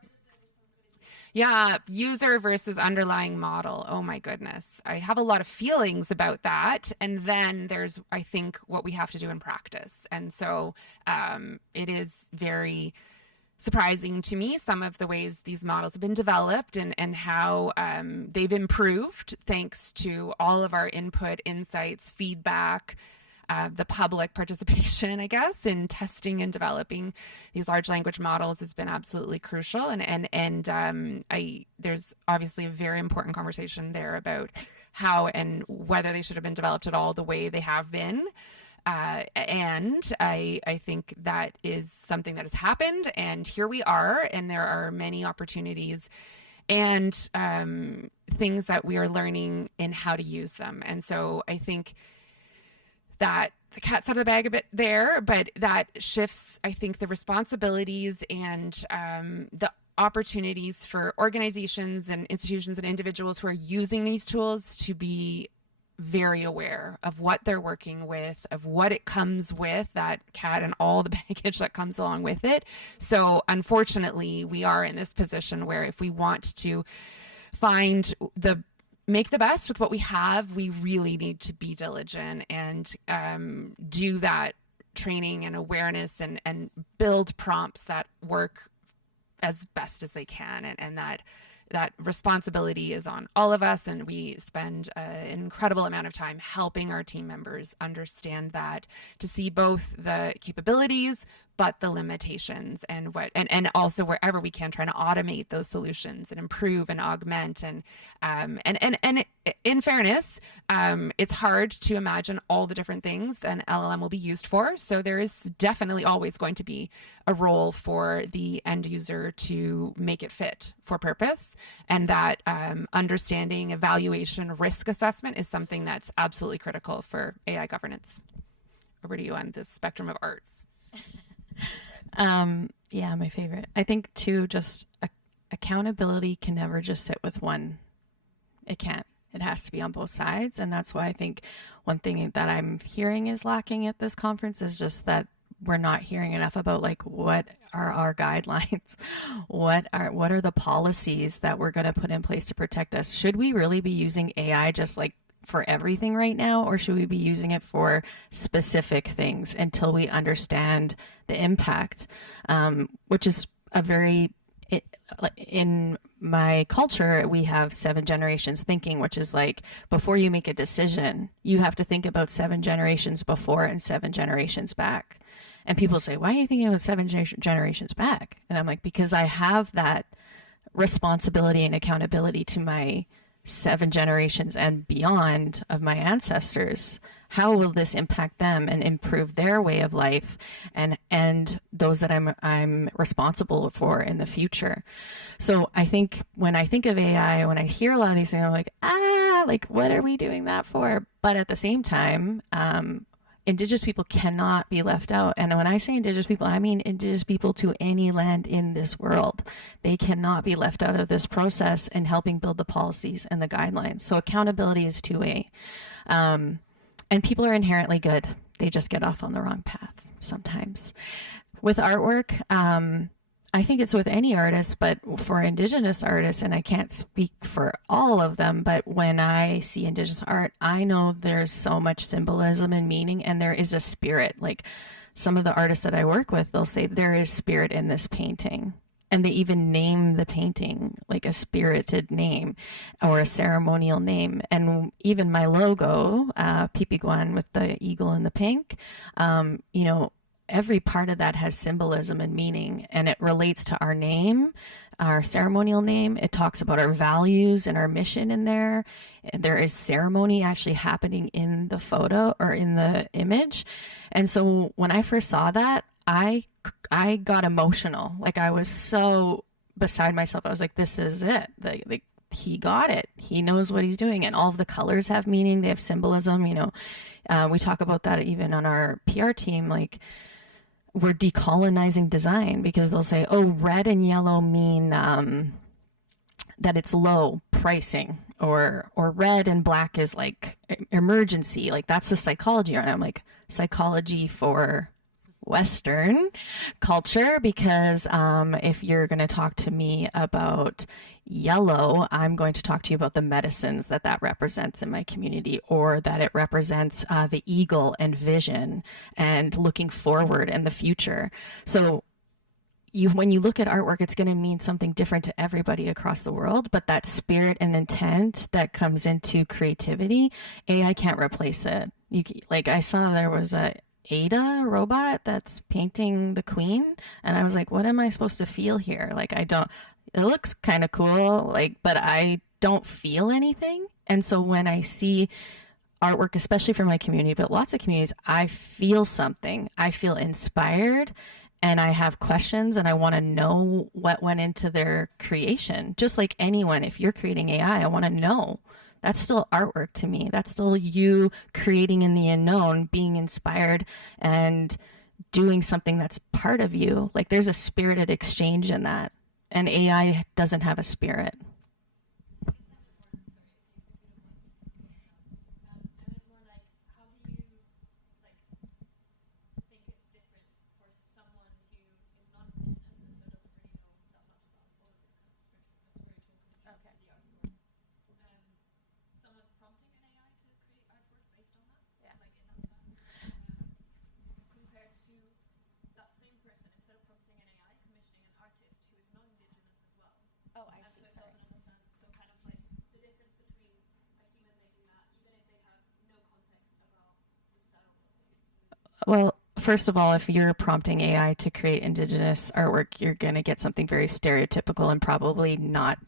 yeah, user versus underlying model. Oh my goodness. I have a lot of feelings about that. And then there's, I think, what we have to do in practice. And so it is very surprising to me, some of the ways these models have been developed and how they've improved thanks to all of our input, insights, feedback, the public participation, I guess, in testing and developing these large language models has been absolutely crucial. And there's obviously a very important conversation there about how and whether they should have been developed at all the way they have been. And I think that is something that has happened, and here we are, and there are many opportunities and things that we are learning in how to use them. And so I think that the cat's out of the bag a bit there, but that shifts, I think, the responsibilities and the opportunities for organizations and institutions and individuals who are using these tools to be very aware of what they're working with, of what it comes with, that cat and all the baggage that comes along with it. So unfortunately, we are in this position where if we want to make the best with what we have, we really need to be diligent and do that training and awareness and build prompts that work as best as they can. And that responsibility is on all of us, and we spend an incredible amount of time helping our team members understand that, to see both the capabilities but the limitations, and also wherever we can, trying to automate those solutions and improve and augment. And in fairness, it's hard to imagine all the different things an LLM will be used for. So there is definitely always going to be a role for the end user to make it fit for purpose. And that understanding, evaluation, risk assessment is something that's absolutely critical for AI governance. Over to you on the spectrum of arts. Yeah, my favorite. I think too, just accountability can never just sit with one. It can't. It has to be on both sides. And that's why I think one thing that I'm hearing is lacking at this conference is just that we're not hearing enough about like what are our guidelines, what are the policies that we're going to put in place to protect us. Should we really be using AI just like for everything right now, or should we be using it for specific things until we understand the impact? Which is a very, in my culture, we have 7 generations thinking, which is like, before you make a decision, you have to think about 7 generations before and 7 generations back. And people say, why are you thinking about 7 generations back? And I'm like, because I have that responsibility and accountability to my 7 generations and beyond of my ancestors. How will this impact them and improve their way of life and those that I'm responsible for in the future? So I think when I think of AI, when I hear a lot of these things, I'm like, like, what are we doing that for? But at the same time, Indigenous people cannot be left out. And when I say Indigenous people, I mean Indigenous people to any land in this world. They cannot be left out of this process and helping build the policies and the guidelines. So accountability is two-way. And people are inherently good. They just get off on the wrong path sometimes. With artwork, I think it's with any artist, but for Indigenous artists, and I can't speak for all of them, but when I see Indigenous art, I know there's so much symbolism and meaning, and there is a spirit. Like some of the artists that I work with, they'll say there is spirit in this painting. And they even name the painting like a spirited name or a ceremonial name. And even my logo, pipikwan with the eagle and the pink, you know, every part of that has symbolism and meaning, and it relates to our name, our ceremonial name. It talks about our values and our mission in there. There is ceremony actually happening in the photo or in the image. And so when I first saw that, I got emotional. Like I was so beside myself. I was like, this is it. Like he got it. He knows what he's doing. And all of the colors have meaning. They have symbolism. You know, we talk about that even on our PR team. Like, we're decolonizing design because they'll say, oh, red and yellow mean that it's low pricing, or red and black is like emergency. Like that's the psychology. And I'm like, psychology for Western culture, because if you're going to talk to me about yellow, I'm going to talk to you about the medicines that represents in my community, or that it represents the eagle and vision and looking forward in the future. So when you look at artwork, it's going to mean something different to everybody across the world, but that spirit and intent that comes into creativity, AI can't replace it. Like I saw there was a Ada robot that's painting the queen, and I was like, what am I supposed to feel here? Like it looks kind of cool, like, but I don't feel anything. And so when I see artwork, especially for my community, but lots of communities, I feel something. I feel inspired, and I have questions, and I want to know what went into their creation. Just like anyone, if you're creating AI, I want to know. That's still artwork to me. That's still you creating in the unknown, being inspired and doing something that's part of you. Like there's a spirited exchange in that. And AI doesn't have a spirit. Well, first of all, if you're prompting AI to create Indigenous artwork, you're going to get something very stereotypical and probably not,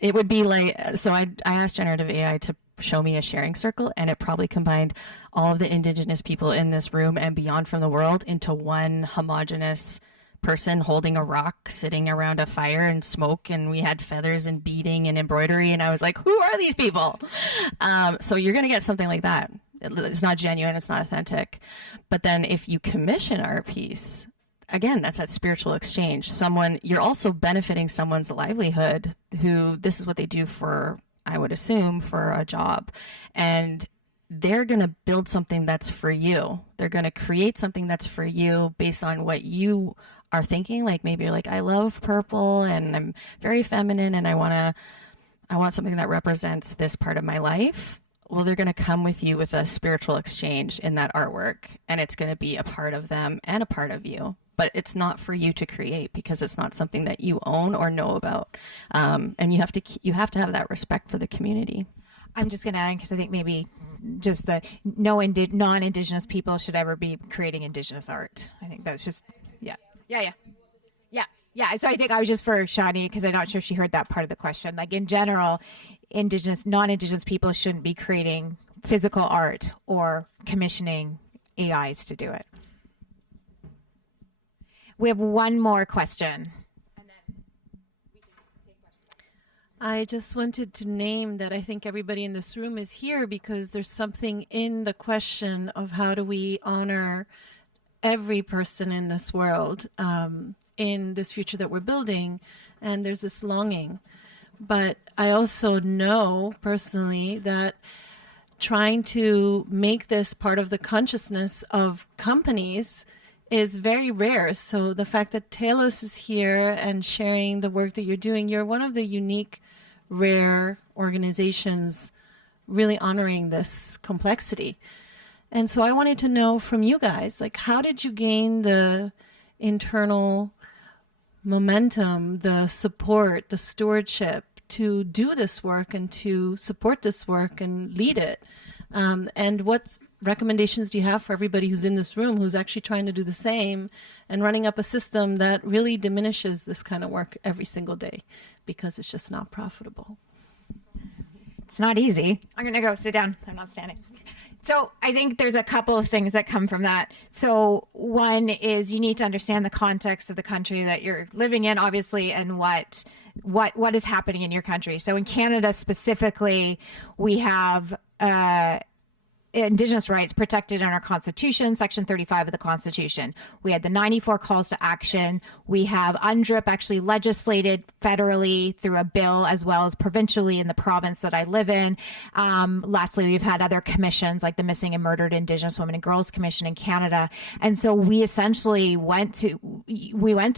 it would be like, so I asked generative AI to show me a sharing circle, and it probably combined all of the Indigenous people in this room and beyond from the world into one homogenous person holding a rock, sitting around a fire and smoke, and we had feathers and beading and embroidery, and I was like, who are these people? So you're going to get something like that. It's not genuine, it's not authentic. But then if you commission art piece, again, that's that spiritual exchange. You're also benefiting someone's livelihood, who this is what they do for, I would assume, for a job. And they're going to build something that's for you. They're going to create something that's for you based on what you are thinking. Like maybe you're like, I love purple and I'm very feminine and I want to I want something that represents this part of my life, well, they're going to come with you with a spiritual exchange in that artwork, and it's going to be a part of them and a part of you. But it's not for you to create because it's not something that you own or know about, and you have to have that respect for the community. I'm just going to add in because I think maybe just the non-Indigenous people should ever be creating Indigenous art. I think that's just yeah. So I think I was just for Shani because I'm not sure she heard that part of the question. Like in general, non-Indigenous people shouldn't be creating physical art or commissioning AIs to do it. We have one more question. I just wanted to name that I think everybody in this room is here because there's something in the question of how do we honor every person in this world, in this future that we're building, and there's this longing. But I also know personally that trying to make this part of the consciousness of companies is very rare. So the fact that Telus is here and sharing the work that you're doing, you're one of the unique, rare organizations really honoring this complexity. And so I wanted to know from you guys, like, how did you gain the internal momentum, the support, the stewardship to do this work and to support this work and lead it? And what recommendations do you have for everybody who's in this room who's actually trying to do the same and running up a system that really diminishes this kind of work every single day because it's just not profitable? It's not easy. I'm going to go sit down. I'm not standing. So I think there's a couple of things that come from that. So one is you need to understand the context of the country that you're living in, obviously, and what is happening in your country. So in Canada specifically, we have Indigenous rights protected in our Constitution, Section 35 of the Constitution. We had the 94 calls to action. We have UNDRIP actually legislated federally through a bill as well as provincially in the province that I live in. Lastly, we've had other commissions like the Missing and Murdered Indigenous Women and Girls Commission in Canada. And so we essentially went to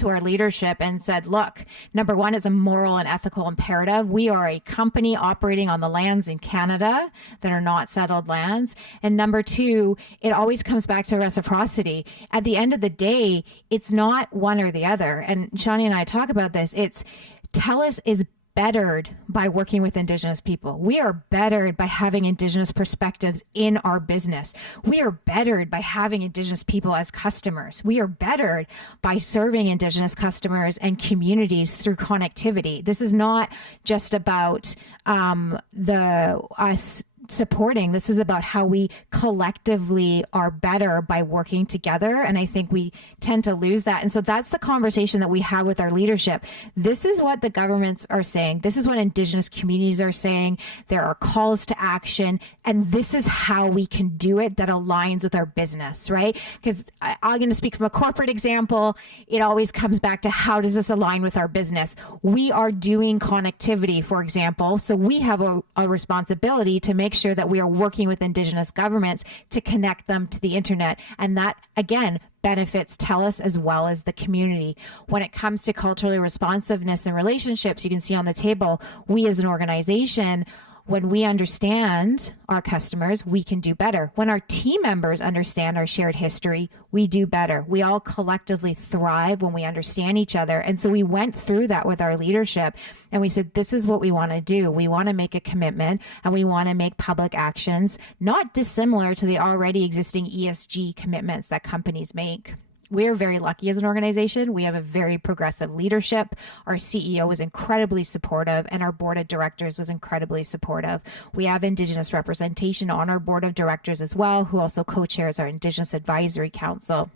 our leadership and said, look, number one, it's a moral and ethical imperative. We are a company operating on the lands in Canada that are not settled lands. And number two, it always comes back to reciprocity. At the end of the day, it's not one or the other. And Shani and I talk about this. It's Telus is bettered by working with Indigenous people. We are bettered by having Indigenous perspectives in our business. We are bettered by having Indigenous people as customers. We are bettered by serving Indigenous customers and communities through connectivity. This is not just about us supporting. This is about how we collectively are better by working together. And I think we tend to lose that. And so that's the conversation that we have with our leadership. This is what the governments are saying. This is what Indigenous communities are saying. There are calls to action. And this is how we can do it that aligns with our business, right? Because I'm going to speak from a corporate example. It always comes back to how does this align with our business? We are doing connectivity, for example. So we have a responsibility to make sure that we are working with Indigenous governments to connect them to the internet. And that, again, benefits Telus as well as the community. When it comes to culturally responsiveness and relationships, you can see on the table, we as an organization, when we understand our customers, we can do better. When our team members understand our shared history, we do better. We all collectively thrive when we understand each other. And so we went through that with our leadership and we said, this is what we want to do. We want to make a commitment and we want to make public actions, not dissimilar to the already existing ESG commitments that companies make. We're very lucky as an organization. We have a very progressive leadership. Our CEO was incredibly supportive and our board of directors was incredibly supportive. We have Indigenous representation on our board of directors as well, who also co-chairs our Indigenous Advisory Council.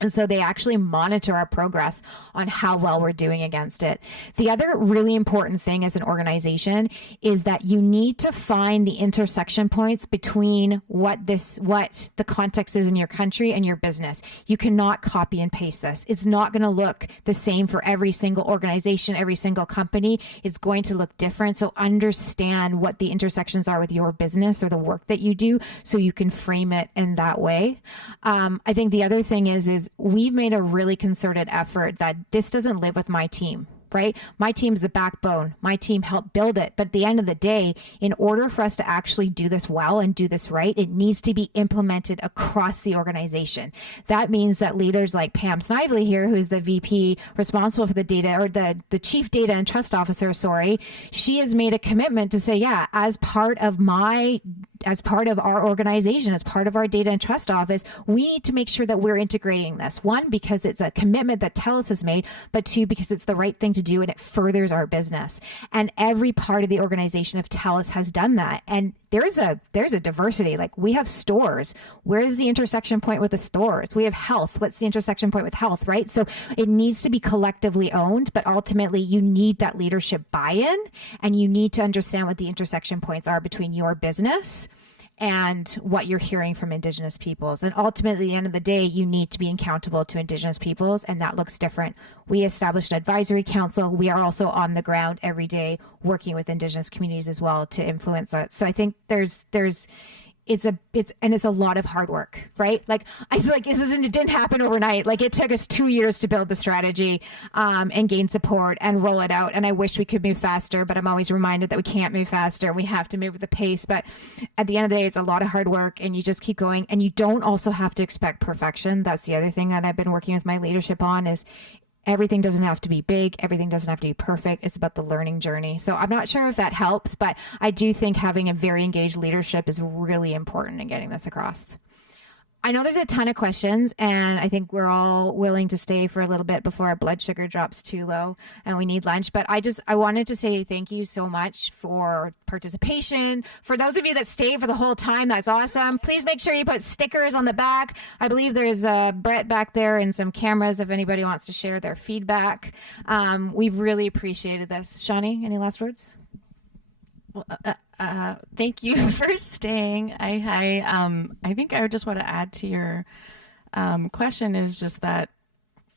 And so they actually monitor our progress on how well we're doing against it. The other really important thing as an organization is that you need to find the intersection points between what the context is in your country and your business. You cannot copy and paste this. It's not going to look the same for every single organization, every single company. It's going to look different. So understand what the intersections are with your business or the work that you do so you can frame it in that way. I think the other thing is we've made a really concerted effort that this doesn't live with my team. right? My team is the backbone. My team helped build it. But at the end of the day, in order for us to actually do this well and do this right, it needs to be implemented across the organization. That means that leaders like Pam Snively here, who's the VP responsible for the data, or the Chief Data and Trust Officer, she has made a commitment to say, yeah, as part of our organization, as part of our data and trust office, we need to make sure that we're integrating this. One, because it's a commitment that Telus has made, but two, because it's the right thing to do and it furthers our business. And every part of the organization of Telus has done that. And there's a diversity. Like, we have stores. Where's the intersection point with the stores? We have health. What's the intersection point with health, right? So it needs to be collectively owned, but ultimately you need that leadership buy-in, and you need to understand what the intersection points are between your business and what you're hearing from Indigenous peoples. And ultimately, at the end of the day, you need to be accountable to Indigenous peoples, and that looks different. We established an advisory council. We are also on the ground every day working with Indigenous communities as well to influence it. So I think it's a lot of hard work, right? Like, it didn't happen overnight. Like, it took us 2 years to build the strategy and gain support and roll it out. And I wish we could move faster, but I'm always reminded that we can't move faster. We have to move with the pace. But at the end of the day, it's a lot of hard work, and you just keep going. And you don't also have to expect perfection. That's the other thing that I've been working with my leadership on is everything doesn't have to be big. Everything doesn't have to be perfect. It's about the learning journey. So I'm not sure if that helps, but I do think having a very engaged leadership is really important in getting this across. I know there's a ton of questions, and I think we're all willing to stay for a little bit before our blood sugar drops too low and we need lunch. But I wanted to say thank you so much for participation. For those of you that stay for the whole time, that's awesome. Please make sure you put stickers on the back. I believe there's Brett back there and some cameras if anybody wants to share their feedback. We've really appreciated this. Shani, any last words? Well, thank you for staying. I think I just want to add to your question is just that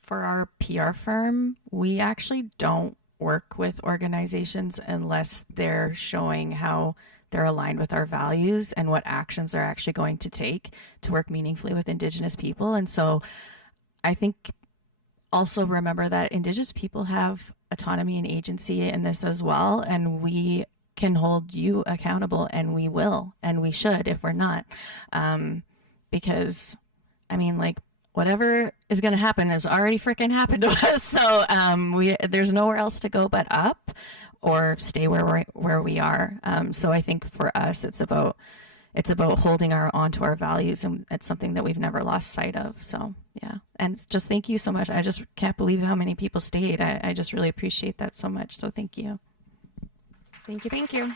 for our PR firm, we actually don't work with organizations unless they're showing how they're aligned with our values and what actions they're actually going to take to work meaningfully with Indigenous people. And so I think also remember that Indigenous people have autonomy and agency in this as well, and we can hold you accountable, and we will, and we should if we're not, because I mean, like, whatever is going to happen has already freaking happened to us. So there's nowhere else to go but up or stay where we are. So I think for us, it's about holding onto our values, and it's something that we've never lost sight of. So yeah, and just thank you so much. I just can't believe how many people stayed. I just really appreciate that so much. So thank you. Thank you.